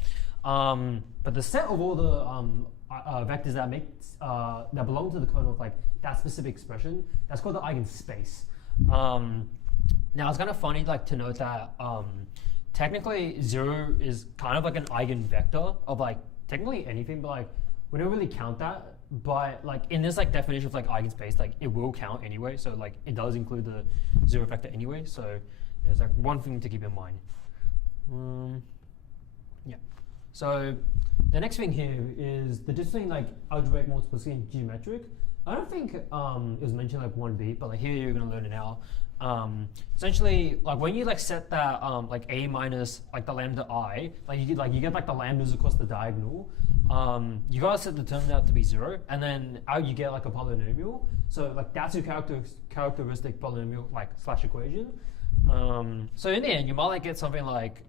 But the set of all the vectors that make that belong to the kernel of like that specific expression, that's called the eigenspace. Now it's kind of funny like to note that technically 0 is kind of like an eigenvector of like technically anything, but like we don't really count that. But like in this like definition of like eigenspace, like it will count anyway. So like it does include the 0 vector anyway. So yeah, it's like one thing to keep in mind. Yeah. So the next thing here is the difference between like algebraic multiplicity and geometric. I don't think it was mentioned like 1b, but like here you're gonna learn it now. Essentially, like when you like set that like a minus like the lambda I, like you get like the lambdas across the diagonal. You gotta set the determinant to be 0, and then out you get like a polynomial. So like that's your characteristic polynomial like / equation. So in the end, you might like get something like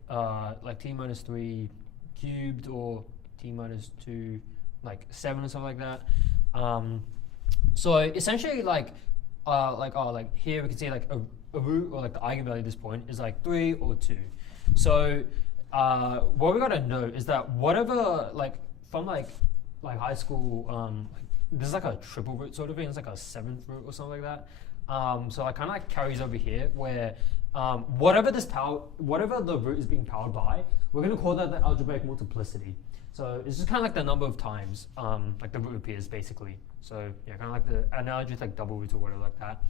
t minus 3 cubed or t minus 2 like 7 or something like that. So essentially like here we can see like a root or like the eigenvalue at this point is like 3 or 2. So what we gotta know is that whatever like from like high school, this is like a triple root sort of thing. It's like a 7th root or something like that. So it kind of like carries over here where whatever the root is being powered by, we're gonna call that the algebraic multiplicity. So it's just kind of like the number of times like the root appears basically. So yeah, kind of like the analogy with like double roots or whatever like that.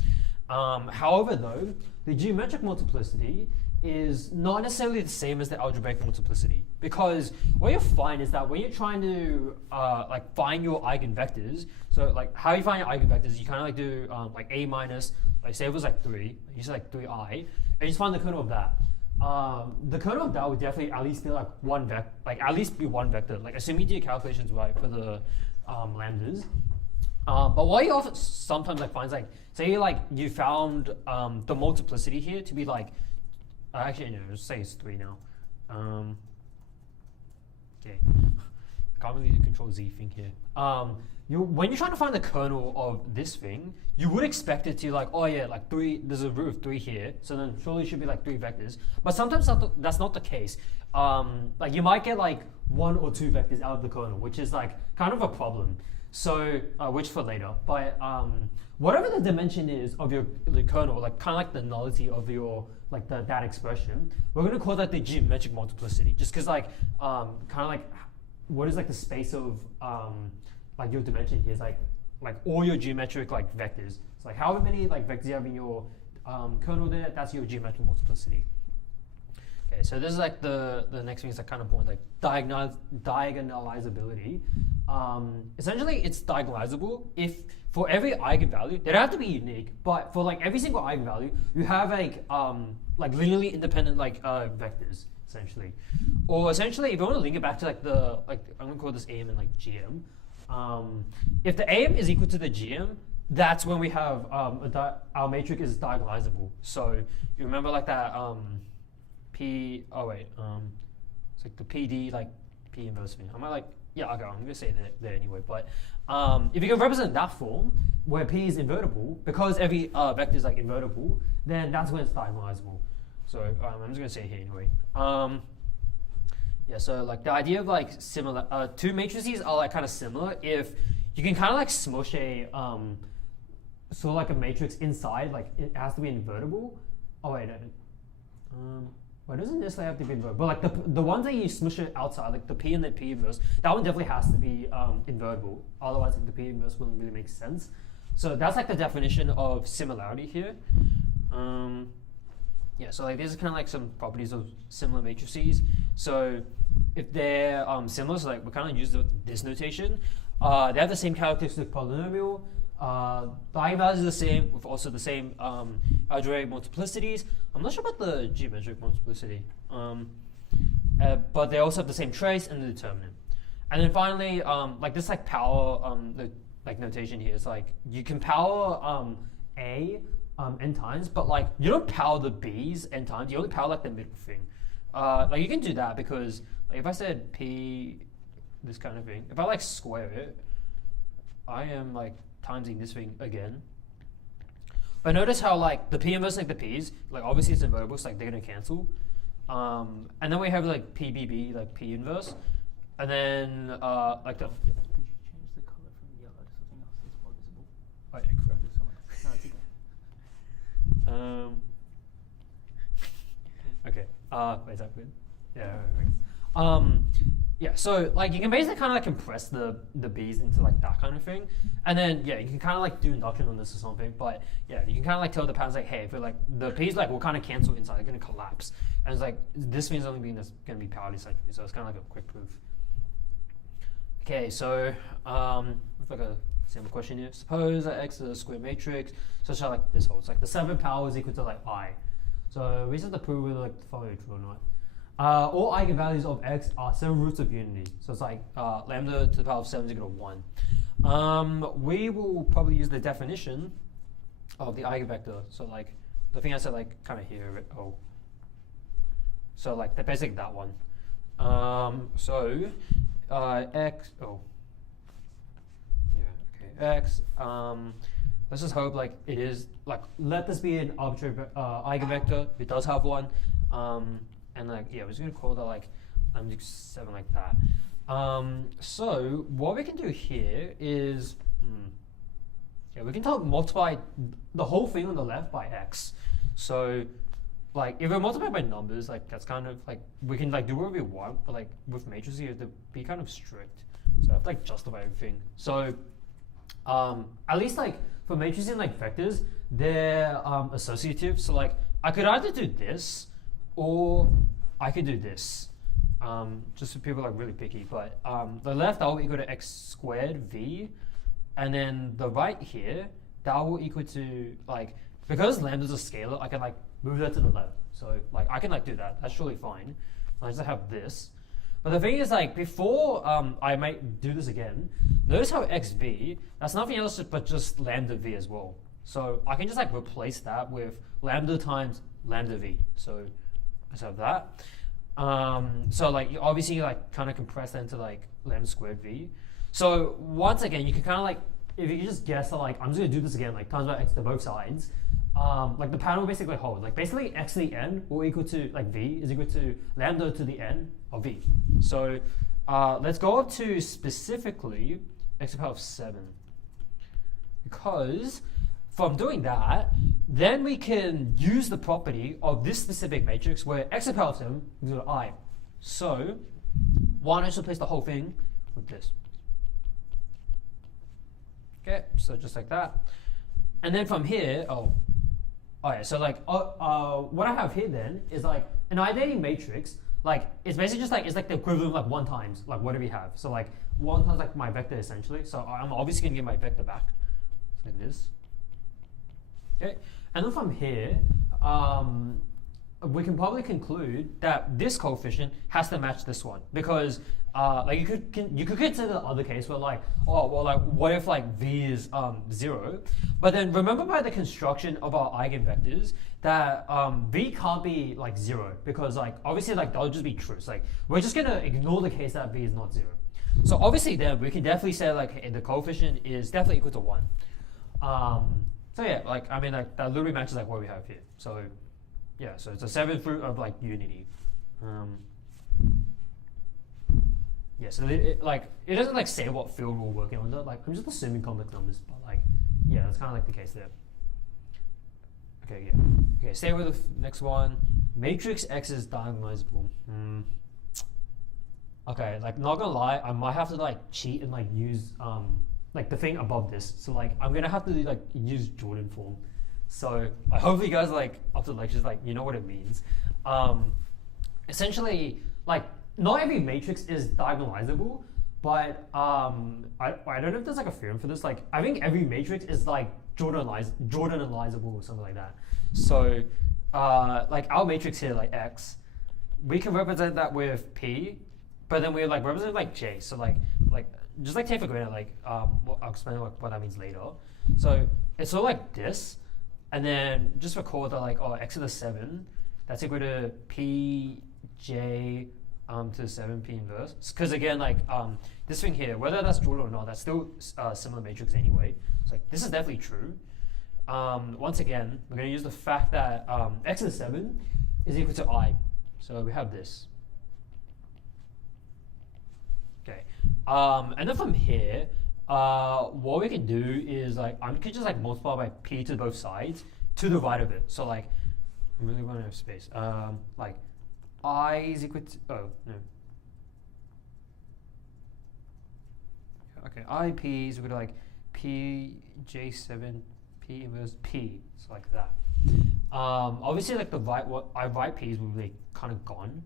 However though, the geometric multiplicity is not necessarily the same as the algebraic multiplicity, because what you'll find is that when you're trying to like find your eigenvectors, so like how you find your eigenvectors, you kind of like do like a minus, like say it was like 3, you say like 3i, and you just find the kernel of that. The kernel of that would definitely at least be like one vector, like at least be one vector, like assuming you do your calculations right for the lambdas. But what you often sometimes like finds like, say you found the multiplicity here to be like, actually no, let's say it's 3 now. Okay, can't really do Control Z thing here. When you're trying to find the kernel of this thing, you would expect it to like, oh yeah, like 3, there's a root of 3 here, so then surely it should be like 3 vectors. But sometimes that's not the case. Like you might get like 1 or 2 vectors out of the kernel, which is like kind of a problem. So, which for later. But whatever the dimension is of the kernel, like kind of like the nullity of your like that expression, we're gonna call that the geometric multiplicity, just because like kind of like what is like the space of like your dimension here is like all your geometric like vectors. It's like however many like vectors you have in your kernel there, that's your geometric multiplicity. Okay, so this is like the next thing is like kind of important, like diagonalizability. Essentially, it's diagonalizable if for every eigenvalue, they don't have to be unique, but for like every single eigenvalue, you have like linearly independent like vectors essentially. Or essentially, if you want to link it back to like I'm gonna call this AM and like GM. If the AM is equal to the GM, that's when we have our matrix is diagonalizable. So you remember like that it's like the PD like P inverse thing. I might like, yeah, okay, I'm gonna say that there anyway. But if you can represent that form where P is invertible, because every vector is like invertible, then that's when it's diagonalizable. So I'm just gonna say it here anyway. Yeah, so like the idea of like similar, two matrices are like kind of similar if you can kind of like smush a sort of like a matrix inside, like it has to be invertible. Oh wait, well, it doesn't necessarily have to be invertible, but like the ones that you smush it outside, like the P and the P inverse, that one definitely has to be invertible. Otherwise, like, the P inverse wouldn't really make sense. So that's like the definition of similarity here. Yeah, so like these are kind of like some properties of similar matrices. So if they're similar, so like we kind of use this notation. They have the same characteristic polynomial. The eigenvalues are the same with also the same algebraic multiplicities. I'm not sure about the geometric multiplicity, but they also have the same trace and the determinant. And then finally, like this like power like notation here is like you can power A n times, but like you don't power the B's n times. You only power like the middle thing. Like you can do that because like if I said P, this kind of thing, if I like square it, I am like timesing this thing again. But notice how like the P inverse like the P's, like obviously it's invertible, so like they're gonna cancel. And then we have like PBB, like P inverse, and then like the. Could you change the color from yellow to something else that's more visible? Oh yeah, correct. No, it's okay. Okay. Wait, is that good? Yeah. Yeah, so like you can basically kind of like compress the b's into like that kind of thing, and then yeah, you can kind of like do induction on this or something. But yeah, you can kind of like tell the patterns like, hey, if like the p's like will kind of cancel inside, they're gonna collapse, and it's like this means only being that's gonna be powered essentially. So it's kind of like a quick proof. Okay, so with like a simple question here. Suppose that X is a square matrix such that like this holds, like the 7th power is equal to like I. So we just have to prove whether like the following true or not. All eigenvalues of X are 7 roots of unity. So it's like lambda to the power of 7 is equal to 1. We will probably use the definition of the eigenvector. So like the thing I said like kind of here. Oh. So like the basic that one. X. Oh. Yeah. Okay. X. Let's just hope like it is like let this be an arbitrary eigenvector. It does have one. And like yeah, we're just gonna call that like 7 like that. So what we can do here is yeah, we can multiply the whole thing on the left by X. So like if we multiply by numbers, like that's kind of like we can like do whatever we want, but like with matrices you have to be kind of strict. So I have to like justify everything. So at least like for matrices and like vectors, they're associative. So like I could either do this or I could do this. Just for people like really picky, but the left that will equal to x squared v, and then the right here that will equal to like because lambda's a scalar, I can like move that to the left. So like I can like do that. That's surely fine. I just have this. But the thing is like before I might do this again, notice how xv, that's nothing else but just lambda v as well. So I can just like replace that with lambda times lambda v. So let's have that. So like obviously you like kind of compress that into like lambda squared v. So once again, you can kind of like, if you just guess that like, I'm just gonna do this again, like times by x to both sides, like the pattern will basically hold. Like basically x to the n will equal to, like v is equal to lambda to the n of v. So let's go up to specifically x to the power of 7. Because from doing that, then we can use the property of this specific matrix where x to the power of 7 is equal to I. So why not just replace the whole thing with this? Okay, so just like that. And then from here, so like what I have here then is like an identity matrix, like it's basically just like, it's like the equivalent of like 1 times like whatever you have. So like 1 times like my vector essentially. So I'm obviously gonna get my vector back. So like this. Okay, and then from here, we can probably conclude that this coefficient has to match this one because like you could consider the other case where like, oh well, like what if like v is 0? But then remember by the construction of our eigenvectors that v can't be like 0 because like obviously like that'll just be true. So like we're just gonna ignore the case that v is not 0. So obviously then we can definitely say like hey, the coefficient is definitely equal to 1. So yeah, like I mean like that literally matches like what we have here. So yeah, so it's a 7th root of like unity. Yeah, so it doesn't like say what field we're working on. Like I'm just assuming complex numbers, but like yeah, that's kind of like the case there. Okay, yeah. Okay, stay with the next one. Matrix X is diagonalizable. Okay, like not gonna lie, I might have to like cheat and like use like the thing above this. So like I'm gonna have to like use Jordan form. So I hope you guys like after the lectures like you know what it means. Essentially, like not every matrix is diagonalizable, but I don't know if there's like a theorem for this. Like I think every matrix is like Jordanizable or something like that. So like our matrix here, like X, we can represent that with P, but then we like represent like J. So like just like take for granted, like I'll explain what that means later. So it's sort of like this. And then just record that like, x to the 7, that's equal to pj to the 7p inverse. Because again, like this thing here, whether that's Jordan or not, that's still a similar matrix anyway. So like this is definitely true. Once again, we're going to use the fact that x to the 7 is equal to I. So we have this. Okay. And then from here, what we can do is like I could just like multiply by p to both sides to the right of it. So like I really want to have space. Like I is equal to okay, IPs, we're gonna like P, J7, P inverse P, so like that. Obviously like I write P's will be kind of gone.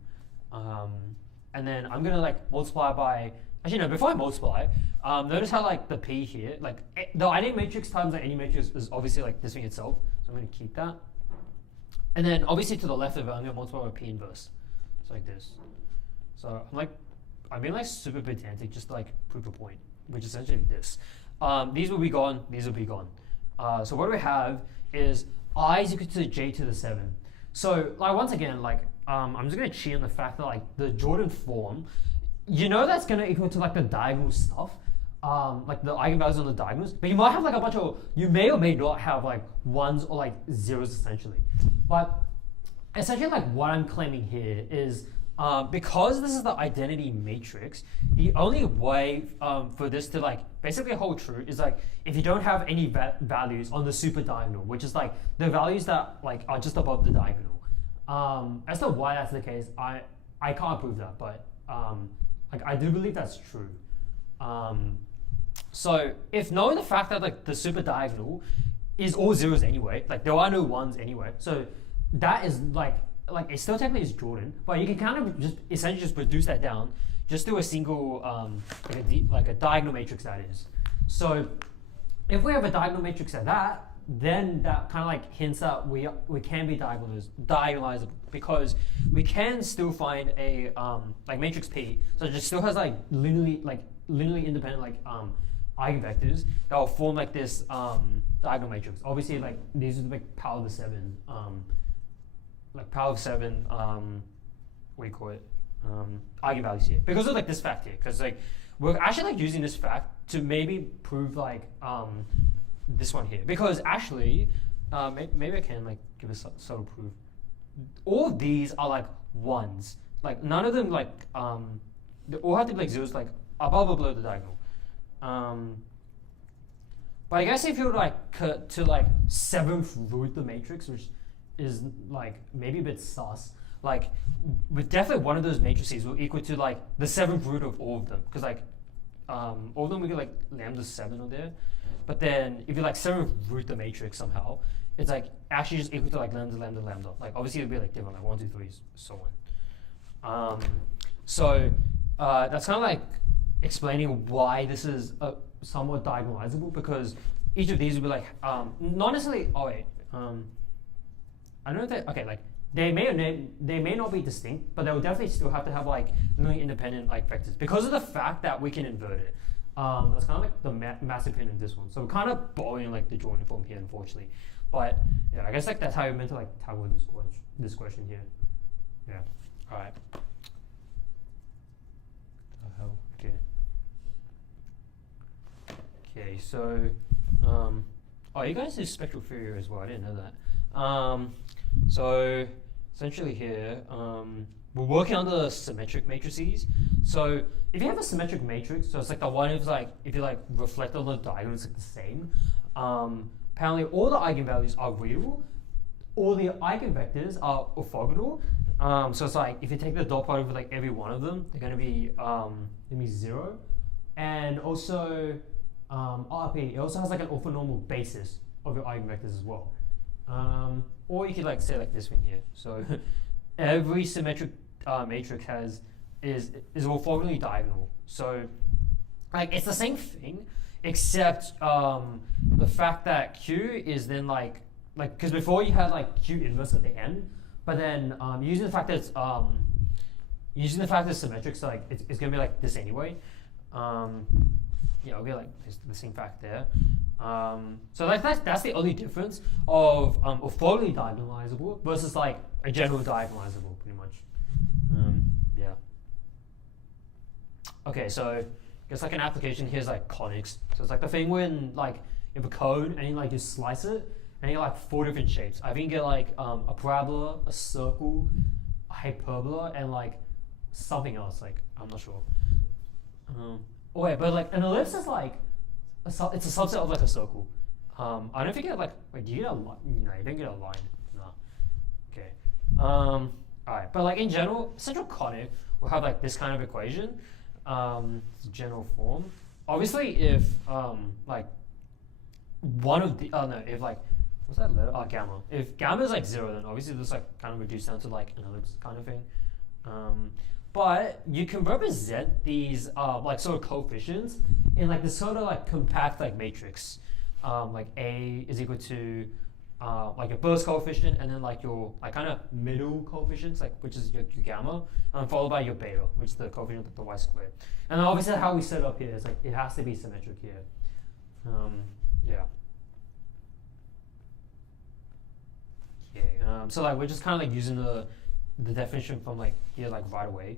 And then I'm gonna like multiply by, actually no, before I multiply, notice how like the P here, like the any matrix times like any matrix is obviously like this thing itself, so I'm gonna keep that. And then obviously to the left of it, I'm gonna multiply by P inverse, so like this. So I'm being like super pedantic just to like prove a point, which is essentially this. These will be gone, these will be gone. So what we have is I is equal to j to the 7. So like once again, like I'm just gonna cheat on the fact that like the Jordan form, you know that's gonna equal to like the diagonal stuff, like the eigenvalues on the diagonals, but you might have like a bunch of, you may or may not have like ones or like zeros essentially. But essentially like what I'm claiming here is because this is the identity matrix, the only way for this to like basically hold true is like if you don't have any values on the super diagonal, which is like the values that like are just above the diagonal. As to why that's the case, I can't prove that, but like I do believe that's true. So if knowing the fact that like the super diagonal is all zeros anyway, like there are no ones anyway, so that is like it still technically is Jordan, but you can kind of just essentially just reduce that down just to a single like a diagonal matrix that is. So if we have a diagonal matrix at that, then that kind of like hints at we can be diagonalizable because we can still find a like matrix P, so it just still has like linearly independent like eigenvectors that will form like this diagonal matrix. Obviously, like these are like power of the 7, like power of 7. What do you call it? Eigenvalues here because of like this fact here. Because like we're actually like using this fact to maybe prove like this one here. Because actually, maybe I can like give a subtle proof. All of these are like ones. Like none of them like they all have to be like zeros like above or below the diagonal. But I guess if you were like to like 7th root the matrix, which is like maybe a bit sus, like with definitely one of those matrices will equal to like the 7th root of all of them, because like all of them we get like lambda 7 on there, but then if you like 7th root the matrix somehow, it's like actually just equal to like lambda lambda lambda. Like obviously it'll be like different, like 1 2 3 so on. So that's kind of like explaining why this is somewhat diagonalizable, because each of these will be like not necessarily. Oh wait, I don't know if they, okay, like they may not be distinct, but they will definitely still have to have like linearly independent like vectors because of the fact that we can invert it. That's kind of like the massive hint in this one. So we're kind of borrowing like the Jordan form here, unfortunately. But yeah, I guess like that's how you're meant to like tackle this question here. Yeah. All right. Okay. Okay. So, oh, you guys do spectral theory as well. I didn't know that. So essentially here, we're working on the symmetric matrices. So if you have a symmetric matrix, so it's like the one who's like, if you like reflect on the diagonal, it's like the same. Apparently all the eigenvalues are real, all the eigenvectors are orthogonal. So it's like if you take the dot product with like every one of them, they're going to be 0. And also RP, it also has like an orthonormal basis of your eigenvectors as well. Or you could like say like this one here. So every symmetric matrix is orthogonally diagonal. So like it's the same thing, except the fact that Q is then like because before you had like Q inverse at the end, but then using the fact that it's symmetric, so like it's gonna be like this anyway. Yeah, it'll be like the same fact there. So like that's the only difference of orthogonally diagonalizable versus like a general diagonalizable, pretty much. Yeah. Okay, so I guess like an application here is like conics. So it's like the thing when like you have a cone and you like just slice it and you get like 4 different shapes. I think you get like a parabola, a circle, a hyperbola, and like something else. Like I'm not sure. Oh wait, but like an ellipse is like it's a subset of like a circle. I don't know if you get like, wait, do you get a line? No, you don't get a line. No. Okay. All right, but like in general, central conic will have like this kind of equation. It's a general form. obviously if like one of the if like what's that letter? Oh, gamma. If gamma is like 0, then obviously this like kind of reduced down to like an ellipse kind of thing. But you can represent these like sort of coefficients in like this sort of like compact like matrix. Like A is equal to like your burst coefficient, and then like your like kind of middle coefficients, like which is your gamma, followed by your beta, which is the coefficient of the y squared. And then obviously how we set it up here is like it has to be symmetric here. Yeah. Okay. So like we're just kind of like using the definition from like here like right away.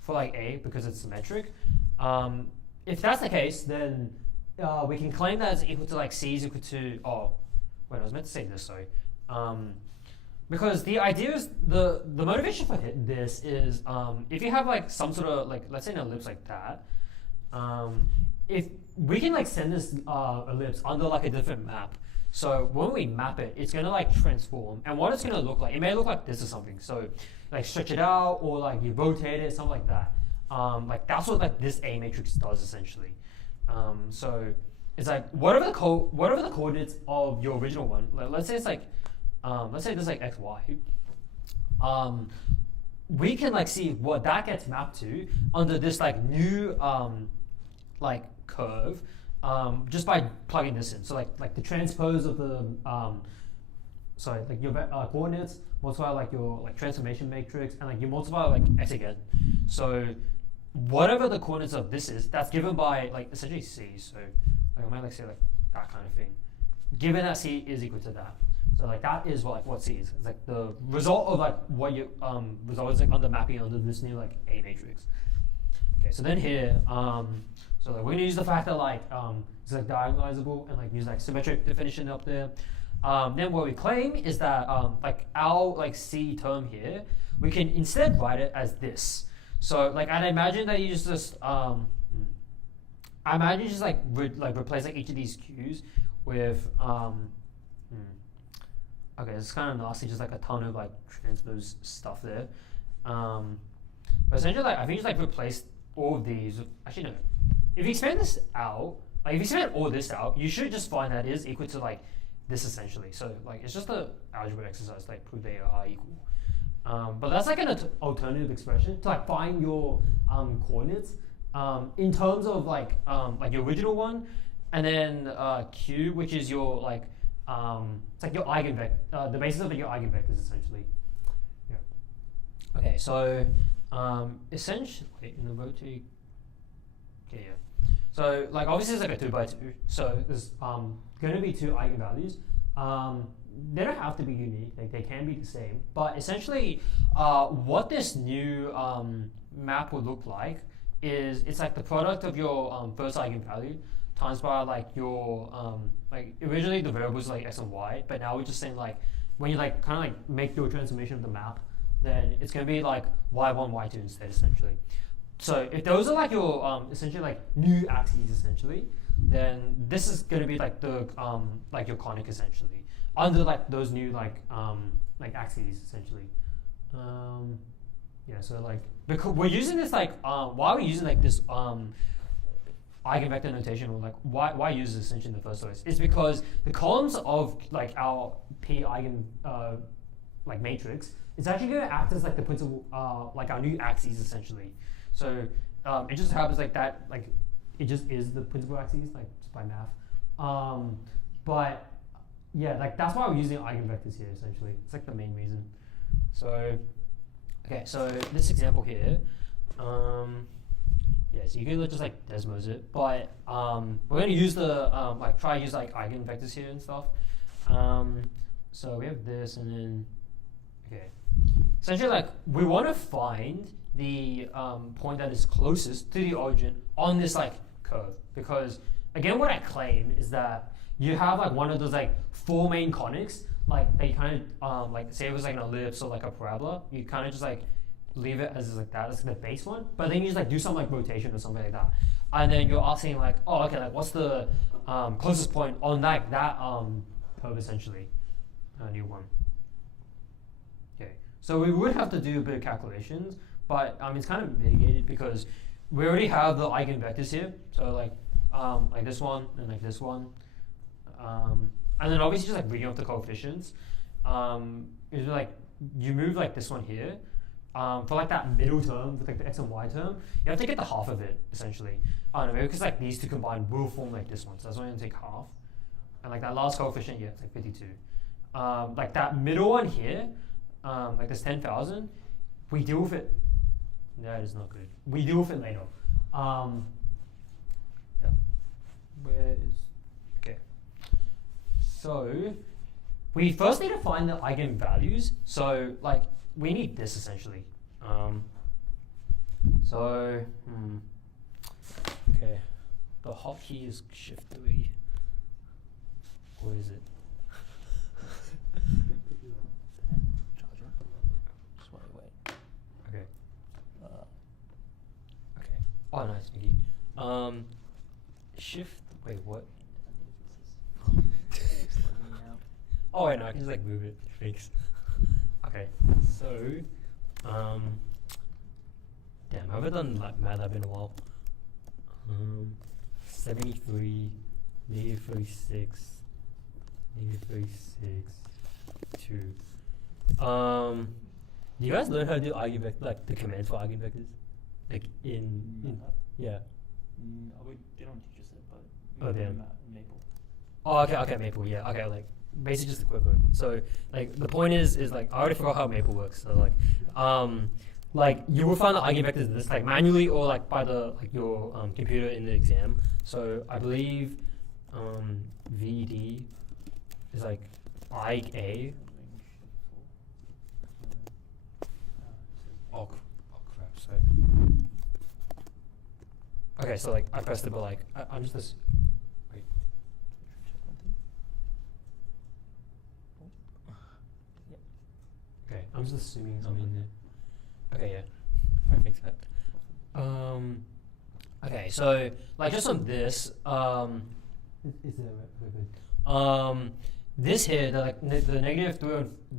For like A, because it's symmetric. If that's the case, then we can claim that it's equal to like C is equal to, oh, wait, I was meant to say this, sorry. Because the idea is, the motivation for this is, if you have like some sort of like, let's say an ellipse like that, if we can like send this ellipse under like a different map. So when we map it, it's gonna like transform, and what it's gonna look like, it may look like this or something. So like stretch it out, or like you rotate it, something like that. Like that's what like this A matrix does essentially. So it's like whatever the coordinates of your original one. Like, let's say it's like, let's say this is like x, y. We can like see what that gets mapped to under this like new like curve. Just by plugging this in. So like the transpose of the like your coordinates multiply like your like transformation matrix, and like you multiply like x again. So whatever the coordinates of this is, that's given by like essentially C. So like I might like say like that kind of thing. Given that C is equal to that. So like that is what C is. It's like the result of like what you result is like under mapping under this new like A matrix. Okay, so then here so like we're gonna use the fact that like it's like diagonalizable, and like use like symmetric definition up there. Then what we claim is that like our like C term here, we can instead write it as this. So like I'd imagine that you just I imagine you just like replace like each of these Q's with okay, it's kind of nasty, just like a ton of like transpose stuff there. But essentially like I think just like replace all of these. Actually no. If you expand this out, like if you expand all this out, you should just find that it is equal to like this essentially. So like it's just an algebra exercise, like prove they are equal. But that's like an alternative expression to like find your coordinates in terms of like your original one, and then Q, which is your like it's like your eigenvector, the basis of your eigenvectors essentially. Yeah. Okay, so essentially in the rotate. Okay, yeah. So like obviously it's like a 2 by 2. So there's going to be 2 eigenvalues. They don't have to be unique. Like they can be the same. But essentially, what this new map would look like is it's like the product of your first eigenvalue times by like your like originally the variables like x and y, but now we're just saying like when you like kind of like make your transformation of the map, then it's going to be like y1, y2 instead essentially. So if those are like your essentially like new axes essentially, then this is going to be like the like your conic essentially under like those new like axes essentially. Yeah, so like because we're using this like why are we using like this eigenvector notation, or like why use this essentially in the first place? It's because the columns of like our P eigen like matrix is actually going to act as like the principal like our new axes essentially. So it just happens like that, like it just is the principal axes, like just by math. But yeah, like that's why we're using eigenvectors here essentially. It's like the main reason. So okay, so this example here, yeah, so you can just like Desmos it, but we're going to use the like try to use like eigenvectors here and stuff. So we have this, and then okay, essentially like we want to find the point that is closest to the origin on this like curve, because again what I claim is that you have like one of those like 4 main conics, like they kind of like say it was like an ellipse or like a parabola, you kind of just like leave it as like that, as the base one, but then you just like do some like rotation or something like that, and then you're asking like, oh okay, like what's the closest point on like that curve essentially, a new one. Okay, so we would have to do a bit of calculations, but it's kind of mitigated because we already have the eigenvectors here. So like this one and like this one, and then obviously just like bringing up the coefficients. Is like you move like this one here. For like that middle term, with like the x and y term, you have to get the half of it essentially. Maybe because like these two combined will form like this one, so that's why I'm gonna take half. And like that last coefficient, yeah, it's like 52. Like that middle one here, like this 10,000, we deal with it. That is not good. We deal with it later. Yeah. Where is? Okay. So we first need to find the eigenvalues. So like we need this essentially. Okay. The hotkey is Shift 3. Where is it? Charger. Just wait. Okay. Okay. Oh, nice, thank you. Shift. Wait, what? Oh wait, no, I can just like move it. Thanks. Okay. So, damn, I haven't done like MATLAB in a while. 73, negative 36, negative 36, 2. Do you guys learn how to do eigenvectors, like the commands for eigenvectors? Like in yeah. We didn't teach us it, but Oh, damn. Maple. Oh, okay, Maple, yeah, okay, like, basically just a quick one. So, like, the point is like, I already forgot how Maple works, so, like, you will find the eigenvectors this, like, manually or, like, by the, like, your computer in the exam. So, I believe, VD is, like, Ig-A. Oh, crap, sorry. Okay, so, like, I pressed it, but, like, I'm just this. Wait. Okay, I'm just assuming I'm in there. Okay, yeah. I think that. Okay, so, like, just on this, is that right? This here, the negative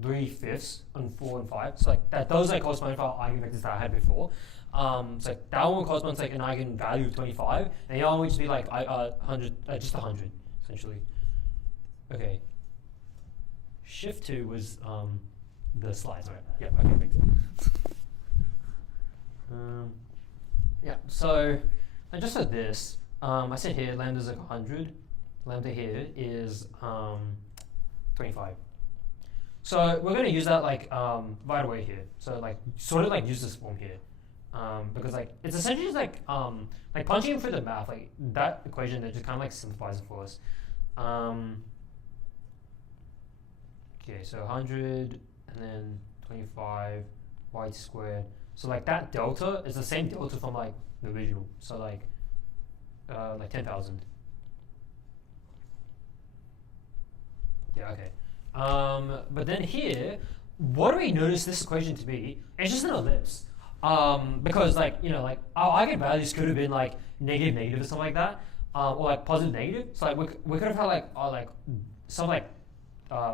3/5 on 4 and 5, so like that, those like correspond to our eigenvectors that I had before. So like that one corresponds to like an eigenvalue of 25, and the other one would just be like 100, just 100 essentially. Okay. Shift 2 was the slides, right? Yeah. Okay, makes sense. Yeah. So I just said this. I said here lambda is like 100. Lambda here is 25. So we're going to use that like right away here. So like sort of like use this form here. Because like it's essentially just like punching in for the math, like that equation that just kind of like simplifies it for us. Okay, so 100 and then 25 y squared. So like that delta is the same delta from like the original. So like 10,000. Yeah, okay. But then here, what do we notice this equation to be? It's just an ellipse. Because like, you know, like our eigenvalues could have been like negative or something like that, or like positive negative. So like we could have had like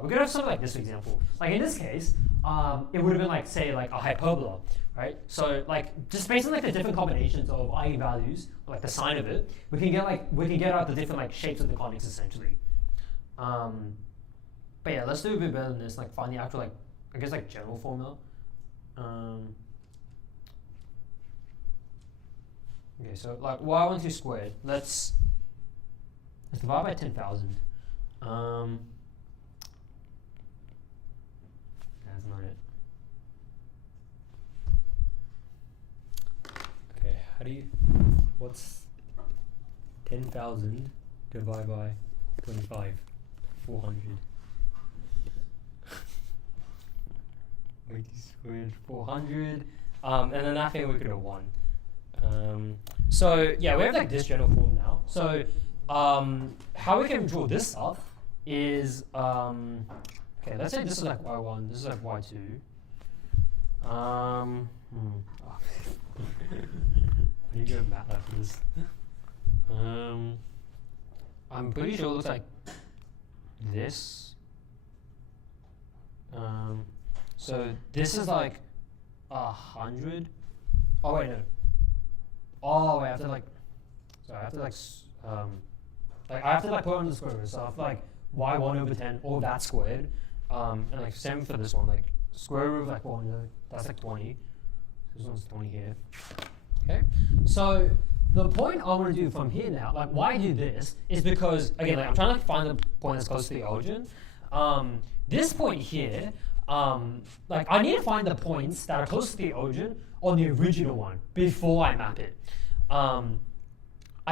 we could have something like this, for example. Like in this case, it would have been like say like a hyperbola, right? So like just based on like the different combinations of eigenvalues, like the sign of it, we can get out the different like shapes of the conics essentially. But yeah, let's do a bit better than this. Like find the actual like I guess like general formula. Okay, so like y12 squared. Let's divide by 10,000. That's not it. Okay, what's 10,000 divided by 25? 400. 80 squared, 400. And then I think we could have 1. So yeah, we have like this general form now. So how we can draw this up is okay. Let's say this is like y1, this is like y2. I need to go MATLAB for this. I'm pretty sure it looks like this. So this is like 100. Oh wait, no. Oh wait, I have to like. Sorry, I have to like. I have to like put it on the square root. So I have to like y1 over 10, all of that squared. And like same for this one, like square root of like 400. That's like 20. This one's 20 here. Okay. So the point I want to do from here now, like why I do this, is because again, like I'm trying to like, find the point that's close to the origin. This point here, like I need to find the points that are close to the origin on the original one before I map it. I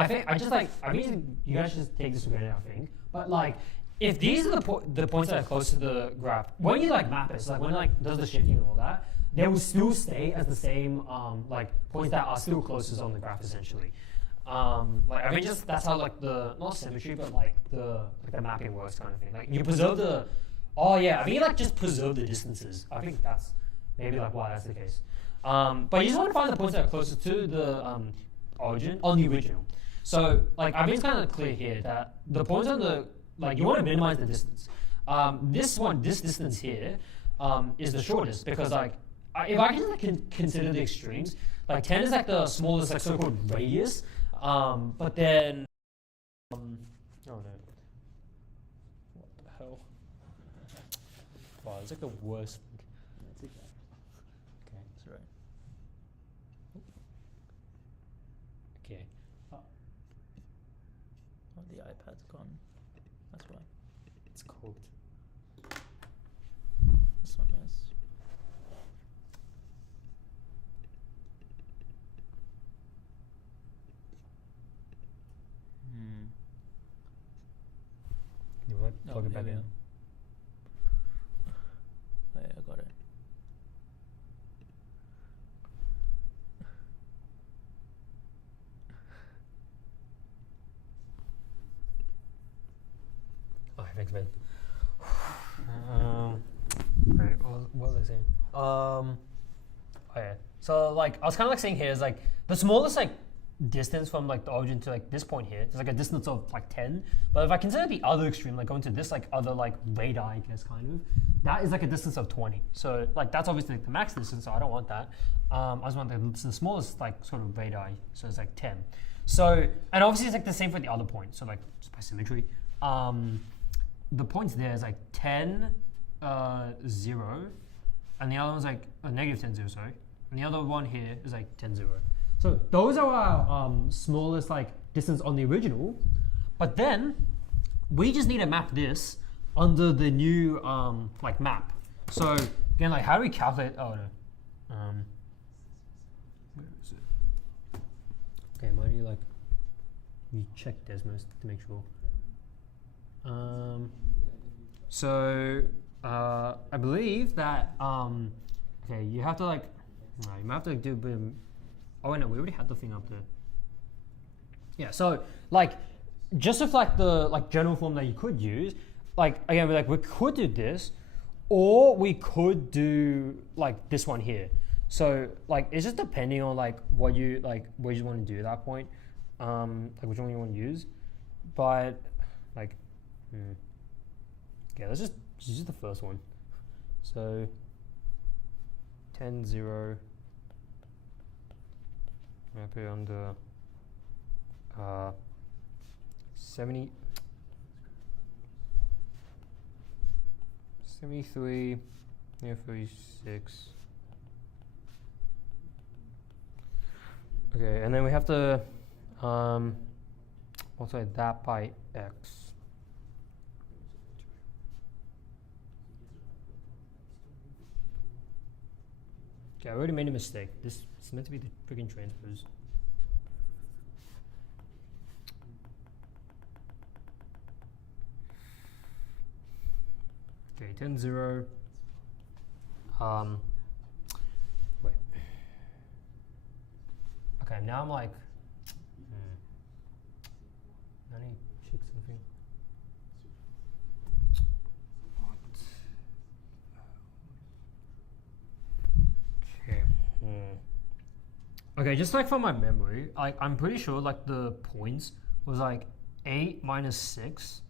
think I mean you guys just take this for granted, I think. But like if these are the points that are close to the graph, when you like map it, so like when it like does the shifting and all that, they will still stay as the same like points that are still closest on the graph essentially. Like I mean just that's how like the not symmetry but like the mapping works kind of thing. Like you preserve the I mean like just preserve the distances. I think that's maybe like why that's the case. But you just want to find the points that are closer to the origin on the original. So like I mean it's kind of clear here that the points on the like you want to minimize the distance. This distance here is the shortest because like if I can like consider the extremes, like 10 is like the smallest like so-called radius, but then oh no, what the hell? Wow, it's like the worst. That's okay. Okay, That's right. okay. Oh, the iPad's gone. That's why. It's cold. That's not nice. You want to plug it here back we in? are. Oh, yeah, I got it. Oh, thanks, man. Alright, what was I saying? Oh yeah. So like I was kind of like saying here is like the smallest like distance from like the origin to like this point here is like a distance of like 10. But if I consider the other extreme, like going to this like other like radii, I guess kind of, that is like a distance of 20. So like that's obviously like, the max distance, so I don't want that. I just want the smallest like sort of radii, so it's like 10. So and obviously it's like the same for the other point. So like just by symmetry, the points there is like 10, 0, and the other one's like negative 10, 0, sorry. And the other one here is like 10, 0. So those are our smallest like distance on the original, but then we just need to map this under the new like map. So again, like how do we calculate? Oh no, where is it? Okay, why do you like you check Desmos to make sure? So I believe that okay, you have to like no, you might have to do a bit of. Oh wait, no, we already had the thing up there. Yeah, so like just with like the like general form that you could use, like again, we could do this, or we could do like this one here. So like it's just depending on like what you want to do at that point, like which one you want to use. But like, okay, let's just use the first one. So 10, 0. Map it under 73, 36. Okay, and then we have to multiply that by x. Okay, I already made a mistake. This is meant to be the freaking transpose. Okay, 10, 0. Wait. Okay, now I'm like, I need to check something. Okay, just like from my memory, I'm pretty sure like the points was like 8 minus 6,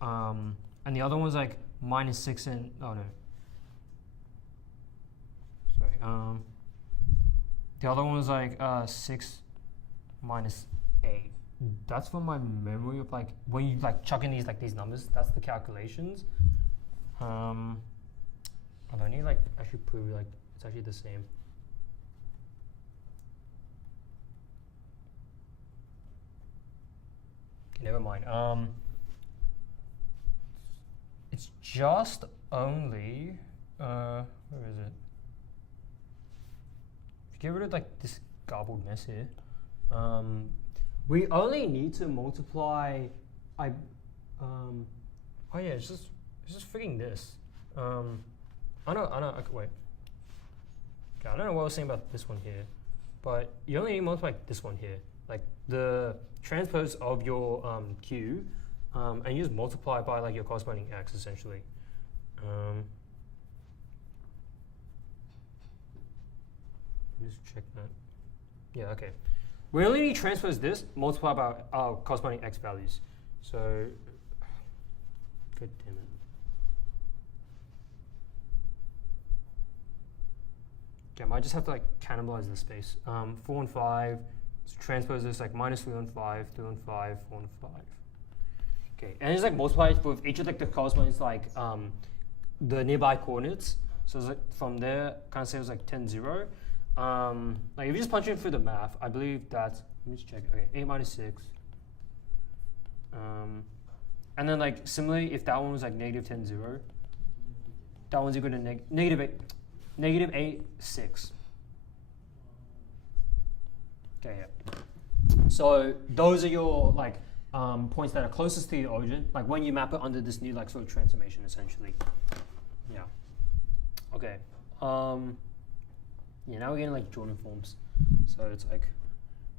and the other one was like minus 6 and oh no, sorry, The other one was like 6 minus 8. That's from my memory of like when you like chuck in these numbers. That's the calculations. I don't need like actually prove like it's actually the same. Okay, never mind. It's just only where is it? If you get rid of like this garbled mess here, we only need to multiply. Oh yeah, it's just freaking this. I know. Okay, wait. Okay, I don't know what I was saying about this one here, but you only need to multiply this one here, like the transpose of your q, and you just multiply by like your corresponding x essentially. Just check that. Yeah, okay. We only need to transpose this, multiply by our corresponding x values. So, god damn it. Okay, I might just have to like cannibalize the space. 4 and 5, so transpose this like minus 3 and 5, 2 and 5, 4 and 5. Okay, and it's like multiplied with each of like the corresponding like the nearby coordinates. So it's like from there, kind of say it was like 10, 0. Like if you just punch in through the math, I believe that's, let me just check. Okay, 8 minus 6. And then like similarly, if that one was like negative 10, 0, that one's equal to negative 8, 6. Okay, yeah. So those are your like points that are closest to the origin, like when you map it under this new like sort of transformation essentially. Yeah. Okay. Yeah, now we're getting like Jordan forms. So it's like,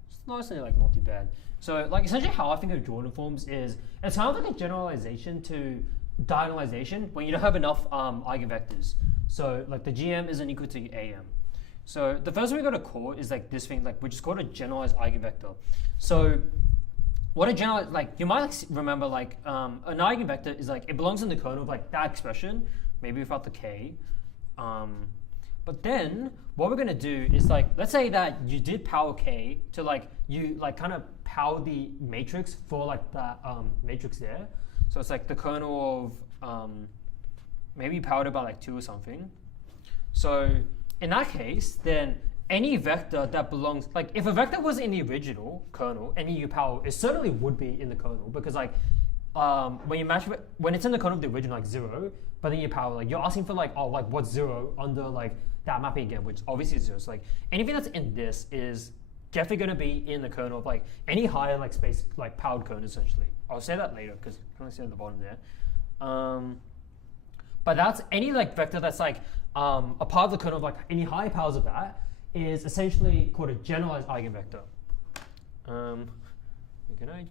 it's nicely like not too bad. So like essentially how I think of Jordan forms is, it's kind of like a generalization to diagonalization when you don't have enough eigenvectors. So like the GM isn't equal to AM. So the first thing we got to call is like this thing, like which is called a generalized eigenvector. So what a generalized, like you might like remember like an eigenvector is like, it belongs in the kernel of like that expression, maybe without the K. But then what we're gonna do is like, let's say that you did power K to like, you like kind of power the matrix for like that matrix there. So it's like the kernel of, maybe you powered it by like 2 or something. So in that case, then any vector that belongs, like if a vector was in the original kernel and you power, it certainly would be in the kernel because like, when you match, when it's in the kernel of the original, like 0, but then you power, like you're asking for like, oh, like what's 0 under like that mapping again, which obviously is 0. So like anything that's in this is definitely going to be in the kernel of like any higher like space, like powered kernel essentially. I'll say that later because I can only see at the bottom there. But that's any like vector that's like a part of the kernel of like any higher powers of that is essentially called a generalized eigenvector. Can I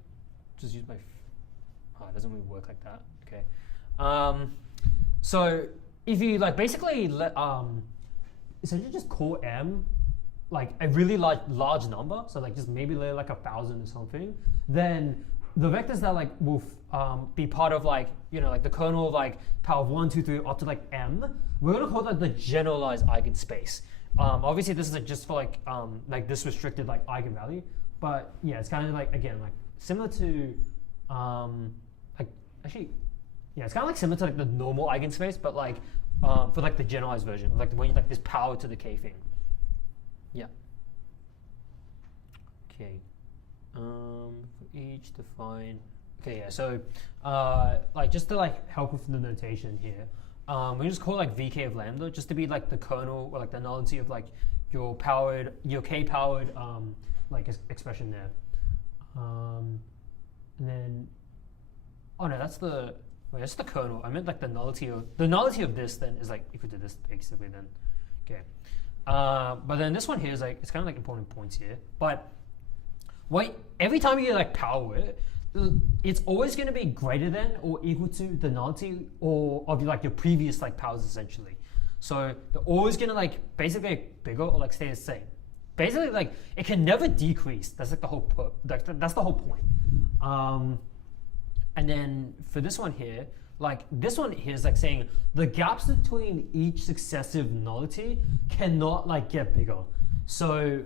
just use my, it doesn't really work like that. Okay. So if you like basically let essentially just call M like a really large number, so like just maybe like 1,000 or something, then the vectors that like will be part of like, you know, like the kernel of like power of 1, 2, 3 up to like M, we're gonna call that the generalized eigenspace. Obviously this is just for like this restricted like eigenvalue, but yeah, it's kind of like, again, like similar to like actually, yeah, it's kind of like similar to like the normal eigenspace, but like for like the generalized version, like when you like this power to the K thing. Yeah. Okay. For each define. Okay, yeah. So like just to like help with the notation here, we just call like VK of lambda just to be like the kernel or like the nullity of like your K powered like expression there. And then, oh no, that's the kernel. I meant like the nullity of this then is like equal to this basically then. Okay. But then this one here is like, it's kind of like important points here. But every time you like power it, it's always going to be greater than or equal to the nullity or of like your previous like powers essentially. So they're always going to like basically get bigger or like stay the same. Basically like it can never decrease. That's like the whole that's the whole point. And then for this one here, like this one here is like saying the gaps between each successive nullity cannot like get bigger. So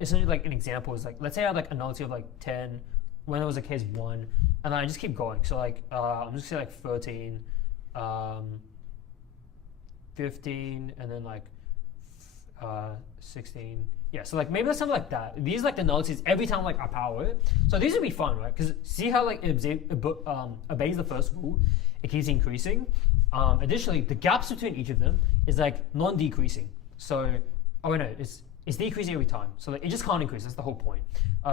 essentially, like an example is like, let's say I had like a nullity of like 10 when there was a case 1, and then I just keep going. So like I'm just gonna say like 13, 15, and then like 16. Yeah, so like maybe that's something like that. These like the nullities every time like I power it. So these would be fun, right? Because see how like it obeys the first rule, it keeps increasing. Additionally, the gaps between each of them is like non-decreasing. So oh wait, no, it's decreasing every time. So like, it just can't increase. That's the whole point.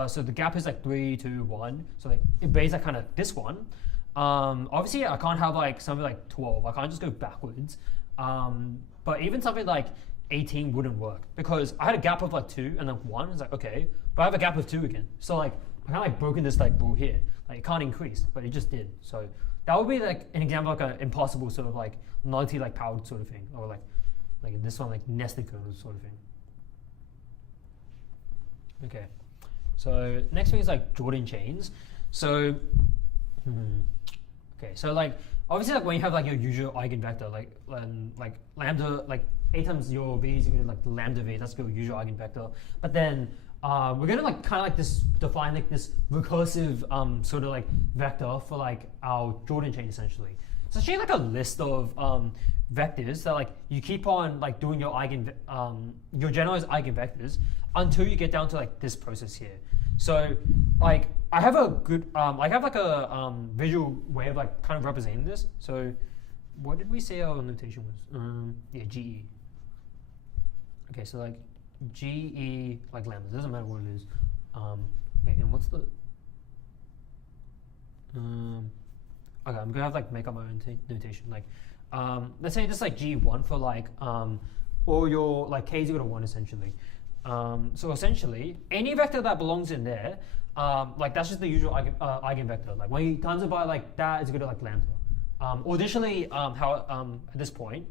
So the gap is like 3, 2, 1. So like it obeys like kind of this one. Obviously, I can't have like something like 12. I can't just go backwards. But even something like 18 wouldn't work because I had a gap of like 2 and then 1. It's like, okay, but I have a gap of 2 again. So like I kind of like broken this like rule here. Like it can't increase, but it just did. So that would be like an example of like an impossible sort of like nullity like powered sort of thing, or like this one like nested kernels sort of thing. Okay, so next thing is like Jordan chains. So okay, so like obviously like when you have like your usual eigenvector like lambda, like a times your v is equal to like lambda v, that's your usual eigenvector. But then we're gonna like kind of like this define like this recursive sort of like vector for like our Jordan chain essentially. It's actually like a list of vectors that like you keep on like doing your generalized eigenvectors until you get down to like this process here. So like I have a good I have like a visual way of like kind of representing this. So what did we say our notation was? Yeah, GE. Okay, so like GE like lambda, doesn't matter what it is. Wait, and what's the okay, I'm gonna have like make up my own notation. Like let's say just like G1 for like or your like k is equal to 1 essentially. So essentially any vector that belongs in there, like that's just the usual eigenvector. Like when you times it by like that is equal to like lambda. Or additionally, how at this point,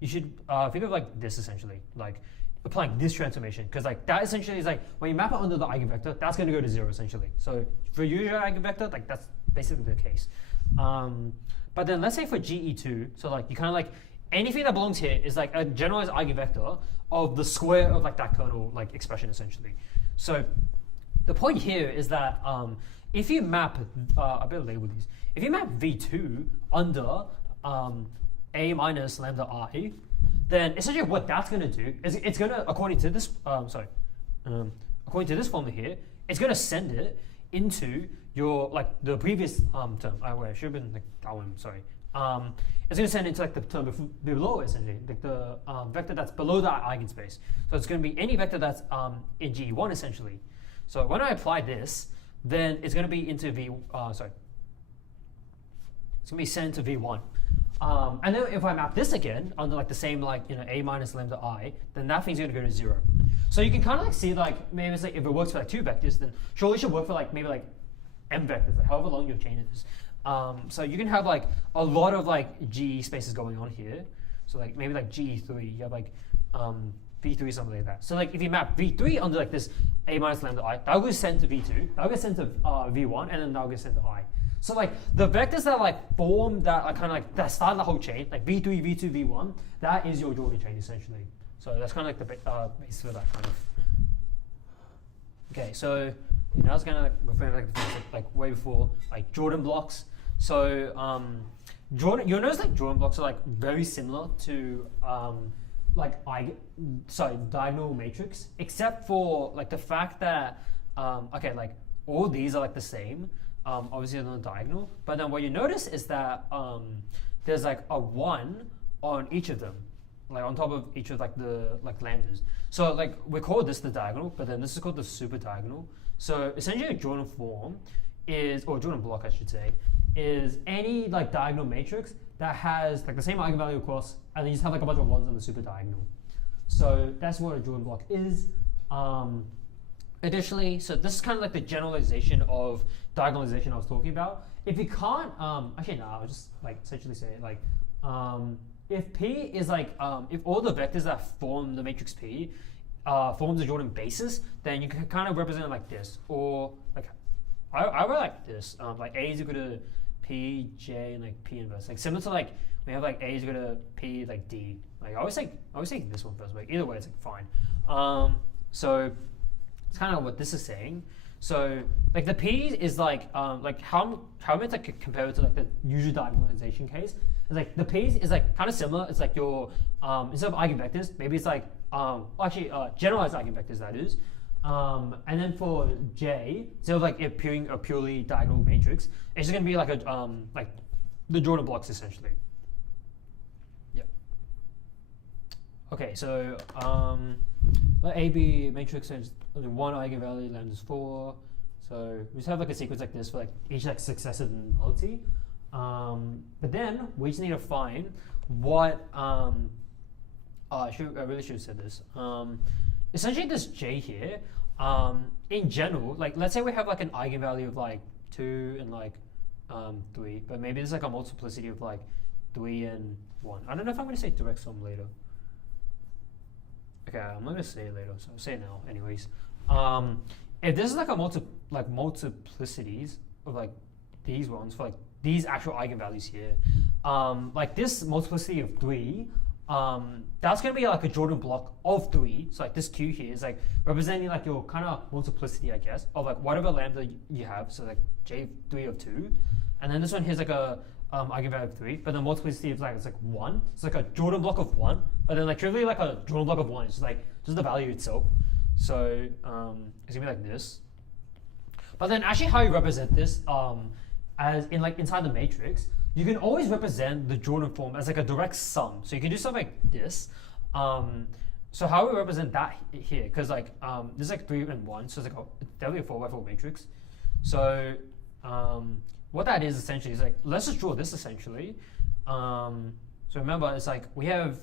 you should think of like this essentially, like applying this transformation, because like that essentially is like when you map it under the eigenvector, that's going to go to 0 essentially. So for usual eigenvector, like that's basically the case. But then let's say for GE2, so like you kind of like anything that belongs here is like a generalized eigenvector of the square of like that kernel like expression essentially. So the point here is that if you map, I better label these. If you map V2 under A minus lambda I, then essentially what that's going to do is it's going to, according to this, according to this formula here, it's going to send it into your like the previous term. Wait, I should have been like that one. Sorry. It's going to send it into like the term below it, essentially, like the vector that's below that eigenspace. So it's going to be any vector that's in G1 essentially. So when I apply this, then it's going to be into it's going to be sent to V1. And then if I map this again under like the same like A minus lambda I, then that thing's going to go to 0. So you can kind of like see like maybe it's like if it works for like 2 vectors, then surely it should work for like maybe like m vectors, like however long your chain is. So you can have like a lot of like GE spaces going on here. So like maybe like GE3, you have like V3, something like that. So like if you map V3 under like this A minus lambda I, that will get sent to V2, that will get sent to V1, and then that will get sent to I. So like the vectors that like form that are kind of like that start the whole chain, like V3, V2, V1, that is your Jordan chain essentially. So that's kind of like the basis for that kind of. Okay, so now it's kind of like referring like the things like way before, like Jordan blocks. So you'll notice like Jordan blocks are like very similar to diagonal matrix, except for like the fact that okay, like all these are like the same. Obviously they're not diagonal, but then what you notice is that there's like a 1 on each of them, like on top of each of like the lambdas. So like we call this the diagonal, but then this is called the super diagonal. So essentially a Jordan form is, or Jordan block I should say, is any like diagonal matrix that has like the same eigenvalue across, and then you just have like a bunch of 1s on the super diagonal. So that's what a Jordan block is. Additionally, so this is kind of like the generalization of diagonalization I was talking about. If you can't, actually no, I'll just like essentially say it like, if P is like, if all the vectors that form the matrix P forms a Jordan basis, then you can kind of represent it like this, or like, I would like this, like A is equal to P, J, and like P inverse. Like similar to like, we have like A is equal to P, like D, Like I always think this one first, but either way it's like fine. So it's kind of what this is saying. So like the P is like how it's like compared to like the usual diagonalization case. It's like the P is like kind of similar. It's like your instead of eigenvectors, maybe it's like generalized eigenvectors, that is. And then for J, instead of like it being a purely diagonal matrix, it's just gonna be like a like the Jordan blocks essentially. Yeah. Okay, so the AB matrix has only one eigenvalue, lambda is 4. So we just have like a sequence like this for like each like successive nullity. But then we just need to find what I really should have said this. Essentially this J here, in general, like let's say we have like an eigenvalue of like 2 and like 3, but maybe there's like a multiplicity of like 3 and 1. I don't know if I'm going to say direct sum later. Okay, I'm not going to say it later, so I'll say it now anyways. If this is like a multiplicities of like these ones for like these actual eigenvalues here, like this multiplicity of 3, that's going to be like a Jordan block of 3. So like this Q here is like representing like your kind of multiplicity, I guess, of like whatever lambda you have. So like J3 of 2. And then this one here's like a eigenvalue of 3, but the multiplicity of like it's like 1. It's like a Jordan block of 1, but then like trivially like a Jordan block of 1 is like just the value itself. So it's gonna be like this. But then actually how you represent this as in like inside the matrix, you can always represent the Jordan form as like a direct sum. So you can do something like this. So how we represent that here, because like this is like 3 and 1, so it's like it's definitely a 4x4 matrix. So what that is essentially is like, let's just draw this essentially. So remember, it's like we have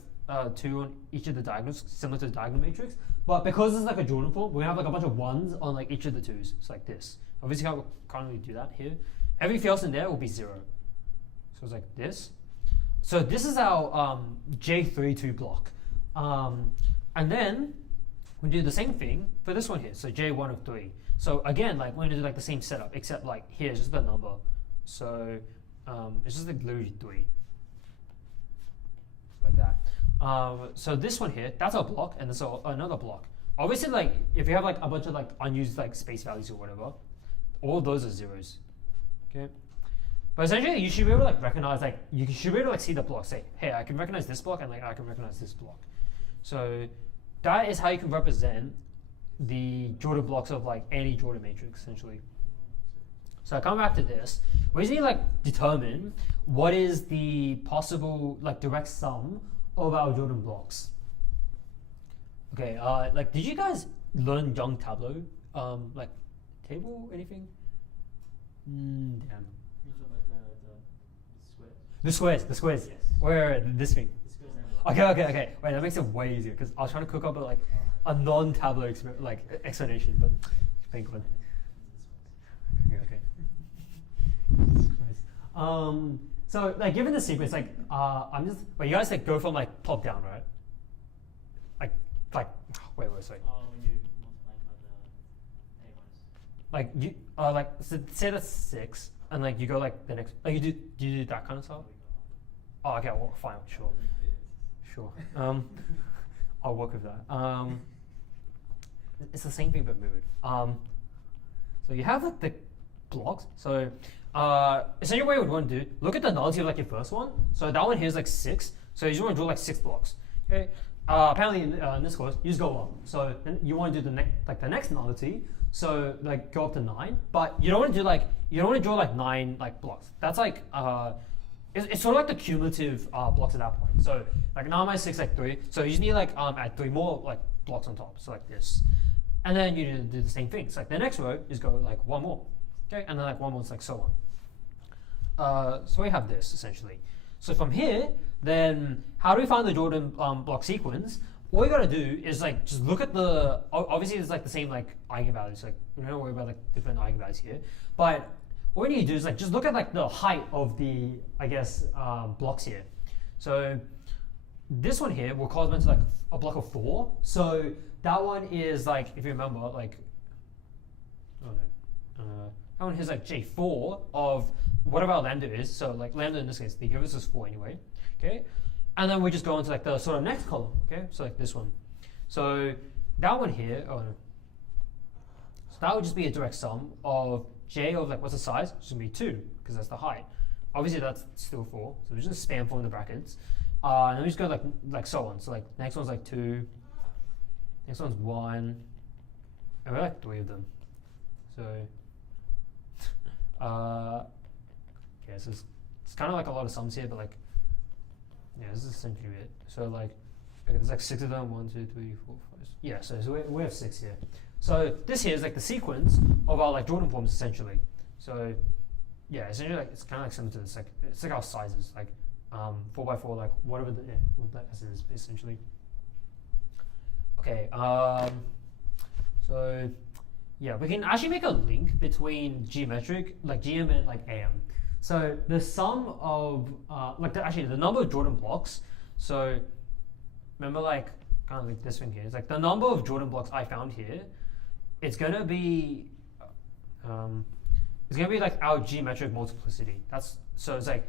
2 on each of the diagonals, similar to the diagonal matrix. But because it's like a Jordan form, we're gonna have like a bunch of 1s on like each of the 2s. It's like this. Obviously, can't really do that here. Everything else in there will be 0. So it's like this. So this is our J32 block. And then we do the same thing for this one here. So J1 of 3. So again, like we're gonna do like the same setup, except like here's just the number. So it's just like literally 3. Like that. So this one here, that's our block, and this is another block. Obviously, like if you have like a bunch of like unused like space values or whatever, all of those are 0s. Okay. But essentially, you should be able to like recognize, like you should be able to like see the block. Say, hey, I can recognize this block, and like I can recognize this block. So that is how you can represent the Jordan blocks of like any Jordan matrix, essentially. So I come back to this. We just need to like determine what is the possible like direct sum of our Jordan blocks. Okay, like did you guys learn Young Tableau? Like table, anything? Damn. The squares. Yes. Where this thing? Okay. Wait, that makes it way easier because I was trying to cook up a non-Tableau explanation, but thank God. Okay. So like given the sequence, like I'm just you guys like go from like top down, right? Like wait, sorry. When you multiply by the A1s. Like you like so say that's 6, and like you go like the next like you do that kind of stuff. Oh, okay, well, fine, sure. I'll work with that. It's the same thing but moved. So you have like the blocks. So essentially what you would want to do, look at the nullity of like your first one. So that one here is like 6. So you just want to draw like 6 blocks. Okay. Apparently in this course you just go up. So then you want to do the next nullity. So like go up to 9, but you don't want to do draw like 9 like blocks. That's like it's sort of like the cumulative blocks at that point. So like 9 minus 6 like 3. So you just need like add 3 more like blocks on top. So like this, and then you do the same thing. So like the next row is go like 1 more, okay, and then like 1 more, like so on. So we have this essentially. So from here, then how do we find the Jordan block sequence? All you gotta do is like just look at the obviously it's like the same like eigenvalues. Like we don't worry about like different eigenvalues here, but all we need to do is like just look at like the height of the blocks here. So this one here will correspond to like a block of 4. So that one is like, if you remember, like that one is like J4 of whatever our lambda is. So like lambda in this case, they give us is 4 anyway. Okay. And then we just go into like the sort of next column, okay? So like this one. So that one here, oh no. So that would just be a direct sum of j of like, what's the size? It's gonna be 2, because that's the height. Obviously that's still 4, so we just spam 4 in the brackets. And then we just go like so on. So like next one's like 2, next one's 1, and we're like 3 of them. So, yeah, so it's kind of like a lot of sums here, but like, yeah, this is essentially it. So like, okay, there's like 6 of them, 1, 2, 3, 4, 5. Yeah, so we have 6 here. So this here is like the sequence of our like Jordan forms essentially. So yeah, essentially like it's kind of like similar to this. Like it's like our sizes, like 4 by 4, like whatever the what that is essentially. Okay, so yeah, we can actually make a link between geometric, like GM and like AM. So the sum of actually the number of Jordan blocks. So remember like kind of like this thing here. It's like the number of Jordan blocks I found here. It's gonna be like our geometric multiplicity. So it's like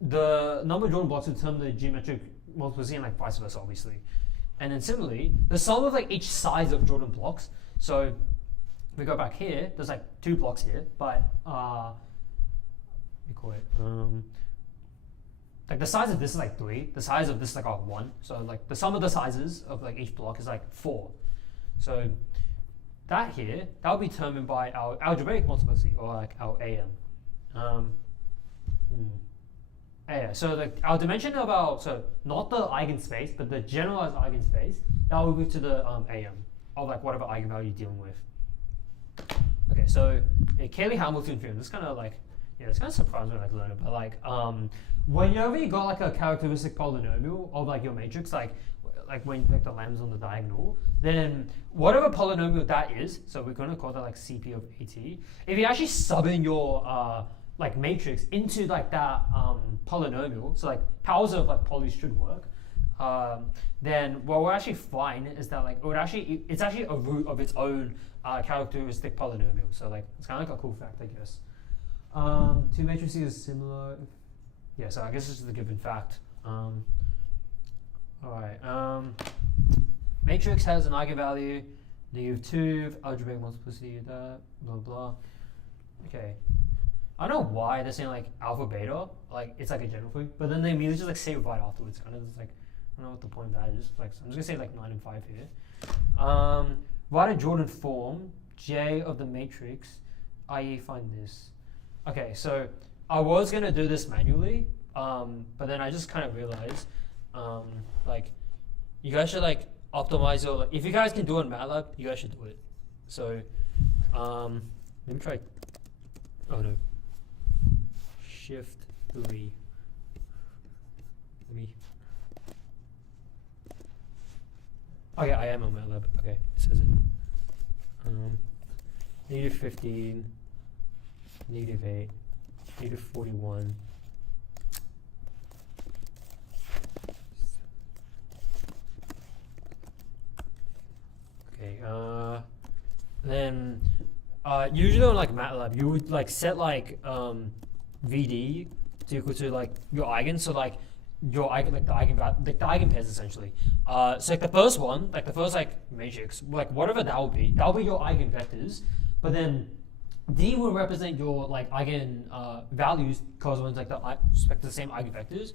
the number of Jordan blocks will determine the geometric multiplicity and like vice versa, obviously. And then similarly, the sum of like each size of Jordan blocks. So if we go back here, there's like 2 blocks here, but we call it like the size of this is like 3, the size of this is like 1. So like the sum of the sizes of like each block is like 4. So that here, that will be determined by our algebraic multiplicity, or like our AM. Yeah, so like our dimension of our, so not the eigenspace, but the generalized eigenspace, that will be to the AM of like whatever eigenvalue you're dealing with. Okay, so yeah, Cayley-Hamilton theorem. This kind of like, yeah, it's kind of surprising when I learn it, but like whenever you got like a characteristic polynomial of like your matrix, like when like the lambda's on the diagonal, then whatever polynomial that is, so we're going to call that like CP of AT. If you actually sub in your like matrix into like that polynomial, so like powers of like polys should work, then what we'll actually find is that like it's actually a root of its own characteristic polynomial. So like it's kind of like a cool fact, I guess. 2 matrices is similar. Yeah, so I guess this is the given fact. All right. Matrix has an eigenvalue -2, algebraic multiplicity of that, blah blah. Okay. I don't know why they're saying like alpha beta, like it's like a general thing, but then they immediately just like say it right afterwards. Kind of just like, I don't know what the point of that is. Like, so I'm just gonna say like 9 and 5 here. Write a Jordan form, J of the matrix, i.e. find this. Okay, so I was gonna do this manually, but then I just kind of realized, like, you guys should like optimize your, if you guys can do it in MATLAB, you guys should do it. So, let me try, oh no, Shift 3. Let me, okay, I am on MATLAB, okay, it says it. -15, -8, -41. Okay, then usually on like MATLAB, you would like set like VD to equal to like your eigen, so like your eigen, like the eigenpairs essentially. So like the first one, like the first like matrix, like whatever that will be your eigenvectors, but then D will represent your like eigen values corresponding to like the respect to the same eigenvectors.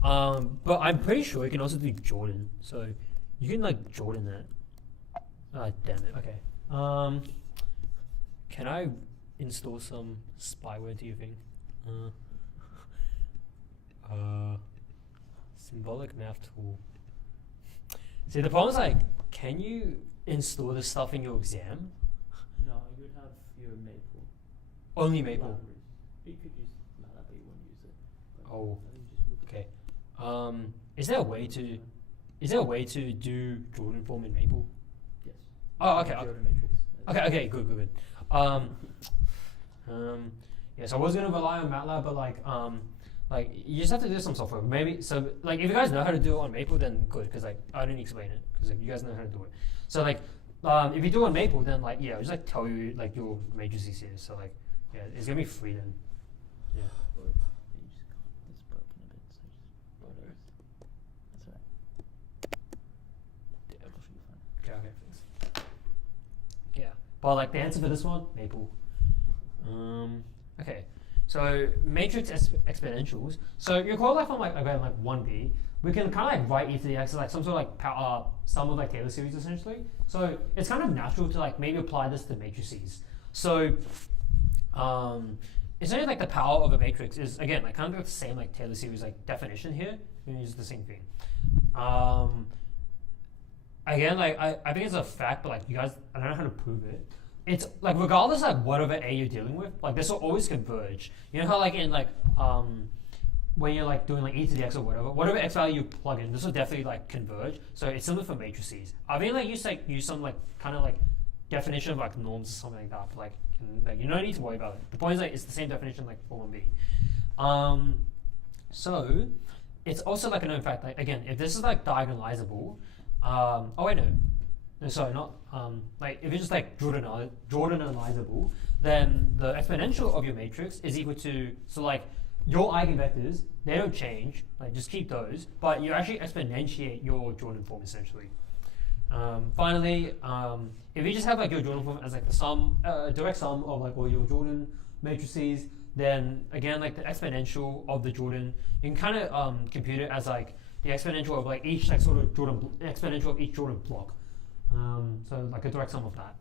But I'm pretty sure you can also do Jordan, so you can like Jordan that. Damn it. Okay. Can I install some spyware, do you think? Symbolic math tool. See, the problem is like, can you install this stuff in your exam? No, you would have your Maple. Only Maple. Libraries. You could use MATLAB, but you wouldn't use it. But Oh. I think just look Okay. Is there a way to do Jordan form in Maple? Yes. Oh, okay. Jordan matrix. Okay, good. Yeah, so I was gonna rely on MATLAB, but like you just have to do some software. Maybe so. Like if you guys know how to do it on Maple, then good, because like I didn't explain it, because like, you guys know how to do it. So like if you do it on Maple, then like yeah, I'll just like tell you like your matrices here. So like yeah, it's gonna be free then. Yeah. Or you just can't. Let's open a bit. So just But like the answer for this one, maple. Okay, so matrix exponentials. So you call that from like again like 1b. We can kind of like write e to the x as like some sort of like sum of like Taylor series essentially. So it's kind of natural to like maybe apply this to matrices. So essentially like the power of a matrix is again like kind of the same like Taylor series like definition here. We use the same thing. Again, like I think it's a fact, but like you guys, I don't know how to prove it. It's like regardless like whatever A you're dealing with, like this will always converge. You know how like in like when you're like doing like e to the x or whatever x value you plug in, this will definitely like converge. So it's similar for matrices. I mean like use some like kind of like definition of like norms or something like that, but like you don't need to worry about it. The point is like it's the same definition like for 1b. So it's also like a known fact, like again, if this is like diagonalizable, oh wait, no, sorry, not, like if it's just like Jordanizable, then the exponential of your matrix is equal to, so like your eigenvectors, they don't change, like just keep those, but you actually exponentiate your Jordan form essentially. Finally, if you just have like your Jordan form as like the sum, direct sum of like all your Jordan matrices, then again like the exponential of the Jordan, you can kind of compute it as like the exponential of like each like sort of Jordan exponential of each Jordan block. So like a direct sum of that.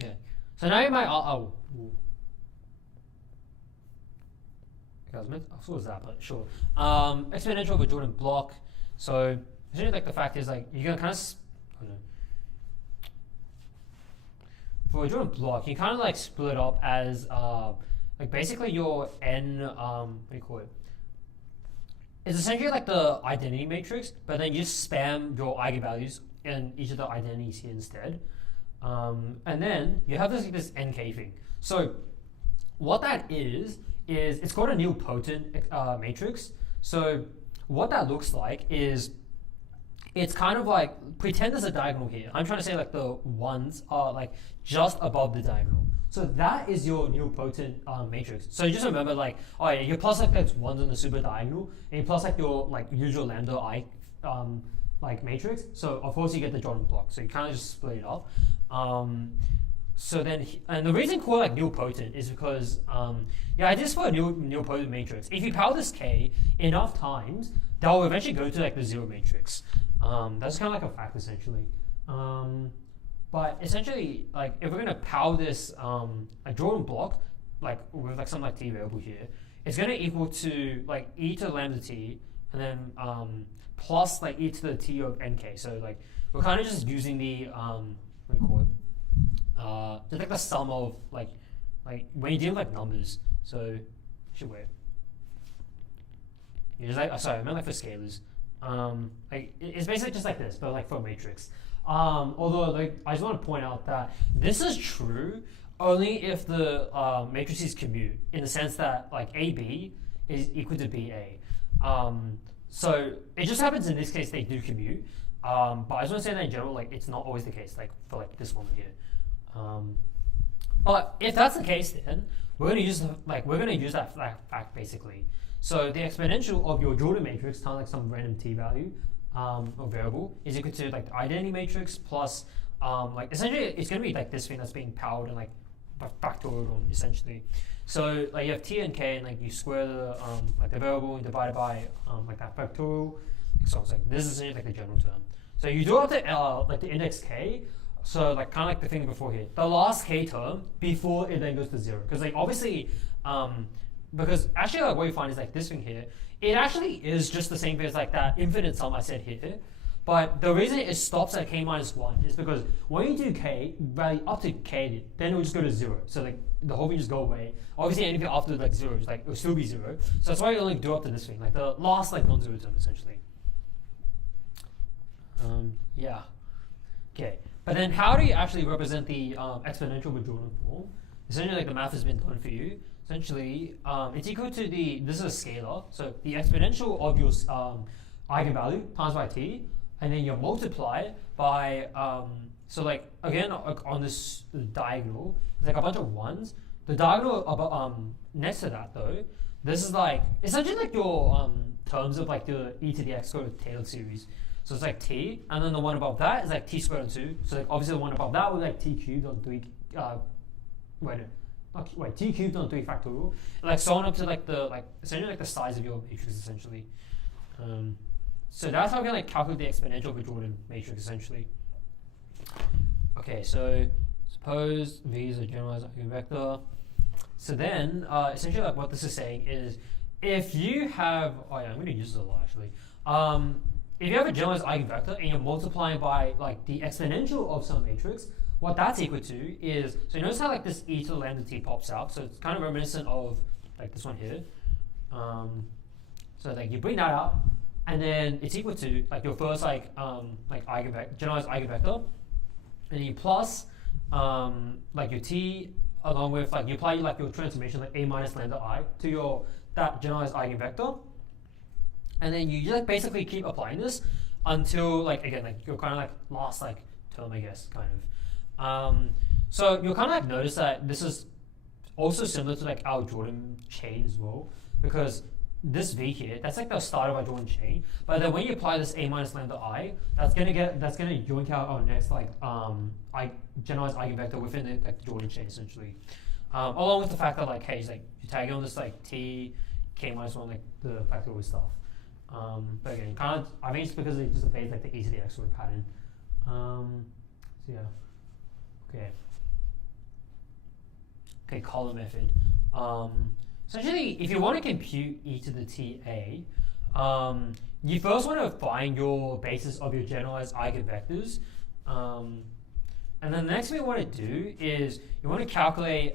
Yeah. So now you might I thought it was that, but sure. Exponential of a Jordan block. So essentially like the fact is like you're gonna kind of for a Jordan block, you kind of like split it up as like basically your n what do you call it? It's essentially like the identity matrix, but then you just spam your eigenvalues in each of the identities here instead. And then you have this NK thing. So what that is it's called a nilpotent matrix. So what that looks like is it's kind of like, pretend there's a diagonal here. I'm trying to say like the ones are like just above the diagonal. So that is your nilpotent matrix. So you just remember like, oh yeah, you plus like those ones in the super diagonal, and you plus like your like usual lambda I like matrix. So of course you get the Jordan block. So you kind of just split it up. So then, and the reason called like nilpotent is because yeah, just for a nilpotent matrix, if you power this k enough times, that will eventually go to like the zero matrix. That's kind of like a fact essentially. But essentially, like if we're gonna power this a Jordan block, like with like some like t variable here, it's gonna equal to like e to the lambda t, and then plus like e to the t of nk. So like we're kind of just using the what do you call it? Just like the sum of like when you deal with like numbers. So should wait. You're just like sorry, I meant like for scalars. Like it's basically just like this, but like for a matrix. Although like I just want to point out that this is true only if the matrices commute, in the sense that like AB is equal to BA. So it just happens in this case they do commute. But I just want to say that in general, like it's not always the case, like for like this one here. But if that's the case, then we're gonna use that fact basically. So the exponential of your Jordan matrix times like some random t value or variable is equal to like the identity matrix plus like essentially it's gonna be like this thing that's being powered and like factorial on essentially. So like you have t and k, and like you square the like the variable and divide it by like that factorial. So it's like this is essentially like the general term. So you do have to like the index k. So like kind of like the thing before here, the last k term before it then goes to zero, because like obviously because actually like what you find is like this thing here, it actually is just the same thing as like that infinite sum I said here. But the reason it stops at k minus 1 is because when you do k value up to k, then it will just go to 0. So like the whole thing just go away. Obviously anything after like 0 is like it will still be 0. So that's why you only do up to this thing, like the last like non-zero term essentially. Yeah. Okay. But then how do you actually represent the exponential with Jordan form? Essentially like the math has been done for you. Essentially, it's equal to this is a scalar, so the exponential of your eigenvalue times by t, and then you multiply it by, so like again on this diagonal, it's like a bunch of ones. The diagonal next to that though, this is like essentially like your terms of like the e to the x sort of Taylor series. So it's like t, and then the one above that is like t squared on 2. So like obviously the one above that would be like t cubed on 3. T cubed on 3 factorial, like so on up to like the essentially like the size of your matrix essentially. So that's how we can like calculate the exponential of a Jordan matrix essentially. Okay, so suppose V is a generalized eigenvector. So then essentially like what this is saying is if you have, I'm going to use this a lot actually. If you have a generalized eigenvector and you're multiplying by like the exponential of some matrix, what that's equal to is, so you notice how like this e to the lambda t pops out, so it's kind of reminiscent of like this one here. So like you bring that out, and then it's equal to like your first like eigenvector, generalized eigenvector, and you plus like your t along with like you apply like your transformation like a minus lambda I to your that generalized eigenvector, and then you just basically keep applying this until like again like your kind of like last like term I guess kind of. So you'll kind of like notice that this is also similar to like our Jordan chain as well, because this V here, that's like the start of our Jordan chain, but then when you apply this a minus lambda I, that's gonna yoink out our next like generalized eigenvector within the like Jordan chain essentially. Along with the fact that like hey, like you tag on this like t k minus 1 like the factorial stuff. But again, kind of I think it's because it just obeys like the e to the x sort of pattern. So yeah. Okay, column method. Essentially, if you want to compute e to the ta, you first want to find your basis of your generalized eigenvectors. And then the next thing you want to do is you want to calculate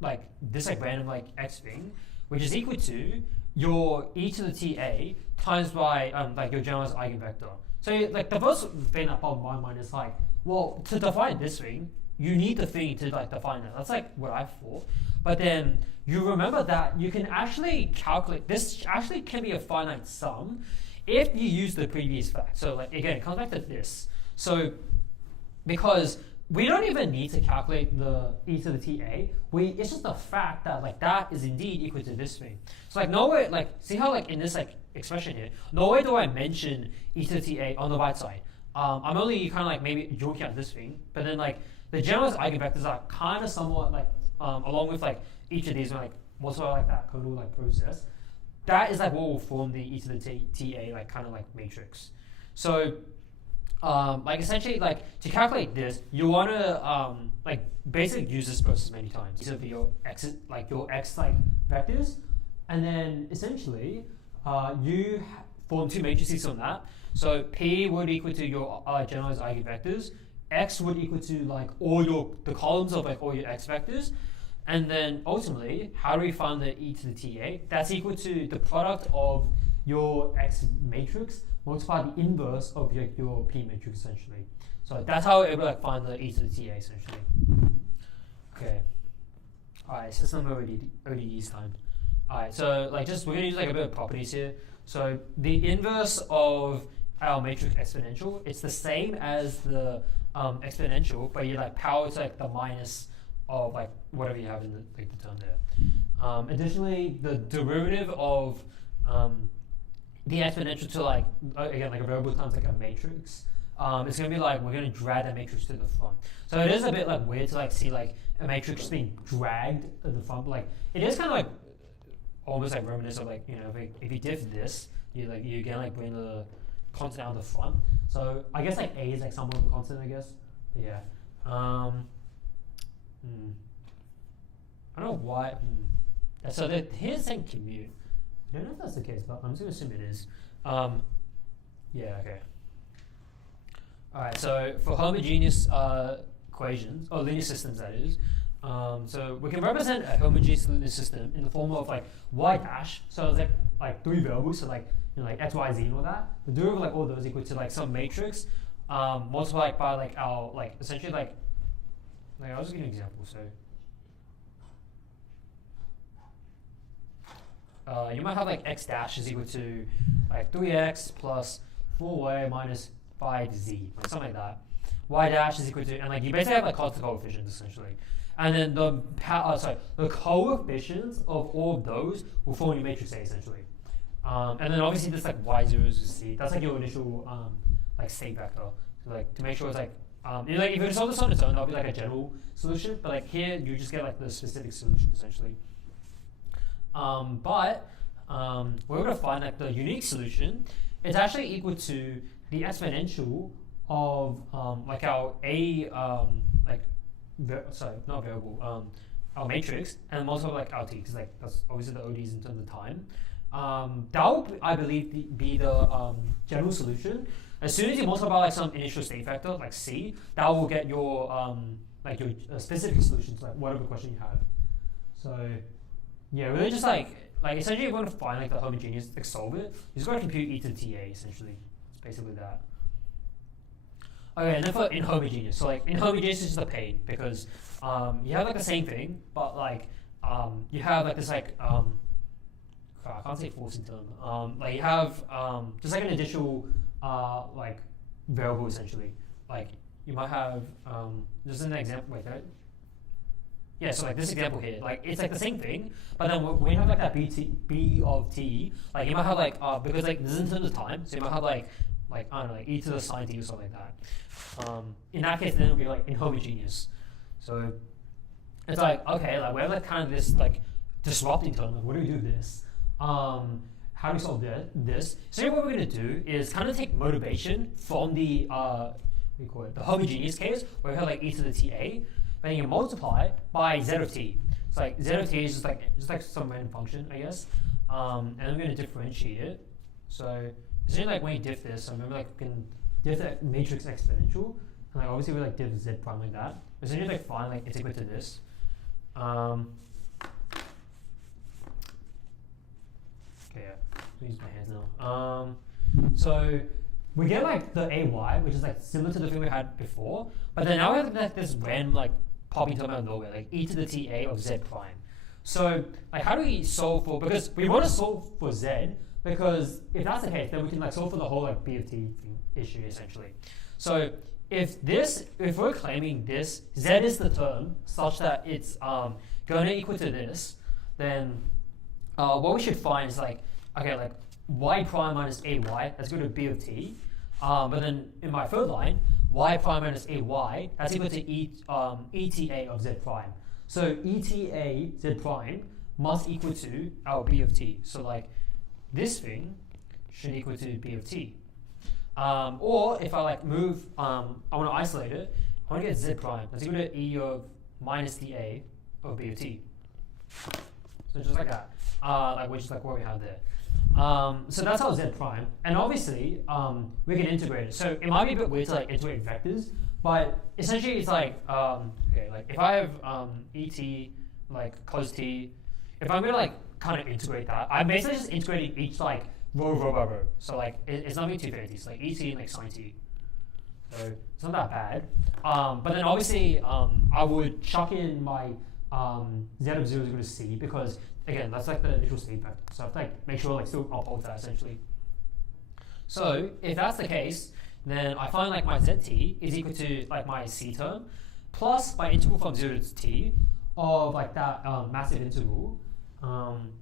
like this like random like x thing, which is equal to your e to the ta times by like your generalized eigenvector. So like the first thing that popped in my mind is like, well, to define this thing, you need the thing to like define that. That's like what I thought. But then you remember that you can actually calculate, this actually can be a finite sum if you use the previous fact. So like again, it comes back to this. So because we don't even need to calculate the e to the ta, it's just the fact that like that is indeed equal to this thing. So like nowhere, like see how like in this like expression here, nowhere do I mention e to the ta on the right side. I'm only kind of like maybe joking at this thing, but then like the generalized eigenvectors are kind of somewhat like along with like each of these like multiply like that codal like process. That is like what will form the e to the ta like kind of like matrix. So like essentially like to calculate this, you want to like basically use this process many times. So for your x like vectors, and then essentially you form two matrices on that. So P would equal to your generalized eigenvectors. X would equal to like all the columns of like all your x vectors. And then ultimately, how do we find the e to the ta? That's equal to the product of your x matrix multiplied the inverse of your P matrix essentially. So that's how we're able to like find the e to the ta essentially. Okay. Alright, system ODEs time. Alright, so like we're gonna use like a bit of properties here. So the inverse of our matrix exponential, it's the same as the exponential, but you like power to like the minus of like whatever you have in the like the term there. Additionally, the derivative of the exponential to like again like a variable times like a matrix, it's gonna be like we're gonna drag that matrix to the front. So it is a bit like weird to like see like a matrix being dragged to the front, but like it is kind of like almost like reminiscent of like, you know, if you did this, you again like bring the constant out of the front. So I guess like A is like somewhat of a constant, I guess. But yeah. I don't know why. So here's saying commute. I don't know if that's the case, but I'm just gonna assume it is. Yeah, okay. Alright, so for homogeneous equations, or linear systems that is, so we can represent a homogeneous linear system in the form of like y dash. So it's like three variables, so like, you know, like x, y, z and all that. The derivative of like all those equal to like some matrix multiplied by like our like essentially like I'll just give you an example. So you might have like x dash is equal to like 3x plus 4y minus 5z, like something like that. Y dash is equal to, and like you basically have like constant coefficients essentially. And then the coefficients of all of those will form your matrix A essentially. And then obviously this like y0 is c. That's like your initial like state vector. So like to make sure it's like, you know, like if you solve this on its own, that'll be like a general solution. But like here, you just get like the specific solution essentially. But we're going to find like the unique solution. It's actually equal to the exponential of like our not variable, our matrix, and also like our t, because like that's obviously the ODs in terms of time. That will, I believe, be the general solution. As soon as you multiply by like some initial state vector, like c, that will get your like your specific solutions, like whatever question you have. So yeah, really just like essentially you're going to find like the homogeneous, like solve it. You're just going to compute e to the ta essentially. It's basically that. Okay, and then for inhomogeneous. So like inhomogeneous is just a pain because you have like the same thing, but like you have like this like I can't say forcing term. Like you have just like an additional like variable essentially. Like you might have just an example. Wait, right? Yeah, so like this example here, like it's like the same thing, but then when you have like that b of t, like you might have like because like this is in terms of time, so you might have like I don't know, like e to the sine t or something like that. In that case, then it'll be like inhomogeneous. So it's like okay, like we have like kind of this like disrupting term. Like, what do we do with this? How do we solve this? So what we're gonna do is kind of take motivation from the we call it the homogeneous case where we have like e to the ta. Then you multiply by z of t. So like z of t is just like some random function, I guess. And I'm going to differentiate it. So essentially, like when you diff this, I remember like we can diff that matrix exponential, and like obviously we like diff z prime like that. Essentially, like find like it's equal to this. Okay, yeah. I'll use my hands now. So we get like the ay, which is like similar to the thing we had before, but then now we have like this random like popping term out of nowhere, like e to the ta of z prime. So like how do we solve for, because we want to solve for z, because if that's the case, then we can like solve for the whole like b of t thing issue essentially. So if we're claiming this z is the term such that it's going to equal to this, then what we should find is like, okay, like y prime minus ay, that's equal to b of t. But then in my third line, y prime minus ay, that's equal to eta of z prime. So eta z prime must equal to our b of t. So like this thing should equal to b of t. Or if I like move, I want to isolate it, I want to get z prime. That's equal to e of minus the a of b of t. So just like that, like which is like what we have there. So that's our z prime, and obviously we can integrate it. So it might be a bit weird to like integrate vectors, but essentially it's like okay, like if I have et like cos t, if I'm gonna like kind of integrate that, I'm basically just integrating each like row by row. So like it's nothing too fancy. It's like et and like sine t. So it's not that bad. But then obviously I would chuck in my z of 0 is equal to c, because again that's like the initial state vector. So I have to like make sure like still uphold that essentially. So if that's the case, then I find like my zt is equal to like my c term plus my integral from 0 to t of like that massive integral.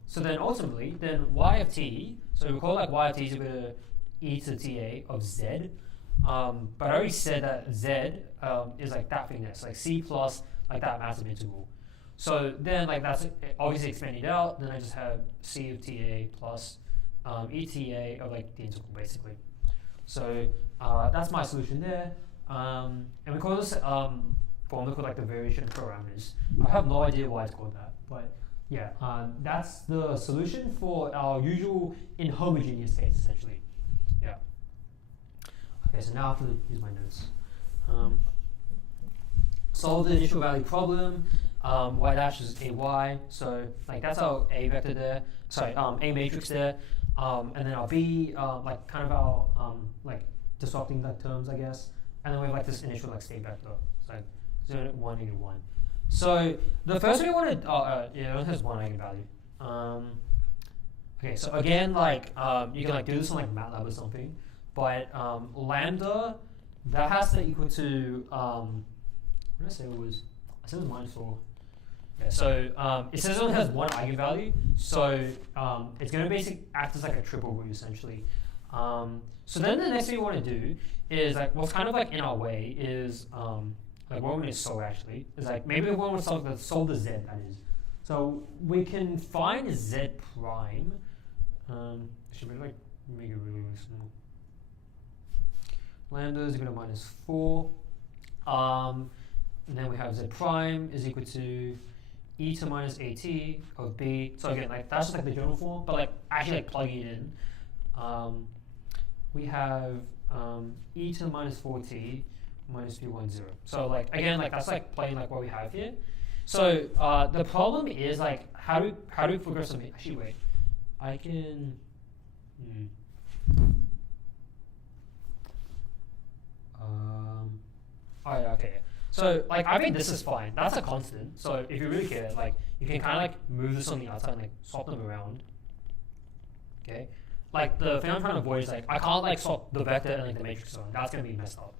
So then ultimately, then y of t, so we call like y of t is equal to e to the ta of z. But I already said that z is like that thing there, so like c plus like that massive integral. So then like that's obviously expanded out, then I just have c of ta plus eta of like the integral basically. So that's my solution there. And we call this formula called like the variation of parameters. I have no idea why it's called that, but yeah, that's the solution for our usual inhomogeneous case essentially. Yeah. Okay, so now I have to use my notes. Solve the initial value problem. Y dash is ay, so like that's our a vector there. Sorry, a matrix there, and then our b like kind of our like disrupting like terms, I guess, and then we have like this initial like state vector, so 0, 1, negative 1. So the first thing we want to yeah, it has one eigenvalue. Okay, so again, like you can like do this on like MATLAB or something, but lambda that has to equal to what did I say it was? I said it was -4. Yeah, so it says it only has one eigenvalue, so it's going to basically act as like a triple root essentially. So then the next thing we want to do is like what's kind of like in our way is like what we're going to solve actually is like maybe we want to solve the z, that is. So we can find z prime. Should we like make it really, really small? Lambda is equal to -4. And then we have z prime is equal to e to minus at of b. So again, like that's just like the general form, but like actually like plugging it in. We have e to the minus 4t minus b10. So like again, like that's like playing like what we have here. So the problem is like how do we progress something? Actually, wait, I can. Oh yeah, okay. So like I think this is fine. That's a constant. So if you really care, like you can kind of like move this on the outside and like swap them around. Okay. Like the thing I'm trying to avoid is like I can't like swap the vector and like the matrix on. That's gonna be messed up.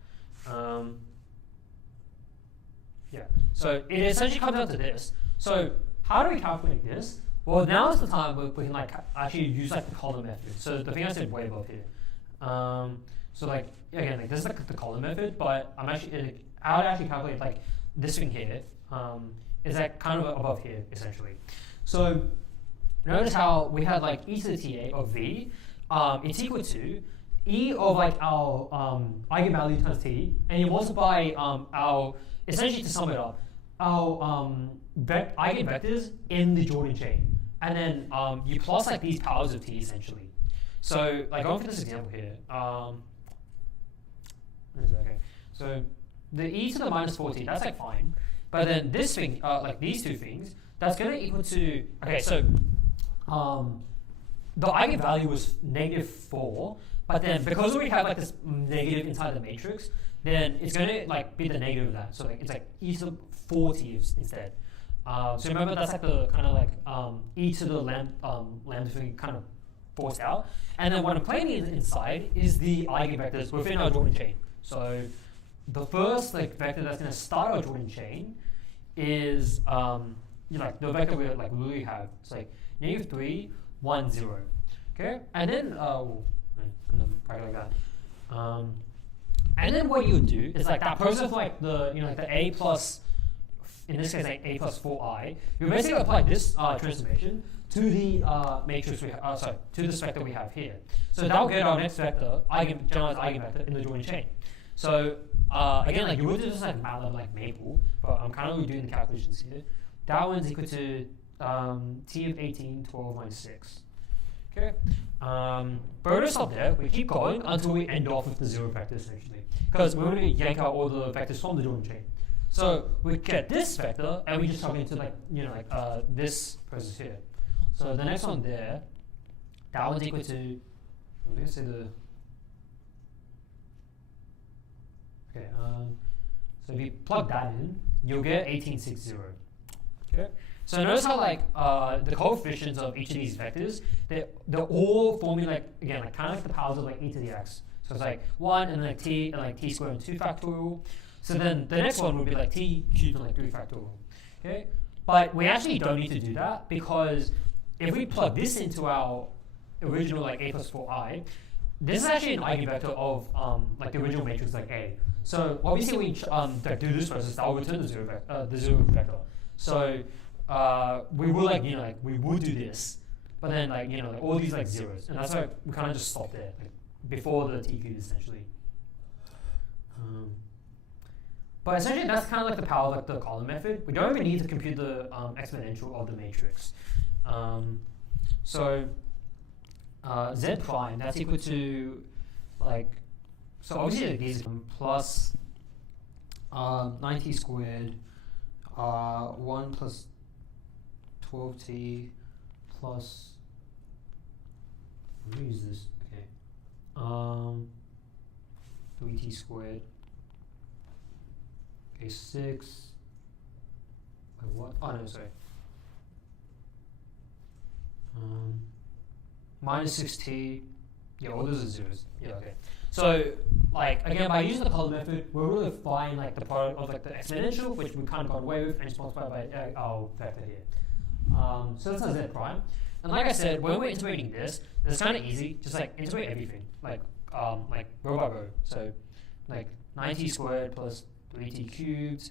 Yeah. So it essentially comes down to this. So how do we calculate this? Well, now is the time where we can like actually use like the column method. So the thing I said way above here. So like again, like this is like the column method, but I'm actually how to actually calculate like this thing here is like kind of above here essentially. So notice how we had like e to the ta of v. It's equal to e of like our eigenvalue times t, and you multiply our essentially to sum it up our eigenvectors in the Jordan chain, and then you plus like these powers of t essentially. So like going for this example here, okay. So the e to the minus 4t, that's like fine, but then this thing, like these two things, that's gonna equal to okay. So the eigenvalue was -4, but then because we have like this negative inside the matrix, then it's gonna like be the negative of that. So like it's like e to the 4t instead. So remember that's like the kind of like e to the lambda thing kind of forced out, and then what I'm claiming inside is the eigenvectors within our Jordan chain. So the first like vector that's gonna start our Jordan chain is you know, like the vector we like really have. It's like -3, 1, 0. Okay, and then like that. And then what you would do is like that process of like the like the a plus, in this case like a plus 4i. You basically apply this transformation to the matrix we have. Sorry, to this vector we have here. So that'll get our next vector, generalized eigenvector in the Jordan chain. So again, like you would do this like MATLAB like Maple, but I'm kind of doing the calculations here. That one's equal to t of 18, 12 minus 6. Okay. Bonus up there, we keep going until we end off with the 0 vector essentially, because we're going to yank out all the vectors from the Jordan chain. So we get this vector, and we just turn it into like this process here. So the next one there, that one's equal to. I'm going to say the. Okay. So if you plug that in, you'll get 1860. Okay. So notice how like the coefficients of each of these vectors, they're all forming like again like kind of like the powers of like e to the x. So it's like 1 and then like t and like t squared and 2 factorial. So then the next one would be like t cubed and like 3 factorial. Okay, but we actually don't need to do that, because if we plug this into our original like a plus 4i, this is actually an eigenvector of like the original matrix like A. So obviously we like do this process, that will return the 0 vector. So we will like like we would do this, but then like like all these like zeros, and that's why we kind of just stop there, like before the t cube essentially. But essentially that's kind of like the power of like the column method. We don't even need to compute the exponential of the matrix. So z prime, that's equal to like, so obviously like these plus 9t squared 1 plus 12t plus, let me use this, okay, 3t squared, okay, 6, wait, what, oh no, sorry, minus 6t, yeah, all those are zeros, yeah, okay. So, like, again, by using the column method, we're really find like the product of like the exponential, which we kind of got away with, and it's multiplied by our vector here. So that's our z prime. And like I said, when we're integrating this, it's kind of easy. Just like integrate everything, like row by row. So like 9t squared plus 3t cubed.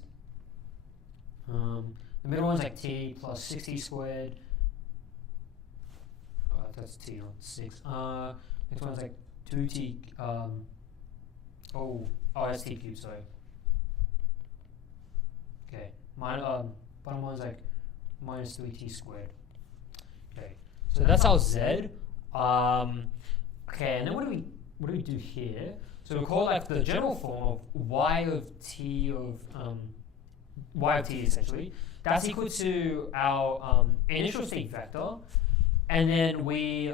The middle one's like t plus 6t squared. That's t, not 6. Next one's like 2t. That's t cubed. Sorry. Okay. Bottom one's like minus 3t squared. Okay. So that's our z. Okay, and then what do we do here? So we call like the general form of y of t essentially. That's equal to our initial state vector, and then we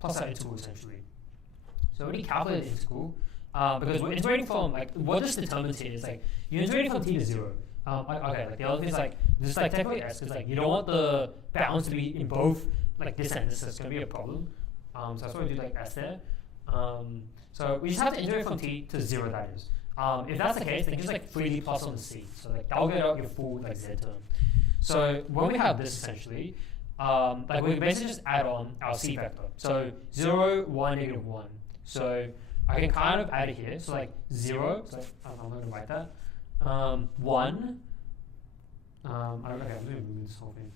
plus our integral essentially. So when you calculate the integral, because we're integrating from like what this determines here is like you're integrating from t to 0. Okay, like the other thing is like this is like technically s because like you don't want the bounds to be in both like this and this. It's going to be a problem. So that's why we do like s there. So we just have to integrate from t to 0. That is. If that's the case, then just like freely plus on the c. So like that'll get out your full like z term. So when we have this essentially, like we basically just add on our c vector. So 0, 1, negative 1. So I can kind of add it here. So like 0. So I'm going to write that. 1. Okay, I'm going to remove this whole thing.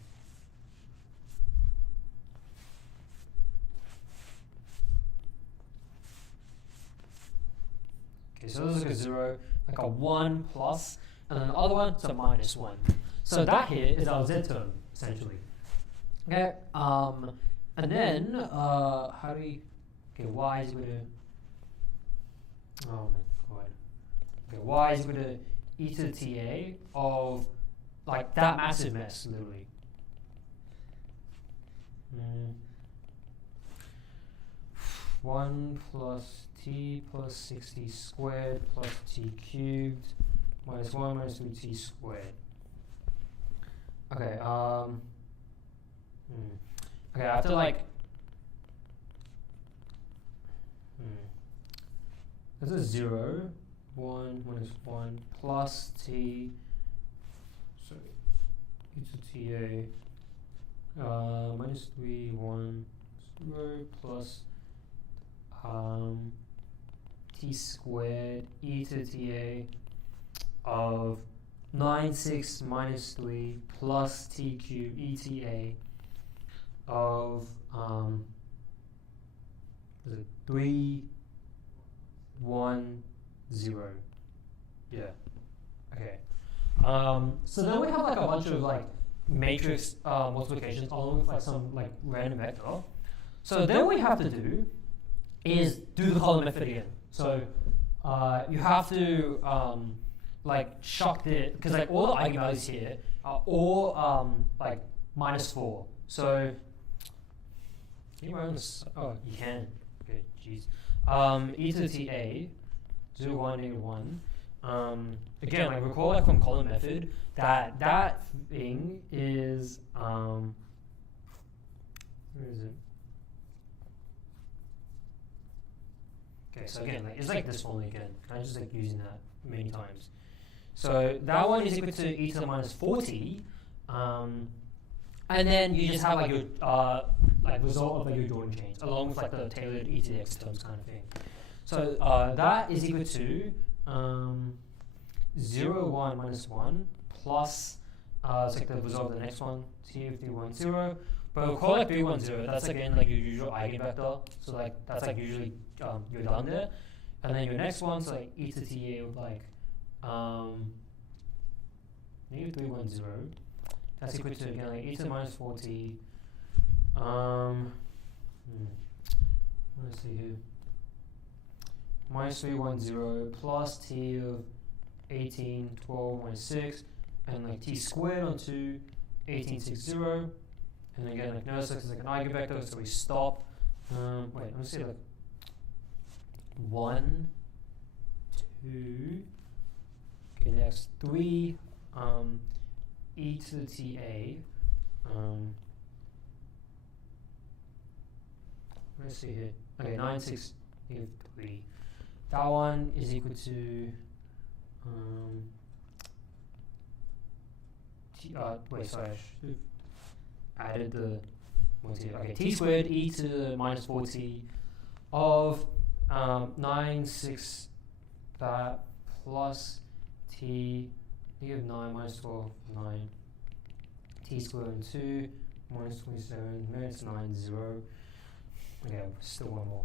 Okay, so this is like a 0, like a 1 plus, and then the other one is a minus 1. So that here is our z term, essentially. Okay, and then, how do we, okay, y is equal to, oh my god. Okay, y is equal to e to the ta of, like, that massive mess, literally. 1 plus t plus 6t squared plus t cubed minus 1 minus 3t squared. Okay, okay, I have to like, this is 0, 1 minus 1 plus t, sorry, e to ta, minus 3, 1, 0 plus t squared e to the ta of 9, 6 minus 3 plus t cubed eta of 3, 1, 0. Yeah. Okay. So then we have like a bunch of like matrix multiplications along with like some like random vector. So then what you have to do is do the column method again. So you have to like shock the, because like all the eigenvalues here are all like minus 4. So can you write on this? Oh, you can. Okay, jeez. E to the ta, 0, 1, negative 1. Again, like recall like from column method that thing is where is it? Okay, so again, like it's like this one again. I'm just like using that many times. So that one is equal to e to the minus 4t, and then you just have like your like result of like your Jordan chains along with like the tailored e to the x terms kind of thing. So that is equal to 0, 1 minus 1 plus it's like the result of the next one, t of 3, 1, 0. But we'll call it 3, 1, 0. That's again like your usual eigenvector. So like that's like usually you're done there. And then your next one's like e to ta with like negative 3, 1, 0. That's equal to again like e to the minus 4t. Let's see here. Minus 3, 1, 0 plus t of 18, 12, minus 6, and like t squared on 2, 18, 6, 0. And again, like notice this is like an eigenvector, so we stop. Wait, let me see like 1, 2. Okay, next 3. E to the ta. Let's see here. Okay, 9, 6, negative 3. That one is equal to wait, sorry, I should have added the okay, t squared e to the minus 4t of 9, 6, that plus t negative 9 minus 12, 9, t squared and 2 minus 27 minus 9, 0. Okay, still one more.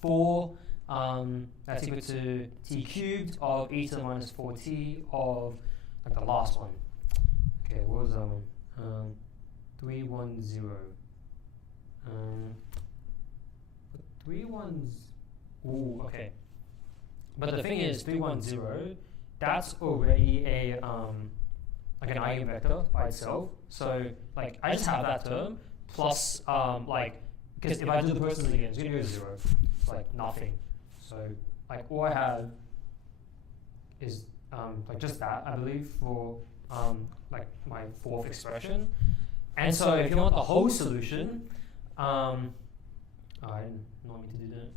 4, that's equal to t cubed of e to the minus 4t of like the last one. Okay, what was that one? 310. 3 ones. Ooh, okay. But the thing is, 310. That's already a like an eigenvector by itself. So like I just have that term plus like because if I do the process again, it's gonna go to 0. It's like nothing. So like all I have is like just that, I believe, for like my fourth expression. And so if you want the whole solution, I didn't want me to do that.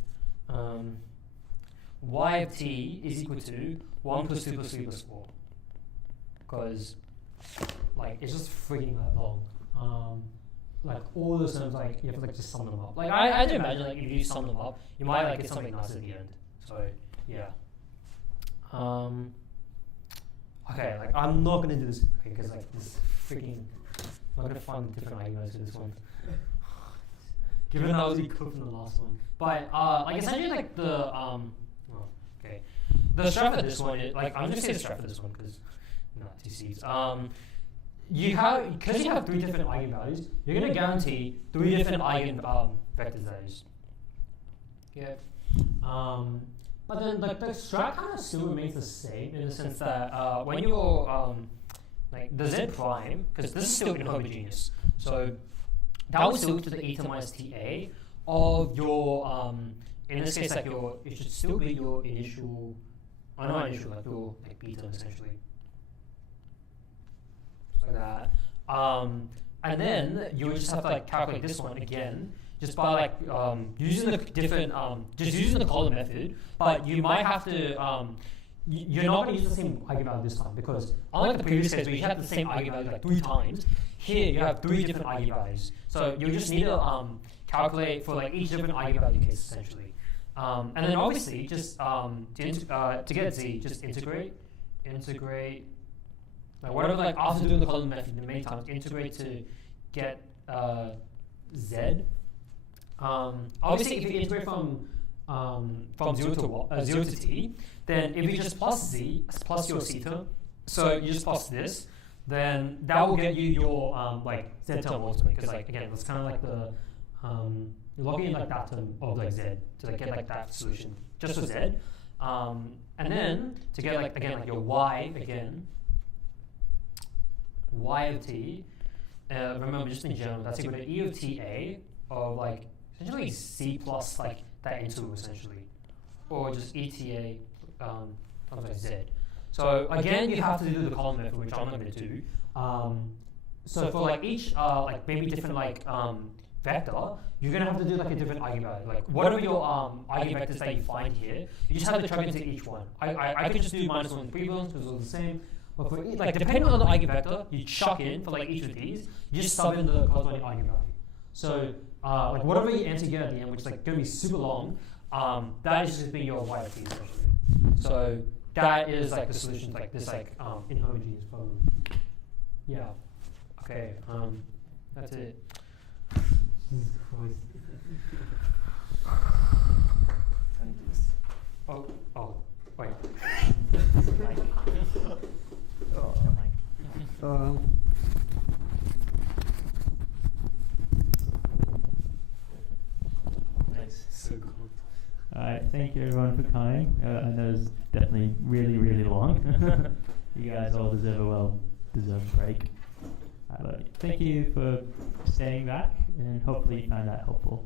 Y of t is equal to 1 plus 2 plus 3 plus 4. Because like it's just freaking that long. Like all the terms, like you have to like just sum them up. Like I do imagine like if you sum them up, you might like get something nice at the end. So yeah. Okay, like I'm not gonna do this because like this freaking I'm not gonna find different eigenvalues for this one. Given that was the clip from the last one. But like essentially like the okay. The strat for this one is like I'm just gonna say the strat for this one because two C's. You have because you have 3 different eigenvalues, you're gonna guarantee 3 different vectors values. Yeah. But then like the strat kind of still remains the same in the sense that when you're like the z prime, because this is still inhomogeneous, so that will still to the e to the minus ta of your in this case like your it should still be your initial not initial like your like beta essentially. Like that. And then you would just have to like calculate this one again, just by like using the different just using the column method. But you might have to you're not going to use the same eigenvalue this time because unlike the previous case where you had the same eigenvalue like 3 times, here you have 3 different eigenvalues. So you just need to calculate for like each different eigenvalue case essentially. And then obviously just to get z, just integrate. Like whatever, like after doing the column method many times, integrate to get z. Obviously, if you integrate from 0 to t, then if you just plus z plus your c term, so you just plus this, then that will get you your like z term ultimately. Because like again, it's kind of like the you're logging in like that term of like z to like get like that solution just for z, and then to get like again like your y again. Y of t, remember just in general, that's equal to e of ta of like essentially c plus like that into essentially, or just eta times like z. So again, you have to do the column method, which I'm not going to do. So for like each like maybe different like vector, you're going to have to do like a different eigenvalue. Like whatever your eigenvectors that you find here, you just have to chuck into each one. I could just do minus 1 prevalence because it's all the same. But for like depending on the eigenvector, you chuck in for like each of these, you just sub in the corresponding eigenvalue. So like whatever you answer get at the end, which is like going to be super long, that is just being your y of t essentially. So that is like the solution to like this like inhomogeneous problem. Yeah. Okay. That's it. Jesus Christ. Oh, wait. Nice. So cool. Alright, thank you everyone for coming. I know it's definitely really, really long. You guys all deserve a well-deserved break. But thank you for staying back, and hopefully you found that helpful.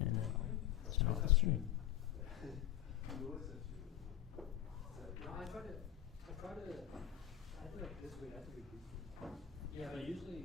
And turn off the stream. I tried to like this way, I have to be. Yeah, but usually